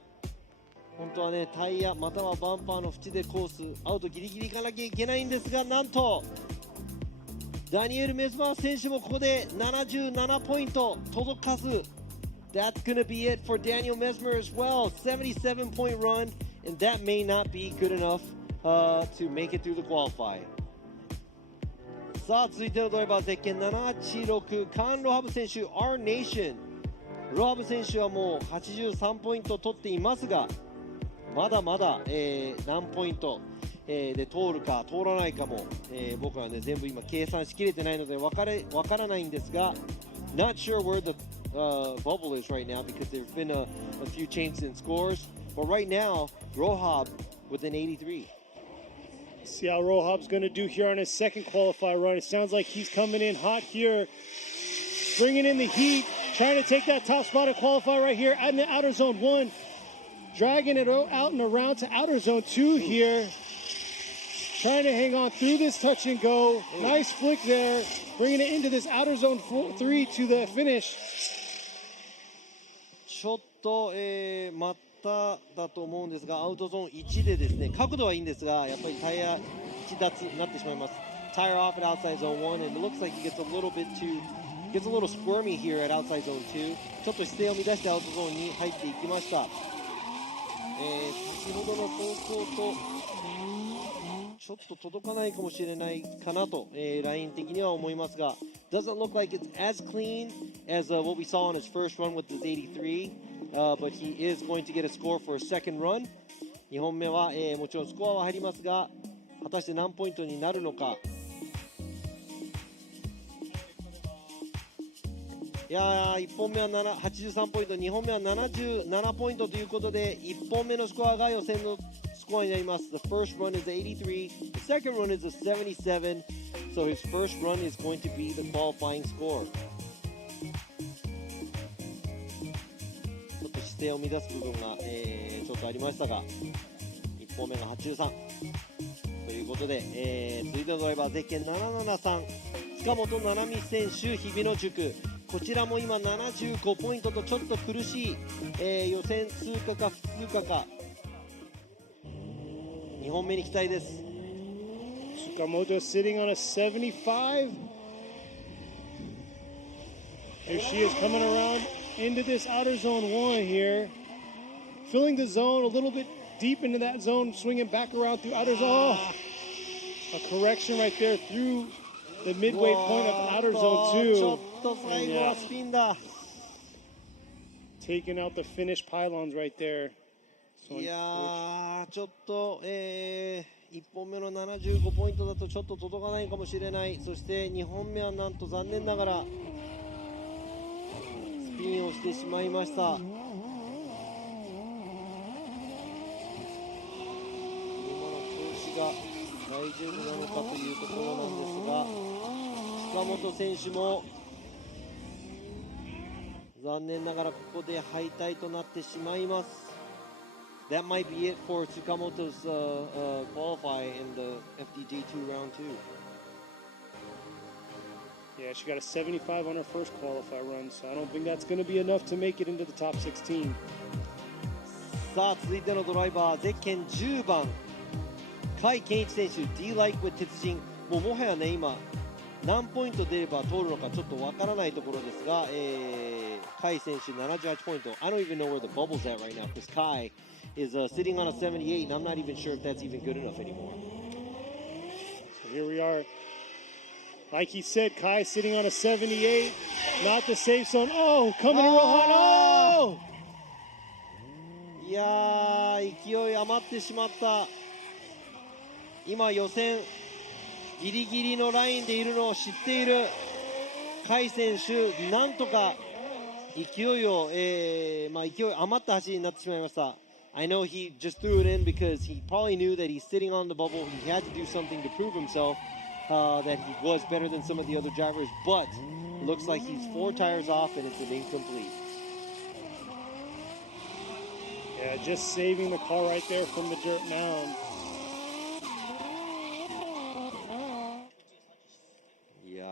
本当はね、タイヤまたはバンパーの縁でコースアウトギリギリ行かなきゃいけないんですが、なんとダニエル・メスマー選手もここで77ポイント届かず。 That's gonna be it for Daniel Mesmer as well. 77-point run, and that may not be good enough to make it through the qualify. さあ、続いてのドライバー、ゼッケン786カーン・ロハブ選手、 R Nation。 ロハブ選手はもう83ポイント取っていますが、まだまだ、何ポイント、で通るか通らないかも、僕はね全部今計算しきれてないのでわからないんですが、 Not sure where the bubble is right now because there's been a few changes in scores, but right now Rohab with an 83. See how Rohab's going to do here on his second qualify run. It sounds like he's coming in hot here, bringing in the heat, trying to take that top spot at qualify right here in the outer zone 1, dragging it out and around to outer zone 2 here, trying to hang on through this touch and go. Nice flick there, bringing it into this outer zone 3 to the finish. ちょっと、まただと思うんですが、アウトゾーン1でですね、角度はいいんですが、やっぱりタイヤ1脱になってしまいます。Tire off at outside zone 1, and it looks like he gets a little squirmy here at outside zone 2. ちょっと姿勢を乱してアウトゾーンに入っていきました。先ほどの走行とちょっと届かないかもしれないかなと、ライン的には思いますが、doesn't look like it's as clean as what we saw on his first run with his 83, but he is going to get a score for a second run. 2本目は、もちろんスコアは入りますが、果たして何ポイントになるのか。いやー、1本目は83ポイント、2本目は77ポイントということで、1本目のスコアが予選のスコアになります。The first run is 83, the second run is a 77, so his first run is going to be the qualifying score. ちょっと姿勢を乱す部分が、ちょっとありましたが、1本目が83ということで、続いてのドライバー、ゼッケン773塚本七海選手、日比野塾、こちらも今75ポイントとちょっと苦しい、予選通過か不通過か、2本目に期待です。Tsukamoto sitting on a 75. Here she is coming around into this outer zone 1 here, filling the zone a little bit deep into that zone, swinging back around through outer zone. Oh, a correction right there through the midway point of outer zone 2. ちょっと最後はスピンだ。Taking out the finish pylons right there. いやー、ちょっと、1本目の75ポイントだとちょっと届かないかもしれない。そして2本目はなんと残念ながらスピンをしてしまいました。今の調子が大丈夫なのかというところなんですが、近本選手も残念ながらここで敗退となってしまいます。That might be it for Tsukamoto's qualify in the FDJ2 round 2. Yeah, she got a 75 on her first qualify run, so I don't think that's going to be enough to make it into the top 16. さあ続いてのドライバー、ゼッケン10番甲斐健一選手、 D ライク鉄人。もはやね、今何ポイント出れば通るのかちょっとわからないところですが、甲斐選手78ポイント。 I don't even know where the bubble's at right now because Kai is sitting on a 78 and I'm not even sure if that's even good enough anymore. So here we are. Like he said, Kai sitting on a 78, not the safe zone. Oh, coming in real hot. Oh! いやー、勢い余ってしまった。今予選ギリギリのラインでいるのを知っている甲斐選手、なんとか勢いを、勢い余った走りになってしまいました。I know he just threw it in because he probably knew that he's sitting on the bubble. He had to do something to prove himself that he was better than some of the other drivers, but it looks like he's 4 tires off and it's an incomplete. Yeah, just saving the car right there from the dirt mound. いやー、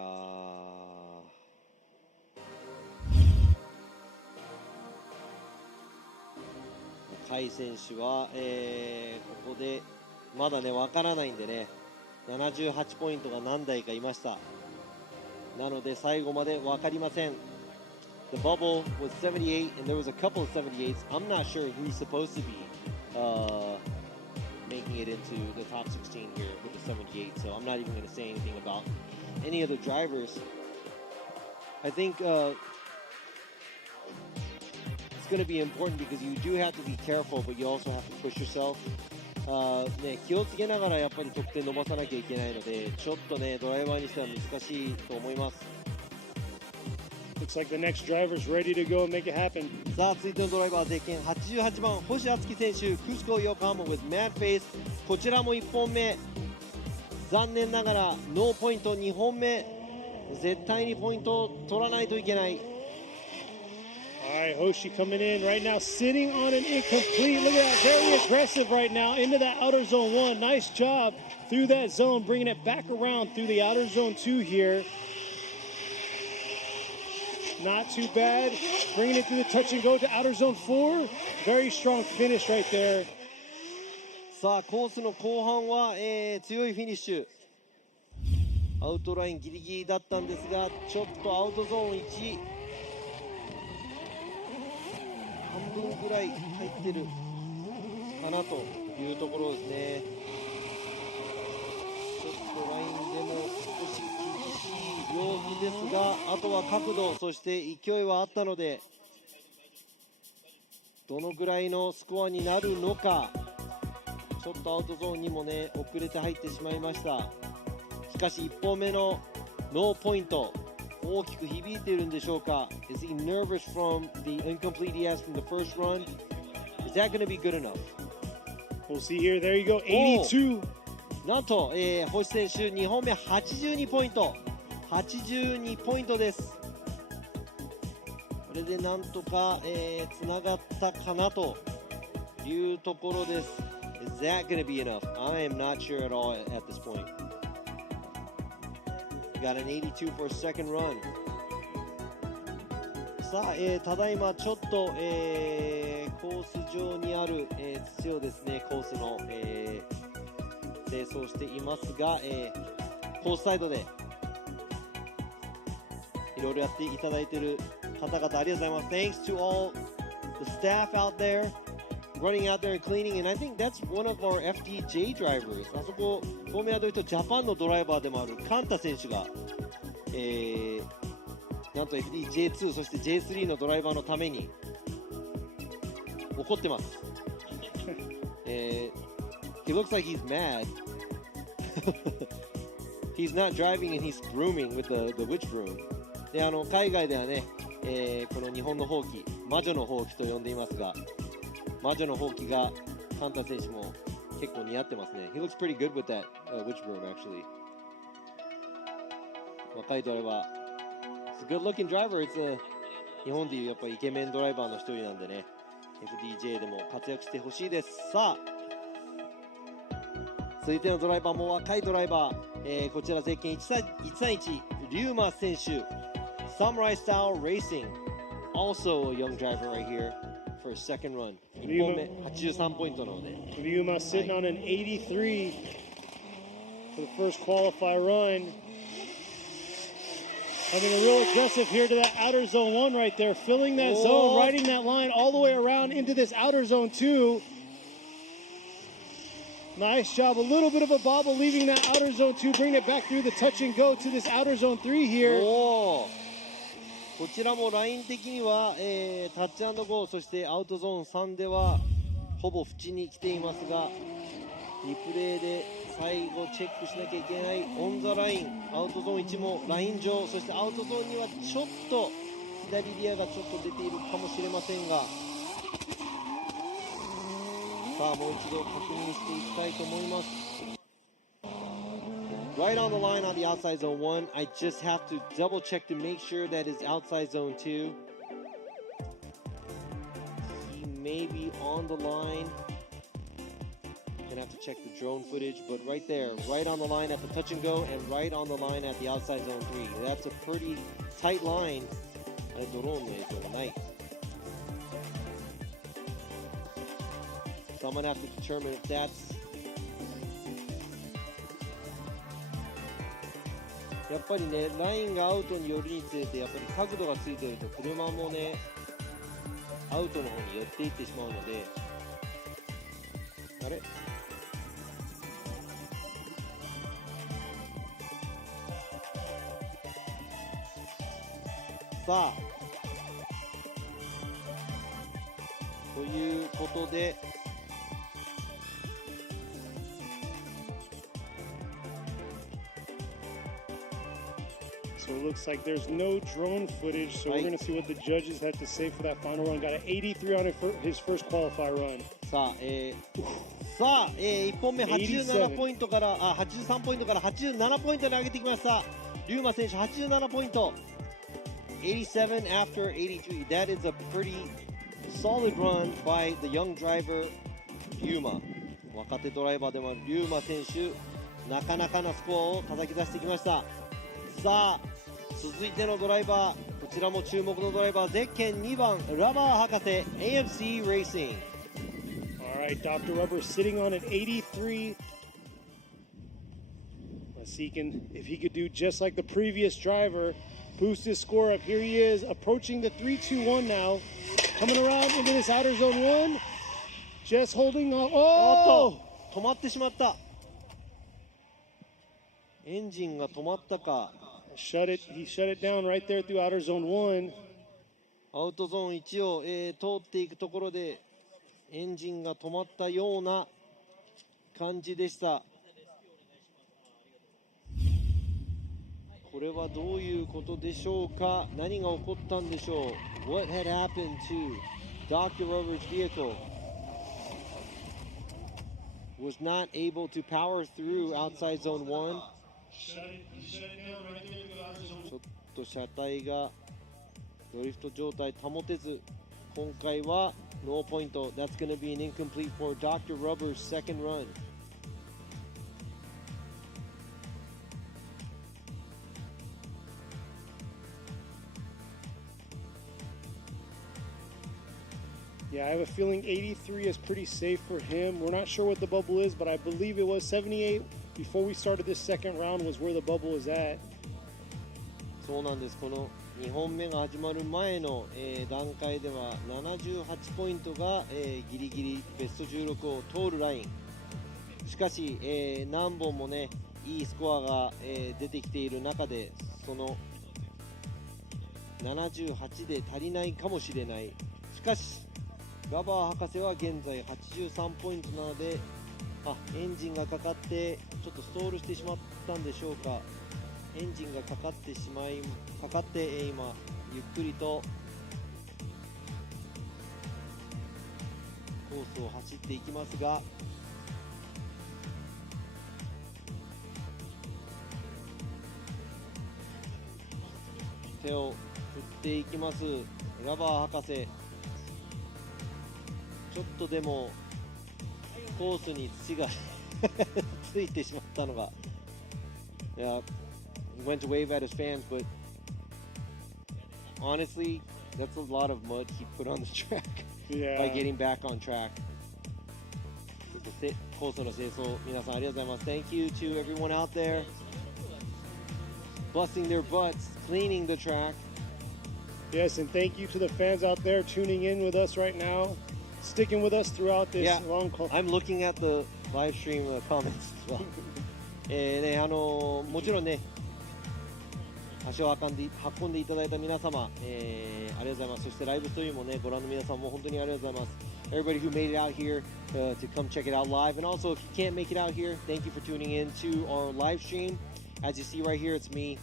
甲斐選手は、ここでまだねわからないんでね、78ポイントが何台かいました。なので最後まで分かりません。 The bubble was 78 and there was a couple of 78s. I'm not sure who's supposed to be making it into the top 16 here with the 78, so I'm not even going to say anything about any of the drivers. I think it's going to be important because you do have to be careful, but you also have to push yourself. ね、気をつけながらやっぱり得点伸ばさなきゃいけないので、ちょっとねドライバーにしては難しいと思います。Looks like the next driver's ready to go and make it happen. さあ続いてのドライバー、ゼッケン88番星敦樹選手、クスコ横浜 with mad face。 こちらも1本目残念ながらノーポイント。2本目絶対にポイントを取らないといけない。All right, Hoshi coming in right now, sitting on an incomplete. Look at that, very aggressive right now into that outer zone 1. Nice job through that zone, bringing it back around through the outer zone 2 here. Not too bad, bringing it through the touch and go to outer zone 4. Very strong finish right there. さあコースの後半は、強いフィニッシュ。アウトラインギリギリだったんですが、ちょっとアウトゾーン1半分ぐらい入ってるかなというところですね。ちょっとラインでも少し厳しい様子ですが、あとは角度、そして勢いはあったので、どのぐらいのスコアになるのか。ちょっとアウトゾーンにもね遅れて入ってしまいました。しかし1本目のノーポイント、大きく響いているんでしょうか。 Is he nervous from the incomplete he has from the first run? Is that going to be good enough? We'll see here. There you go, 82. なんと、星選手2本目82ポイント。82ポイントです。これでなんとかつながったかなというところです。Is that going to be enough? I am not sure at all at this point. Got an 82 for a second run. さあ、ただいまちょっと、コース上にある、土をですねコースの、清掃していますが、コースサイドでいろいろやっていただいている方々ありがとうございます。 Thanks to all the staff out there running out there and cleaning, and I think that's one of our FDJ drivers. あそこフォーミュラドリフトジャパンのドライバーでもあるカンタ選手が、なんと FDJ2 そして J3 のドライバーのために怒ってます。He looks like he's mad. He's not driving and he's brooming with the witch broom. で、海外ではね、この日本のほうき、魔女のほうきと呼んでいますが、魔女のほうきがカンタ選手も結構似合ってますね。He looks pretty good with that witch broom actually. 若いドライバー。It's a good looking driver. It's 日本でいうやっぱりイケメンドライバーの一人なんでね、FDJ でも活躍してほしいです。さあ、続いてのドライバーも若いドライバー、こちらゼッケン131リューマ選手 Samurai Style Racing, also a young driver right here for a second run. 1本目83ポイントなので、リューマ sitting on an 83 for the first qualify run. I mean, real aggressive here to that outer zone 1 right there, filling that zone, riding that line all the way around into this outer zone 2. Nice job, a little bit of a bobble leaving that outer zone 2, bringing it back through the touch and go to this outer zone 3 here. こちらもライン的には、タッチ&ゴー、そしてアウトゾーン3ではほぼ縁に来ていますが、リプレイで最後チェックしなきゃいけないオンザライン、アウトゾーン1もライン上、そしてアウトゾーンにはちょっと左リアがちょっと出ているかもしれませんが、さあもう一度確認していきたいと思います。Right on the line on the outside zone 1. I just have to double check to make sure that it's outside zone 2. He may be on the line. Gonna have to check the drone footage, but right there, right on the line at the touch and go, and right on the line at the outside zone 3. That's a pretty tight line. あれドローンの映像がない。So I'm gonna have to determine if that's やっぱりね、ラインがアウトに寄るにつれてやっぱり角度がついてると車もねアウトの方に寄っていってしまうので、あれさあということでSo it looks like there's no drone footage, so we're going to see what the judges had to say for that final run. Got an 83 on his first qualify run. さあ、1本目87ポイントから83ポイントから87ポイントに上げてきました。リューマ選手87ポイント。87 after 83. That is a pretty solid run by the young driver リューマ。若手ドライバーでもあるリューマ選手、なかなかなスコアを叩き出してきました。さあ続いてのドライバー、こちらも注目のドライバー、ゼッケン2番ラバー博士 AMC Racing. Alright, Dr. Rubber sitting on an 83. Let's see if he could do just like the previous driver, boost his score up. Here he is approaching the 3-2-1 now, coming around into this outer zone 1, just holding on. Oh! 止まってしまった。エンジンが止まったか。He shut it down right there through outer zone 1. アウトゾーン1を、通っていくところでエンジンが止まったような感じでした。これはどういうことでしょうか。何が起こったんでしょう。 What had happened to Dr. Rubber's vehicle? Was not able to power through outside zone 1. ちょっと車体がドリフト状態保てず、今回はノーポイント。That's going to be an incomplete for Dr. Rubber's second run. Yeah, I have a feeling 83 is pretty safe for him. We're not sure what the bubble is, but I believe it was 78 before we started this second round was where the bubble is at. そうなんです。この2本目が始まる前の、段階では78ポイントが、ギリギリベスト16を通るライン。しかし、何本もねいいスコアが、出てきている中でその78で足りないかもしれない。しかしラバー博士は現在83ポイントなので、エンジンがかかってちょっとストールしてしまったんでしょうか。エンジンがかかって、今ゆっくりとコースを走っていきますが、手を振っていきますラバー博士。ちょっとでもコースに土がついてしまったのが、he went to wave at his fans, but honestly, that's a lot of mud he put on the track by getting back on track. コースの清掃、皆さんありがとうございます。Thank you to everyone out there busting their butts, cleaning the track. Yes, and thank you to the fans out there tuning in with us right now, sticking with us throughout this long call. I'm looking at the live stream comments as well. もちろんね、足を運んでいただいた皆様、ありがとうございます。そしてライブストリームもね、ご覧の皆さんも本当にありがとうございます。Everybody who made it out here to come check it out live, and also if you can't make it out here, thank you for tuning in to our live stream. As you see right here, it's me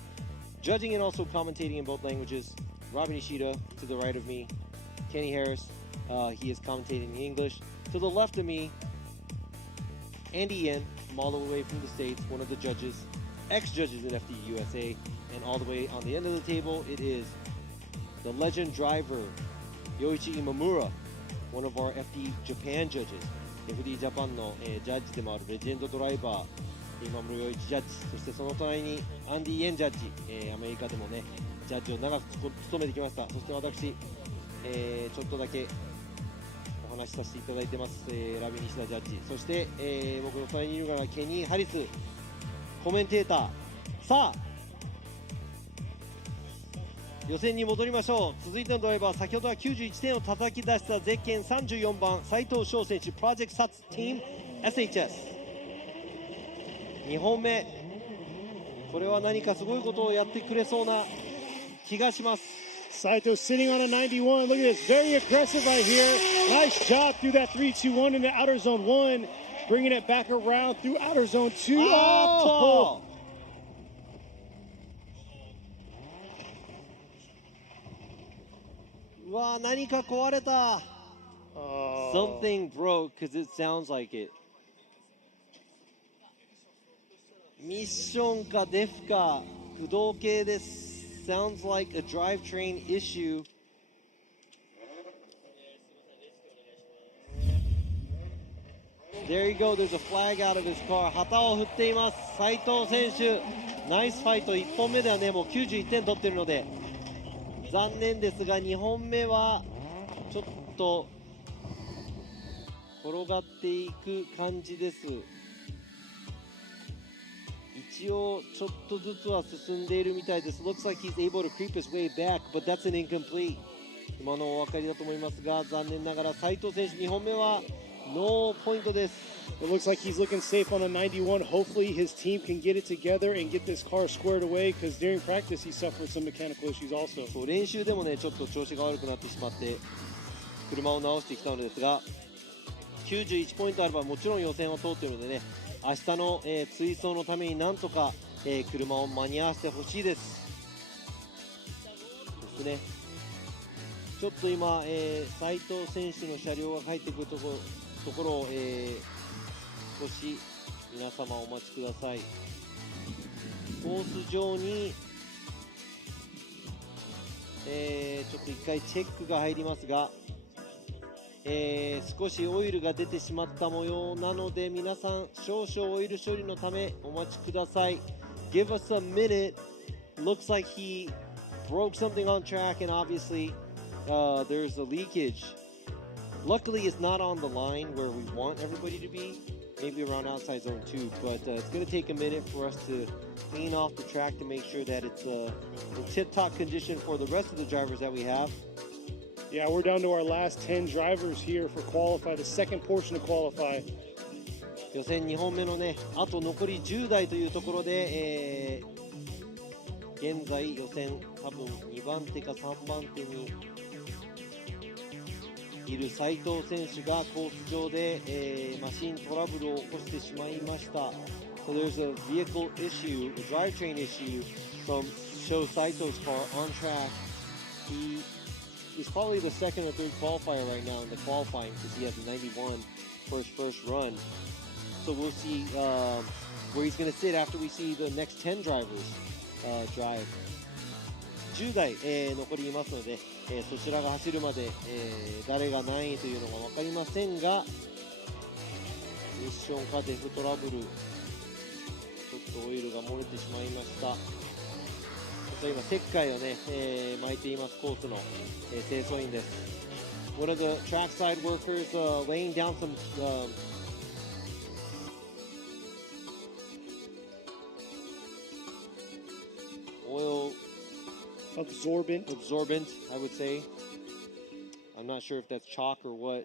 judging and also commentating in both languages. Robbie Nishida to the right of me, Kenny Harris, he is commentating in English. To the left of me, Andy Yen, from all the way from the States, one of the judges, ex-judges in FD USA. And all the way on the end of the table, it is the legend driver, Yoichi Imamura, one of our FD Japan judges. FD Japan の、ジャッジでもあるレジェンドドライバー、今村洋一ジャッジ、そしてその隣にアンディ・イエンジャッジ、アメリカでもね、ジャッジを長く務めてきました。そして私、ちょっとだけお話しさせていただいてます、ラビ西田ジャッジ、そして、僕の隣にいるのがケニー・ハリス、コメンテーター。さあ、予選に戻りましょう。続いてのドライバー、先ほどは91点を叩き出したゼッケン34番斉藤翔選手、プロジェクトサッツチーム SHS。 2本目、これは何かすごいことをやってくれそうな気がします。Saito sitting on a 91. Look at this, very aggressive right here. Nice job through that 3-2-1 into outer zone 1, bringing it back around through outer zone 2. Oh! うわー、何か壊れた。Something broke because it sounds like it. ミッションかデフか駆動系です。Sounds like a drivetrain issue. There you go. There's a flag out of his car. 旗を振っています。斉藤選手、ナイスファイト。1本目ではね、もう91点取ってるので残念ですが、2本目はちょっと転がっていく感じです。一応ちょっとずつは進んでいるみたいです。Looks like he's able to creep his way back, but that's an incomplete. 今のお分かりだと思いますが、残念ながら斉藤選手2本目はノーポイントです。It looks like he's looking safe on a 91. Hopefully his team can get it together and get this car squared away, because during practice he suffered some mechanical issues also. そう、練習でもね、ちょっと調子が悪くなってしまって車を直してきたのですが、91ポイントあればもちろん予選を通っているのでね、明日の、追走のためになんとか、車を間に合わせてほしいです。ですね。ちょっと今、斉藤選手の車両が帰ってくるところを、少し皆様お待ちください。コース上に、ちょっと一回チェックが入りますが、少しオイルが出てしまった模様なので、皆さん少々オイル処理のためお待ちください。Give us a minute. Looks like he broke something on track, and obviously there's a leakage. Luckily it's not on the line where we want everybody to be, maybe around outside zone 2, but it's going to take a minute for us to clean off the track to make sure that it's in tip-top condition for the rest of the drivers that we have. Yeah, we're down to our last 10 drivers here for qualify, the second portion of qualify. 予選2本目のね、あと残り10台というところで、現在予選多分2番手か3番手にいる斉藤選手がコース上で、マシントラブルを起こしてしまいました。So there's a vehicle issue, a drivetrain issue from Sho Saito's car on track. He's probably the second or third qualifier right now in the qualifying because he has a 91 for his first run. So we'll see where he's going to sit after we see the next 10 drivers drive. 10台、残りいますので、そちらが走るまで、誰が何位というのが分かりませんが、ミッションかデフトラブル、ちょっとオイルが漏れてしまいました。今、石灰をね、巻いています、コースの、清掃員です。One of the trackside workers laying down some oil Absorbent. I would say. I'm not sure if that's chalk or what.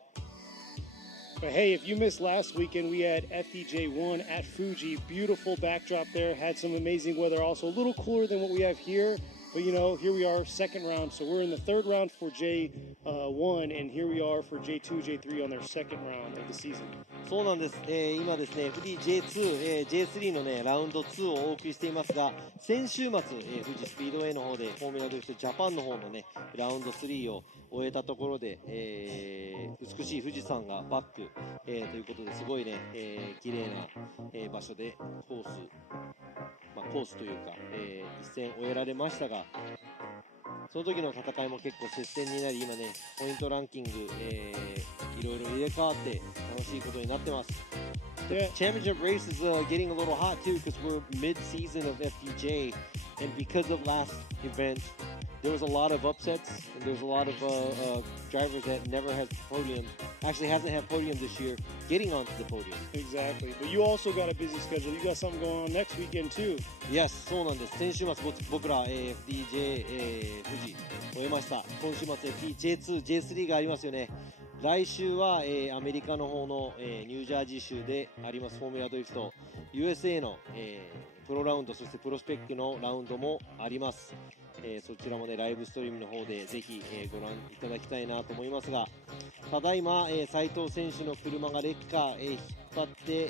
But hey, if you missed last weekend, we had FDJ1 at Fuji. Beautiful backdrop there. Had some amazing weather. Also a little cooler than what we have here. But you know, here we are, second round. So we're in the third round for J1, and here we are for J2, J3 on their second round of the season. そうなんです、今ですね FDJ2、J3 のねラウンド2をお送りしていますが、先週末、富士スピードウェイの方でフォーミュラドリフトジャパンの方のねラウンド3を終えたところで、美しい富士山がバック、ということですごいね、綺麗な、場所でコースというか、一戦終えられましたが、その時の戦いも結構接戦になり、今ねポイントランキング、いろいろ入れ替わって楽しいことになってます。The championship race is getting a little hot too because we're mid-season of FDJ, and because of last event, there was a lot of upsets and there's a lot of drivers that never had podium, actually hasn't had podium this year, getting onto the podium. Exactly. But you also got a busy schedule. You got something going on next weekend too. Yes, そうなんです。先週末僕ら、FDJ、富士終えました。今週末 FDJ2、J3 がありますよね。来週は、アメリカの方の、ニュージャージー州でありますフォーミュラドリフト USA の、プロラウンド、そしてプロスペックのラウンドもあります。そちらもねライブストリームの方でぜひ、ご覧いただきたいなと思いますが、ただいま、斉藤選手の車がレッカー、引っ張って、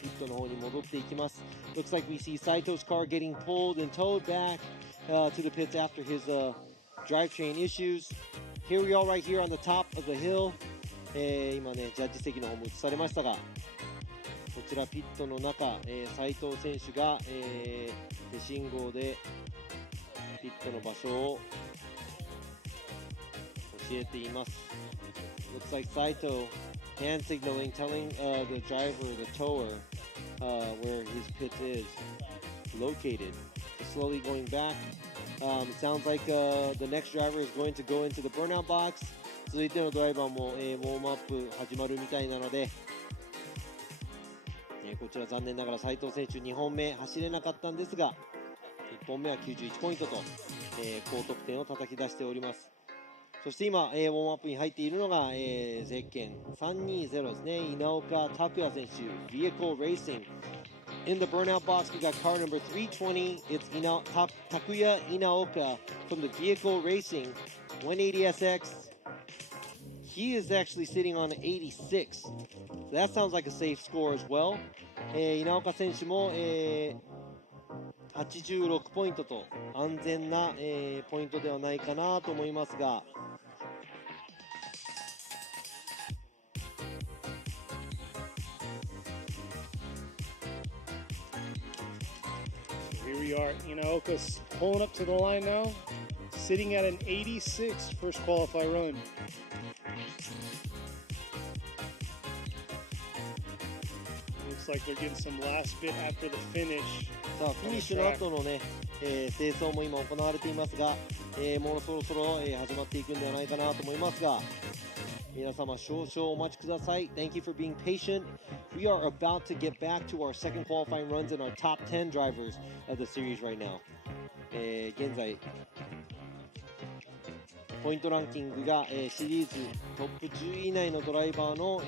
ピットの方に戻っていきます。Looks like we see Saito's car getting pulled and towed back to the pits after his drivetrain issues. Here we are right here on the top of the hill. 今ねジャッジ席の方も映されましたが、こちらピットの中、斉藤選手が、手信号でピットの場所を教えています。Looks like Saito hand signaling, telling the driver, the tower, where his pit is located. Slowly going back. It sounds like the next driver is going to go into the burnout box. 続いてのドライバーも、ウォームアップ始まるみたいなので、こちら残念ながら斉藤選手2本目走れなかったんですが、1本目は91ポイントと、高得点を叩き出しております。そして今、ウォームアップに入っているのが、ゼッケン320ですね。稲岡拓也選手、Vehicle Racing. In the burnout box, we got car number 320. It's Takuya Inaoka from the Vehicle Racing 180SX. He is actually sitting on 86. So that sounds like a safe score as well. 稲岡選手も、86ポイントと安全な、ポイントではないかなと思いますが、Here we are. Inaoka's pulling up to the line now, sitting at an 86 first qualify run. Looks like they're getting some last bit after the finish. さあフィニッシュの後のね、清掃も今行われていますが、もうそろそろ、始まっていくんではないかなと思いますが、皆様少々お待ちください。Thank you for being patient. We are about to get back to our second qualifying runs and our top 10 drivers of the series right now. 現在ポイントランキングが、シリーズトップ10位以内のドライバーの、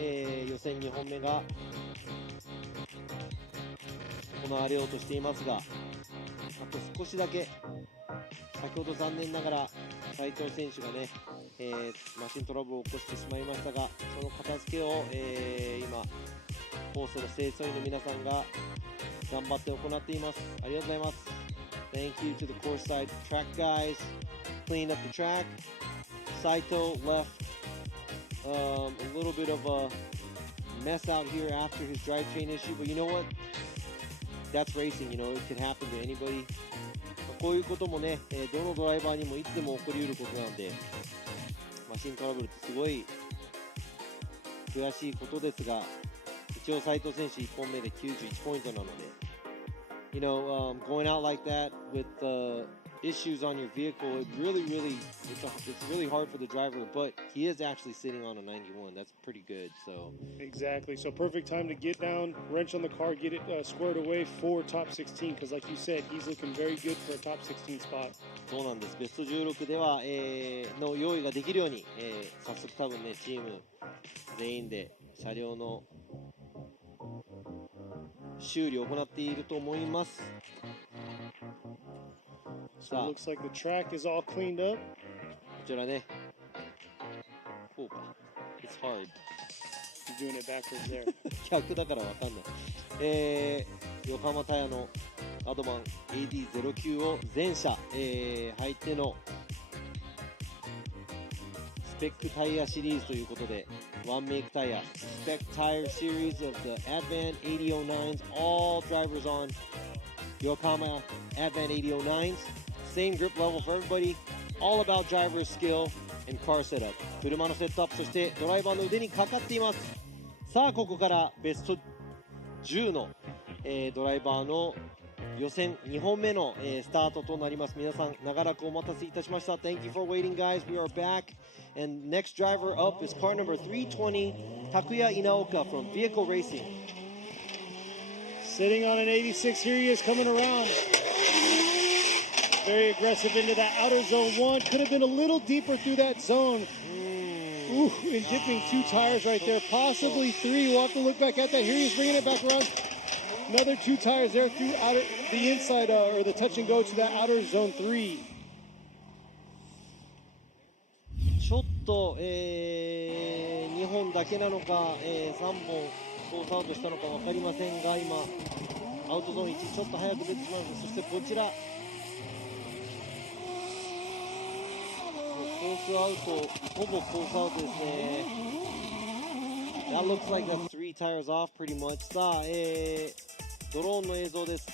予選2本目が行われようとしていますが、あと少しだけ、先ほど残念ながら斉藤選手がねマシントラブルを起こしてしまいましたが、その片付けを、今コースの清掃員の皆さんが頑張って行っています。ありがとうございます。 Thank you to the course side track guys. Clean up the track. Saito left a little bit of a mess out here after his drivetrain issue, but you know what? That's racing, you know, it can happen to anybody. こういうこともね、どのドライバーにもいつでも起こりうることなので、マシントラブルってすごい悔しいことですが、一応斉藤選手1本目で91ポイントなので、you know, going out like that with issues on your vehicle, it really, it's really hard for the driver, but he is actually sitting on a 91. That's pretty good. So Exactly. So perfect time to get down, wrench on the car, get it squared away for top 16. Because like you said, he's looking very good for a top 16 spot. そうなんです。ベスト16では、の用意ができるように、早速多分ね、チーム全員で車両の修理を行っていると思います。So it looks like the track is all cleaned up. こちらね、こうか。It's hard. You're doing it backwards there. 逆だからわかんない。横浜タイヤのアドマン AD09 を全車、入ってのスペックタイヤシリーズということで、ワンメイクタイヤ、スペックタイヤシリーズ of the Advan 8009s, all drivers on Yokohama Advan 8009s, same grip level for everybody, all about driver skill and car setup. 車のセットアップ、そしてドライバーの腕にかかっています。さあここからベスト10の、ドライバーの予選2本目の、スタートとなります。皆さん長らくお待たせいたしました。 Thank you for waiting, guys. We are back, and next driver up is car number 320, Takuya Inaoka from Vehicle Racing. Sitting on an 86, here he is coming around. Very aggressive into that outer zone one. Could have been a little deeper through that zone. Ooh, and dipping 2 tires right there, possibly 3. We'll have to look back at that. Here he is bringing it back around. Another 2 tires there through the inside or the touch and go to that outer zone 3. ちょっと、2本だけなのか、3本コースアウトしたのか分かりませんが、今アウトゾーン1ちょっと早く出てしまいました。そしてこちらコースアウト、ほぼコースアウトですね。That looks like that's 3 tires off pretty much. さあ、ドローンの映像です。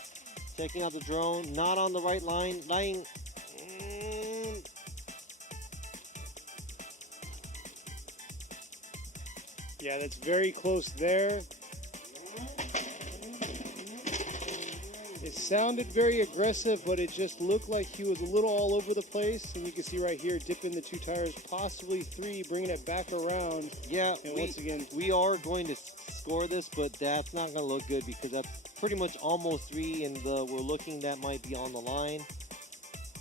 Checking out the drone, not on the right line. Yeah, that's very close there. It sounded very aggressive, but it just looked like he was a little all over the place. And you can see right here, dipping the 2 tires, possibly 3, bringing it back around. Yeah, and once again, we are going to score this, but that's not going to look good because that's pretty much almost 3, and we're looking that might be on the line.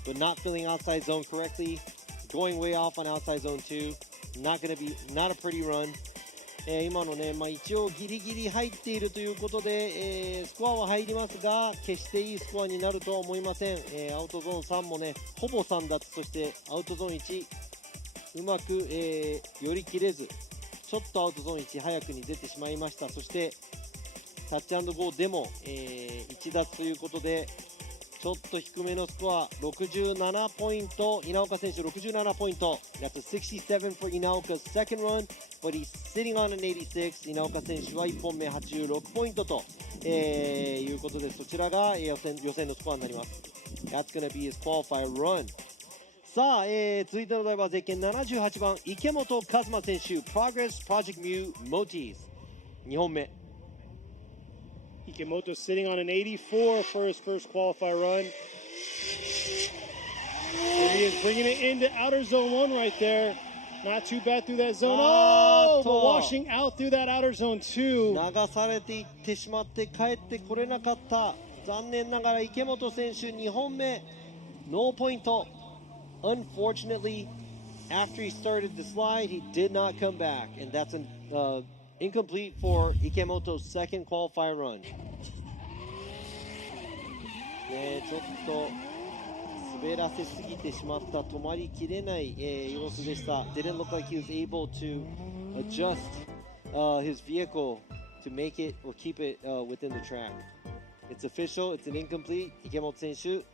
But not filling outside zone correctly, going way off on outside zone 2. Not a pretty run. 今のね、一応ギリギリ入っているということで、スコアは入りますが決していいスコアになるとは思いません。アウトゾーン3もねほぼ3だった。そしてアウトゾーン1うまく、寄り切れずちょっとアウトゾーン1早くに出てしまいました。そしてタッチ&ゴーでも、1脱ということでちょっと低めのスコア67ポイント。稲岡選手67ポイント。That's a 67 for Inaoka's second run, but he's sitting on an 86. 稲岡選手は1本目86ポイントと、いうことでそちらが予選のスコアになります。That's gonna be his qualifier run. さあ、続いてのドライバーゼッケン78番池本和真選手 Progress Project Mu Motis 2本目。Ikemoto sitting on an 84 for his first qualifier run. There he is bringing it into outer zone 1 right there. Not too bad through that zone. Oh, but washing out through that outer zone 2. 流されていってしまって帰ってこれなかった。残念ながら池本選手2本目ノーポイント。Unfortunately, after he started the slide, he did not come back, and that's an incomplete for Ikemoto's second qualifier run. ね、ちょっと滑らせすぎてしまった、止まりきれない、様子でした。Didn't look like he was able to adjust his vehicle to make it or keep it within the track. It's official, it's an incomplete. 池本選手、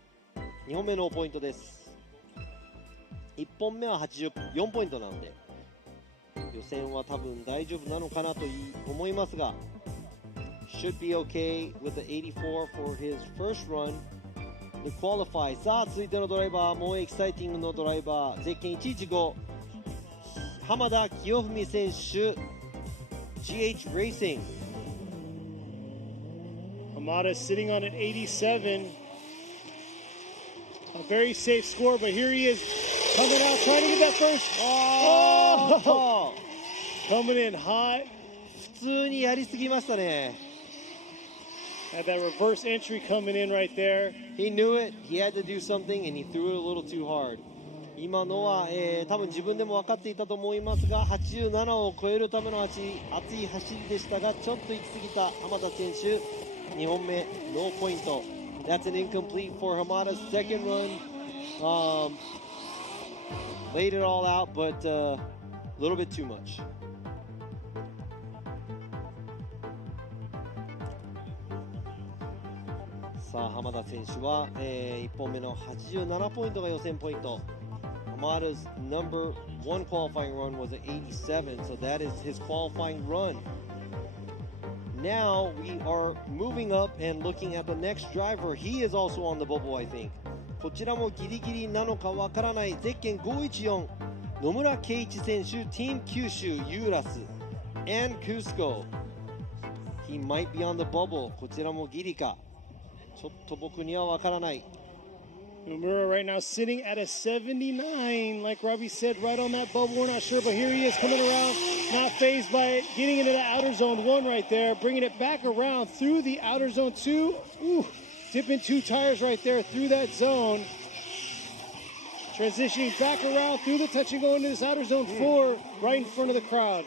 2本目のポイントです。1本目は84ポイントなんで、予選は多分大丈夫なのかなと思いますが、should be okay with the 84 for his first run to qualify. さあ続いてのドライバー、もうエキサイティングのドライバー、ゼッケン115浜田清文選手、 GH Racing. Hamada sitting on an 87. A very safe score, but here he is coming out trying to get that first. Oh! Coming in hot. 普通にやりすぎましたね。Had that reverse entry coming in right there. He knew it. He had to do something, and he threw it a little too hard. 今のは、多分自分でも分かっていたと思いますが、87を超えるための熱い走りでしたが、ちょっと行き過ぎた浜田選手。2本目ノーポイント。That's an incomplete for Hamada's second run. Laid it all out, but a little bit too much. さあ浜田選手は、1本目の87ポイントが予選ポイント。Hamada's number one qualifying run was an 87, so that is his qualifying run. Now we are moving up and looking at the next driver. He is also on the bubble, I think. こちらもギリギリなのかわからない。ゼッケン514野村圭一選手、Team 九州ユーラス and Cusco. He might be on the bubble. こちらもギリか。ちょっと僕にはわからない。Nomura right now sitting at a 79. Like Robbie said, right on that bubble. We're not sure, but here he is coming around, not phased by it, getting into the outer zone 1 right there, bringing it back around through the outer zone 2. Ooh, dipping 2 tires right there through that zone. Transitioning back around through the touch and go into this outer zone 4 right in front of the crowd.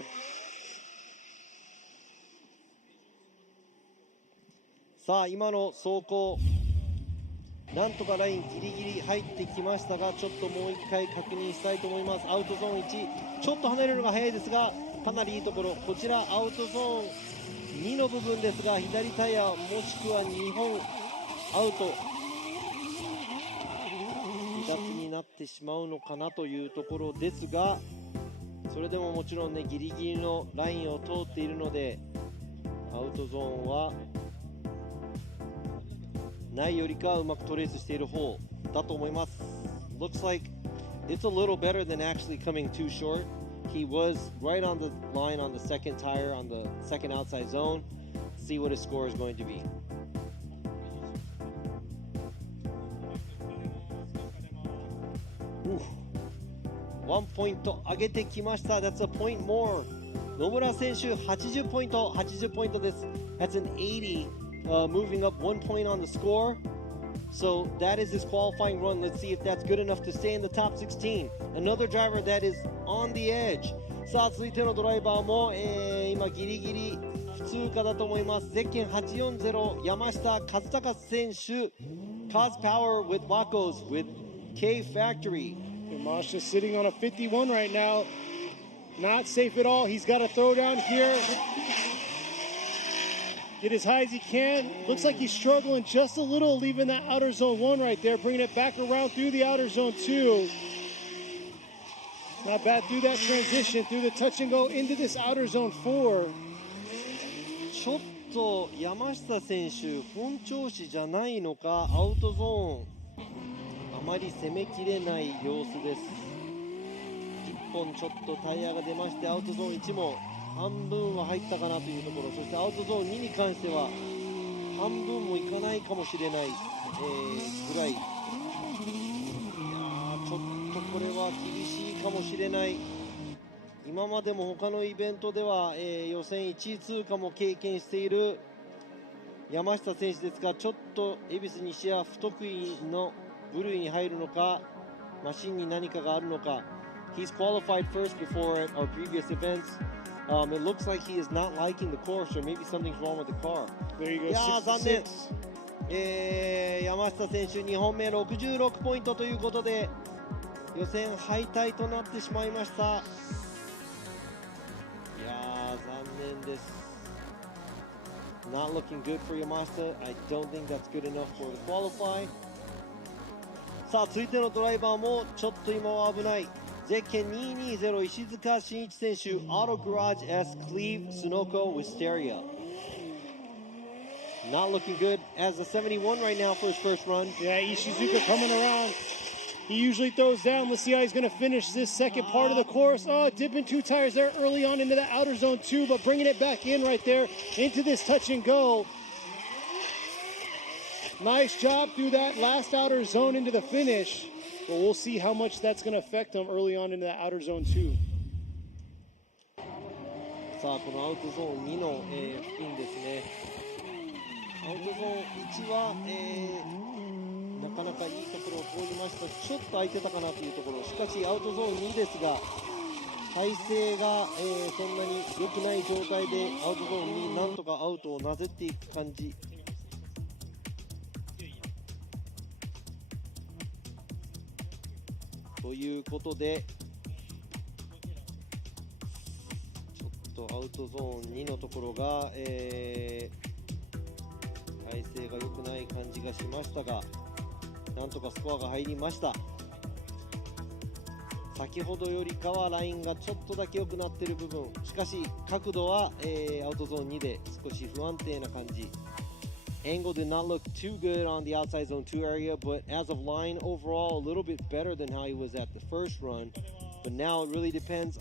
さあ今の走行、なんとかラインギリギリ入ってきましたが、ちょっともう一回確認したいと思います。アウトゾーン1、ちょっと離れるのが早いですが、かなりいいところ。こちらアウトゾーン2の部分ですが、左タイヤもしくは2本アウト、離脱になってしまうのかなというところですが、それでももちろんね、ギリギリのラインを通っているので、アウトゾーンはないよりかうまくトレースしている方だと思います。Looks like it's a little better than actually coming too short. He was right on the line on the second tire on the second outside zone. See what his score is going to be. 1ポイント上げてきました。That's a point more. 野村選手80ポイント、80ポイントです。That's an 80.Moving up 1 point on the score. So that is his qualifying run. Let's see if that's good enough to stay in the top 16. Another driver that is on the edge. さあ続いてのドライバーも、今ギリギリ普通過だと思います。ゼッケン840山下和孝選手。Cause Power with Wacos with K Factory. Yamashita sitting on a 51 right now. Not safe at all. He's got to throw down here.Get as high as he can. Looks like he's struggling just a little, leaving that outer zone 1 right there, bringing it back around through the outer zone 2. Not bad through that transition, through the touch and go into this outer zone 4. ちょっと山下選手本調子じゃないのか、アウトゾーンあまり攻めきれない様子です。1本ちょっとタイヤが出まして、アウトゾーン1も半分は入ったかなというところ、そしてアウトゾーン2に関しては半分もいかないかもしれない、ぐらい。いやちょっとこれは厳しいかもしれない。今までも他のイベントでは、予選1位通過も経験している山下選手ですが、ちょっと恵比寿西は不得意の部類に入るのか、マシンに何かがあるのか。He's qualified first before at our previous events.It looks like he is not liking the course, or maybe something's wrong with the car. There you go. いやー残念。山下選手2本目66ポイントということで予選敗退となってしまいました。いやー残念です。 Not looking good for Yamashita. I don't think that's good enough for the qualify. さあ続いてのドライバーもちょっと今は危ない。ゼッケン220石塚真一選手 Auto Garage S Cleve Sunoco Wisteria. Not looking good as a 71 right now for his first run. Yeah, Ishizuka coming around. He usually throws down. Let's see how he's going to finish this second part of the course. Oh, dipping 2 tires there early on into the outer zone 2, but bringing it back in right there into this touch and go. Nice job through that last outer zone into the finish. But we'll see how much that's going to affect him early on into the outer zone 2. さあこのアウトゾーン2の、付近ですね。アウトゾーン1は、なかなかいいところを通りました。ちょっと空いてたかなというところ。しかしアウトゾーン2ですが体勢が、そんなに良くない状態でアウトゾーンになんとかアウトをなぜっていく感じ。ということでちょっとアウトゾーン2のところが、体勢が良くない感じがしましたがなんとかスコアが入りました。先ほどよりかはラインがちょっとだけ良くなっている部分。しかし角度は、アウトゾーン2で少し不安定な感じ。Angle did not look too good on the outside zone 2 area, but as of line overall, a little bit better than how he was at the first run. But now it really depends.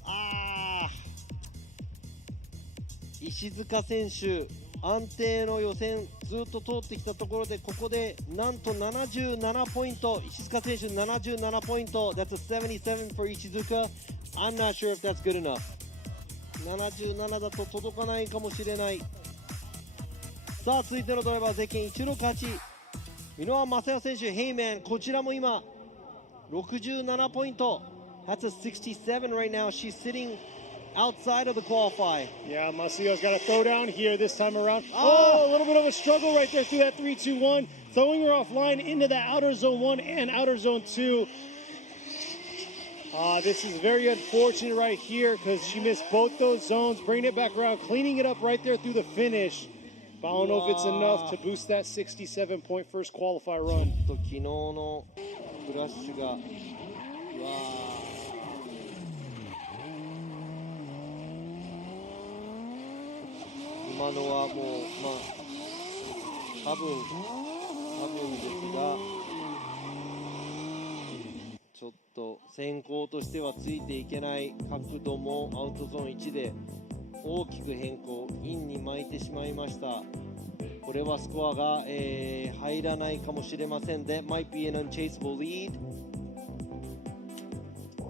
石塚選手、安定の予選ずっと通ってきたところで、ここでなんと77ポイント。石塚選手77ポイント。That's a 77 for 石塚。I'm not sure if that's good enough. 77だと届かないかもしれない。さあ続いてのドライバーゼッケン168箕輪正也選手ヘイメンこちらも今67ポイント That's a 67 right now. She's sitting outside of the qualify. Yeah, Masio's got a throw down here this time around. Oh, a little bit of a struggle right there through that 3-2-1, throwing her offline into the outer zone 1 and outer zone 2. This is very unfortunate right here because she missed both those zones, bringing it back around, cleaning it up right there through the finish. But I don't know if it's enough to boost that 67-point first qualify run. 昨日のクラッシュが今のはもう多分ですがちょっと先行としてはついていけない角度もアウトゾーン1で大きく変更インに巻いてしまいました。これはスコアが、入らないかもしれません。That might be an unchaseable lead.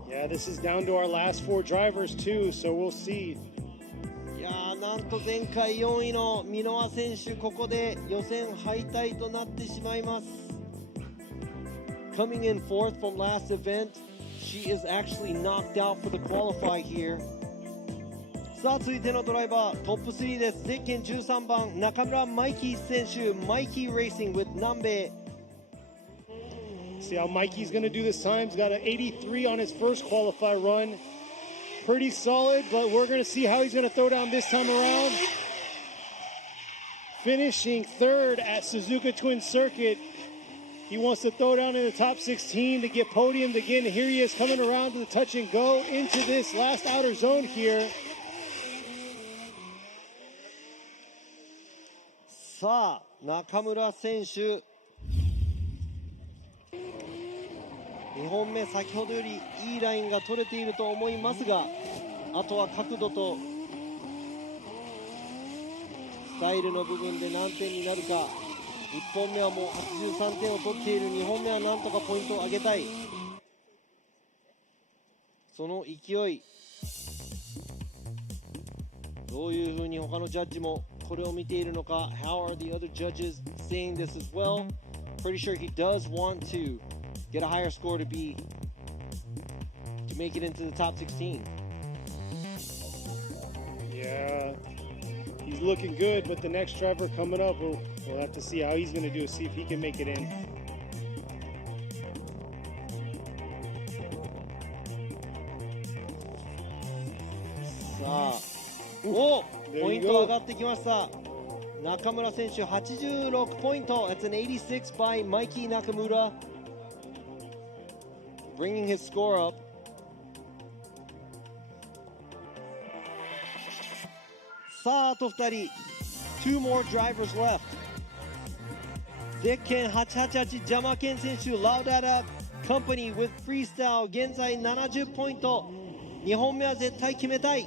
Yeah, this is down to our last 4 drivers too, so we'll see. いやーなんと前回4位の箕輪選手ここで予選敗退となってしまいます。Coming in fourth from last event, she is actually knocked out for the qualify here. さあ続いてのドライバートップ3です。ゼッケン13番中村マイキー選手 Mikey Racing with 南米。 See how Mikey's going to do this time. He's got an 83 on his first qualify run. Pretty solid, but we're going to see how he's going to throw down this time around. Finishing third at Suzuka Twin Circuit. He wants to throw down in the top 16 to get podiumed again. Here he is coming around to the touch and go into this last outer zone here. さあ中村選手2本目先ほどよりいいラインが取れていると思いますがあとは角度とスタイルの部分で何点になるか。1本目はもう83点を取っている。2本目はなんとかポイントを上げたい。その勢いどういうふうに他のジャッジもこれを見ているのか。 How are the other judges seeing this as well? Pretty sure he does want to get a higher score to make it into the top 16. Yeah, he He's looking good, but the next driver coming up, we'll have to see how he's going to do, see if he can make it in. お、ポイント上がってきました。中村選手86ポイント。That's an 86 by Mikey Nakamura, bringing his score up. さあ、あと2人。Two more drivers left. ゼッケン888ジャマケン選手、ラウダラカンパニー with freestyle 現在70ポイント。2本目は絶対決めたい。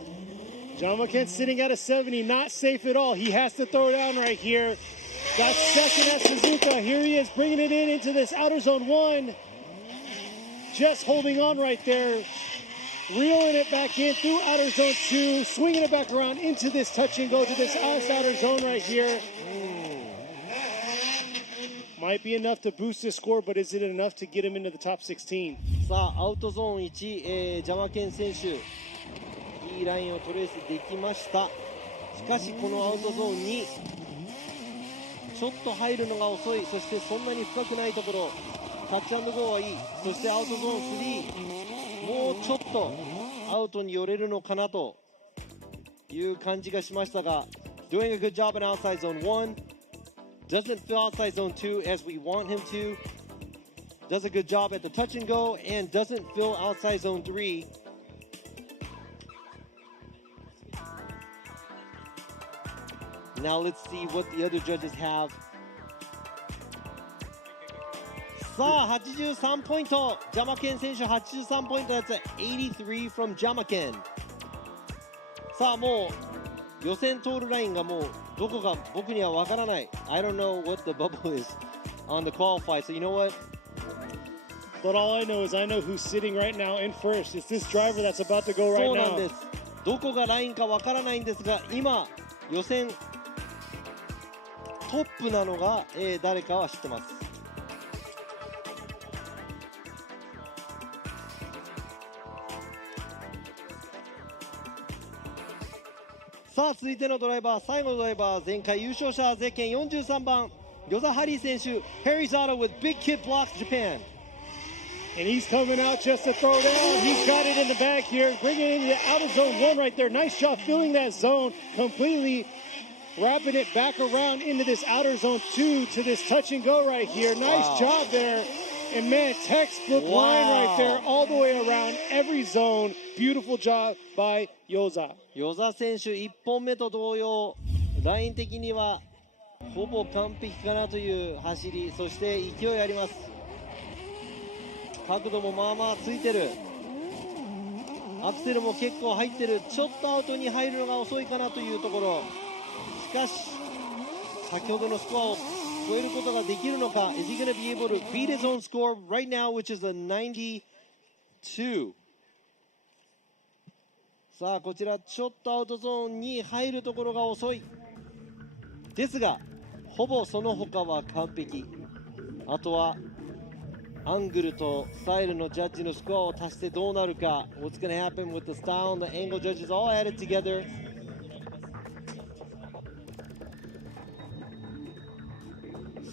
John McKenna sitting at a 70, not safe at all. He has to throw down right here. Got second at Suzuka. Here he is, bringing it in into this outer zone 1. Just holding on right there. Reeling it back in through outer zone 2. Swinging it back around into this touch and go to this outer zone right here. Might be enough to boost his score, but is it enough to get him into the top 16? さあ、アウトゾーン1、ジャマケン選手。いいラインをトレースできました。しかしこのアウトゾーンにちょっと入るのが遅い。そしてそんなに深くないところ、タッチ&ゴーはいい。そしてアウトゾーン3、もうちょっとアウトに寄れるのかなという感じがしましたが、 Doing a good job in outside zone 1, doesn't feel outside zone 2 as we want him to, does a good job at the touch and go and doesn't feel outside zone 3. Now let's see what the other judges have. さあ、83ポイント。ジャマケン選手83ポイント。That's 83 from ジャマケン。さあ、もう予選通るラインがもうどこか僕にはわからない。I don't know what the bubble is on the qualify. So you know what? But all I know is I know who's sitting right now in first. It's this driver that's about to go right now. そうなんです。どこがラインかわからないんですが、今予選トップなのが、誰かは知ってます。さあ、続いてのドライバー、最後のドライバー、前回優勝者ゼッケン43番ヨザハリー選手、Harry's Auto with Big Kid Blocks Japan. And he's coming out just to throw down. He's got it in the back here, bringing it into out of zone 1 right there. Nice job filling that zone completely. Wrapping it back around into this outer zone 2 to this touch and go right here. Nice job there. And man, textbook line right there all the way around every zone. Beautiful job by Yoza. ヨザ選手1本目と同様、ライン的にはほぼ完璧かなという走り、そして勢いあります。角度もまあまあついてる。アクセルも結構入ってる。ちょっとアウトに入るのが遅いかなというところ。しかし先ほどのスコアを超えることができるのか。 Is he going to be able to beat his own score right now, which is a 92? さあ、こちらちょっとアウトゾーンに入るところが遅いですが、ほぼその他は完璧。あとはアングルとスタイルのジャッジのスコアを足してどうなるか。 What's going to happen with the style and the angle judges all added together.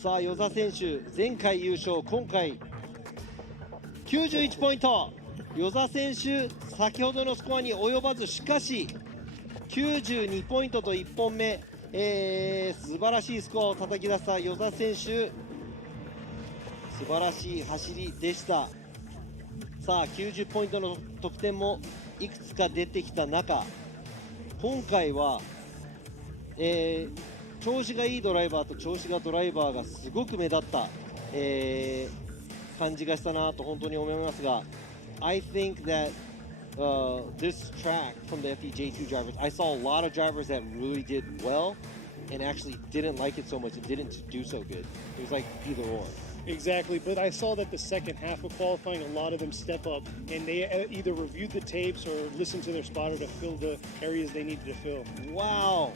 さあ、與座選手前回優勝、今回91ポイント。與座選手先ほどのスコアに及ばず、しかし92ポイントと1本目、素晴らしいスコアを叩き出した與座選手、素晴らしい走りでした。さあ、90ポイントの得点もいくつか出てきた中、今回は、調子がいいドライバーと調子がドライバーがすごく目立った、感じがしたなと本当に思いますが、 I think that this track from the FDJ2 drivers, I saw a lot of drivers that really did well and actually didn't like it so much and didn't do so good. It was like either or. Exactly, but I saw that the second half of qualifying, a lot of them step up and they either reviewed the tapes or listened to their spotter to fill the areas they needed to fill. Wow!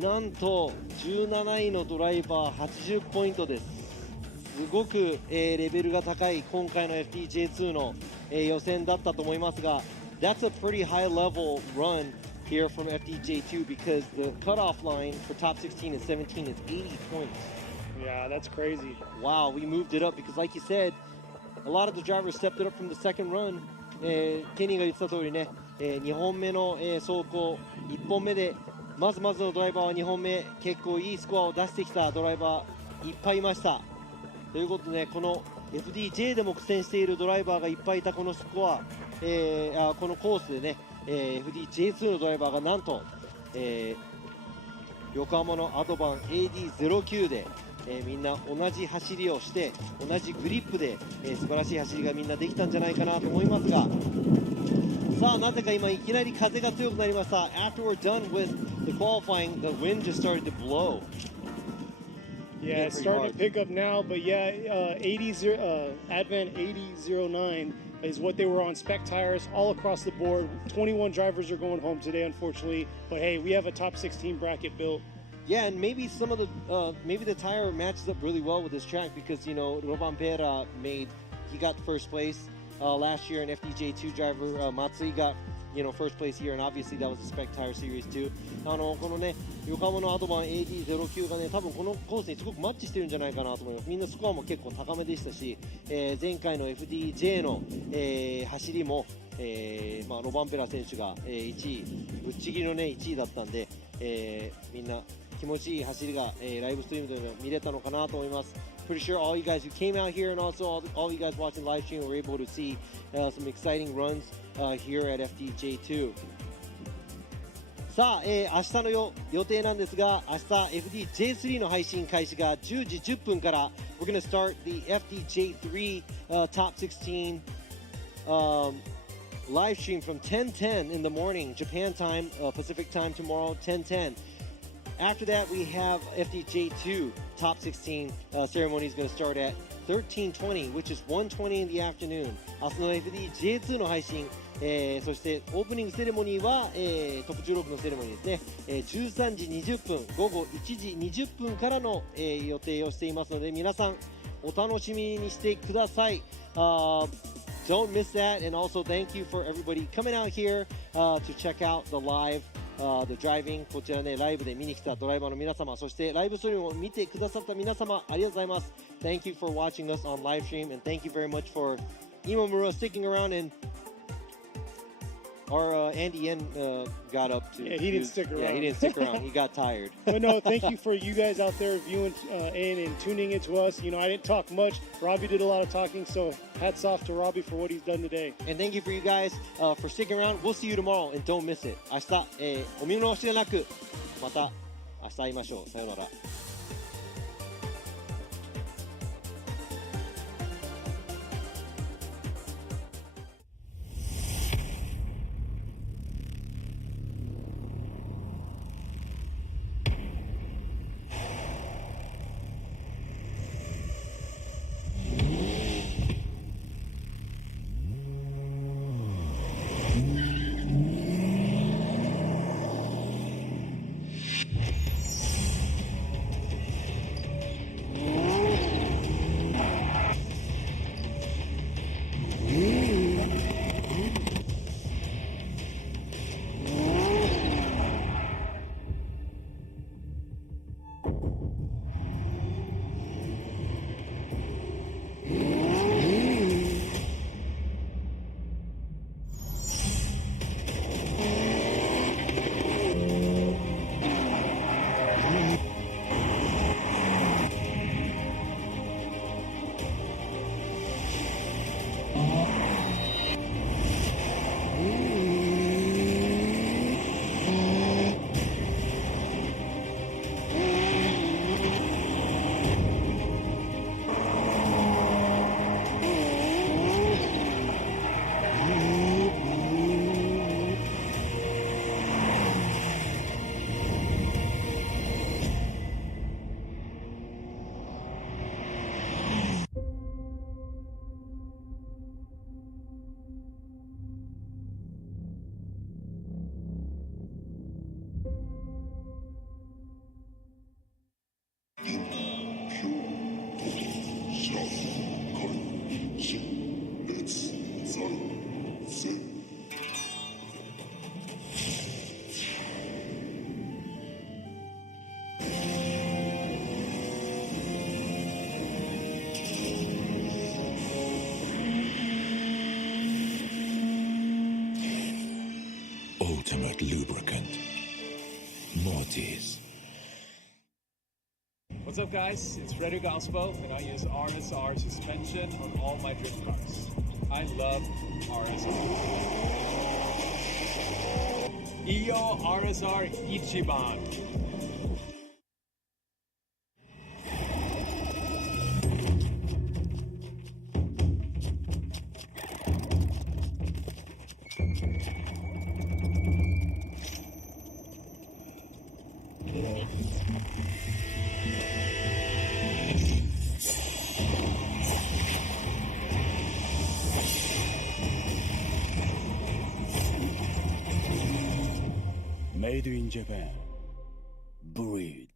なんと17位のドライバー80ポイントです。すごく、レベルが高い今回の FDJ2 の、予選だったと思いますが、That's a pretty high level run here from FDJ2 because the cutoff line for top 16 and 17 is 80 points. Yeah, that's crazy. Wow, we moved it up because, like you said, a lot of the drivers stepped it up from the second run. ケニーが言ってた通りね、2本目の、走行、1本目でまずのドライバーは2本目結構いいスコアを出してきたドライバーいっぱいいました。ということで、この FDJ でも苦戦しているドライバーがいっぱいいたこのスコア、このコースでね、FDJ2 のドライバーがなんと、横浜のアドバン AD09 で、みんな同じ走りをして同じグリップで、素晴らしい走りがみんなできたんじゃないかなと思いますが、さあなぜか今いきなり風が強くなりました。 After we're done with the qualifying, the wind just started to blow. Yeah, it's starting to pick up now, but yeah, Advent 8009 is what they were on spec tires all across the board. 21 drivers are going home today, unfortunately, but hey, we have a top 16 bracket built. Yeah, and maybe some of the maybe the tire matches up really well with this track because, you know, Robampera he got first place last year, and FDJ2 driver Matsui got, you know, first place here, and obviously that was the spec tire series too. このね、横浜のアドバン AD09 がね、多分このコースにすごくマッチしてるんじゃないかなと思います。みんなスコアも結構高めでしたし、前回の FDJ の、走りも、ロバンペラ選手が、1位、ぶっちぎりのね1位だったんで、みんな気持ちいい走りが、ライブストリームでも見れたのかなと思います。Pretty sure all you guys who came out here and also all you guys watching live stream were able to see some exciting runs here at FDJ2. さあ、明日の予定なんですが、明日 FDJ3 の配信開始が10時10分から We're going to start the FDJ3 Top 16 live stream from 10:10 in the morning Japan time, Pacific time tomorrow 10:10. After that, we have FDJ2 Top 16 ceremony is going to start at 13:20, which is 1:20 in the afternoon. 明日の FDJ2 の配信、そしてオープニングセレモニーは、トップ16のセレモニーですね、13時20分、午後1時20分からの、予定をしていますので、皆さんお楽しみにしてください。Don't miss that, and also thank you for everybody coming out here to check out the live.The driving こちらねライブで見に来たドライバーの皆様、そしてライブストリームを見てくださった皆様ありがとうございます。 Thank you for watching us on live stream, and thank you very much for Imamura sticking around, and our Andy N got up to. Yeah, he didn't stick around. Yeah, he didn't stick around. He got tired. But no, thank you for you guys out there viewing in and tuning into us. You know, I didn't talk much. Robbie did a lot of talking, so hats off to Robbie for what he's done today. And thank you for you guys for sticking around. We'll see you tomorrow, and don't miss it. 明日、お見逃しなくまた明日会いましょう。さようなら。ultimate lubricant. Mortis. What's up, guys? It's Frederick Ospo, and I use RSR suspension on all my drift cars. I love RSR. Iyo RSR Ichiban. Made in Japan. Breed.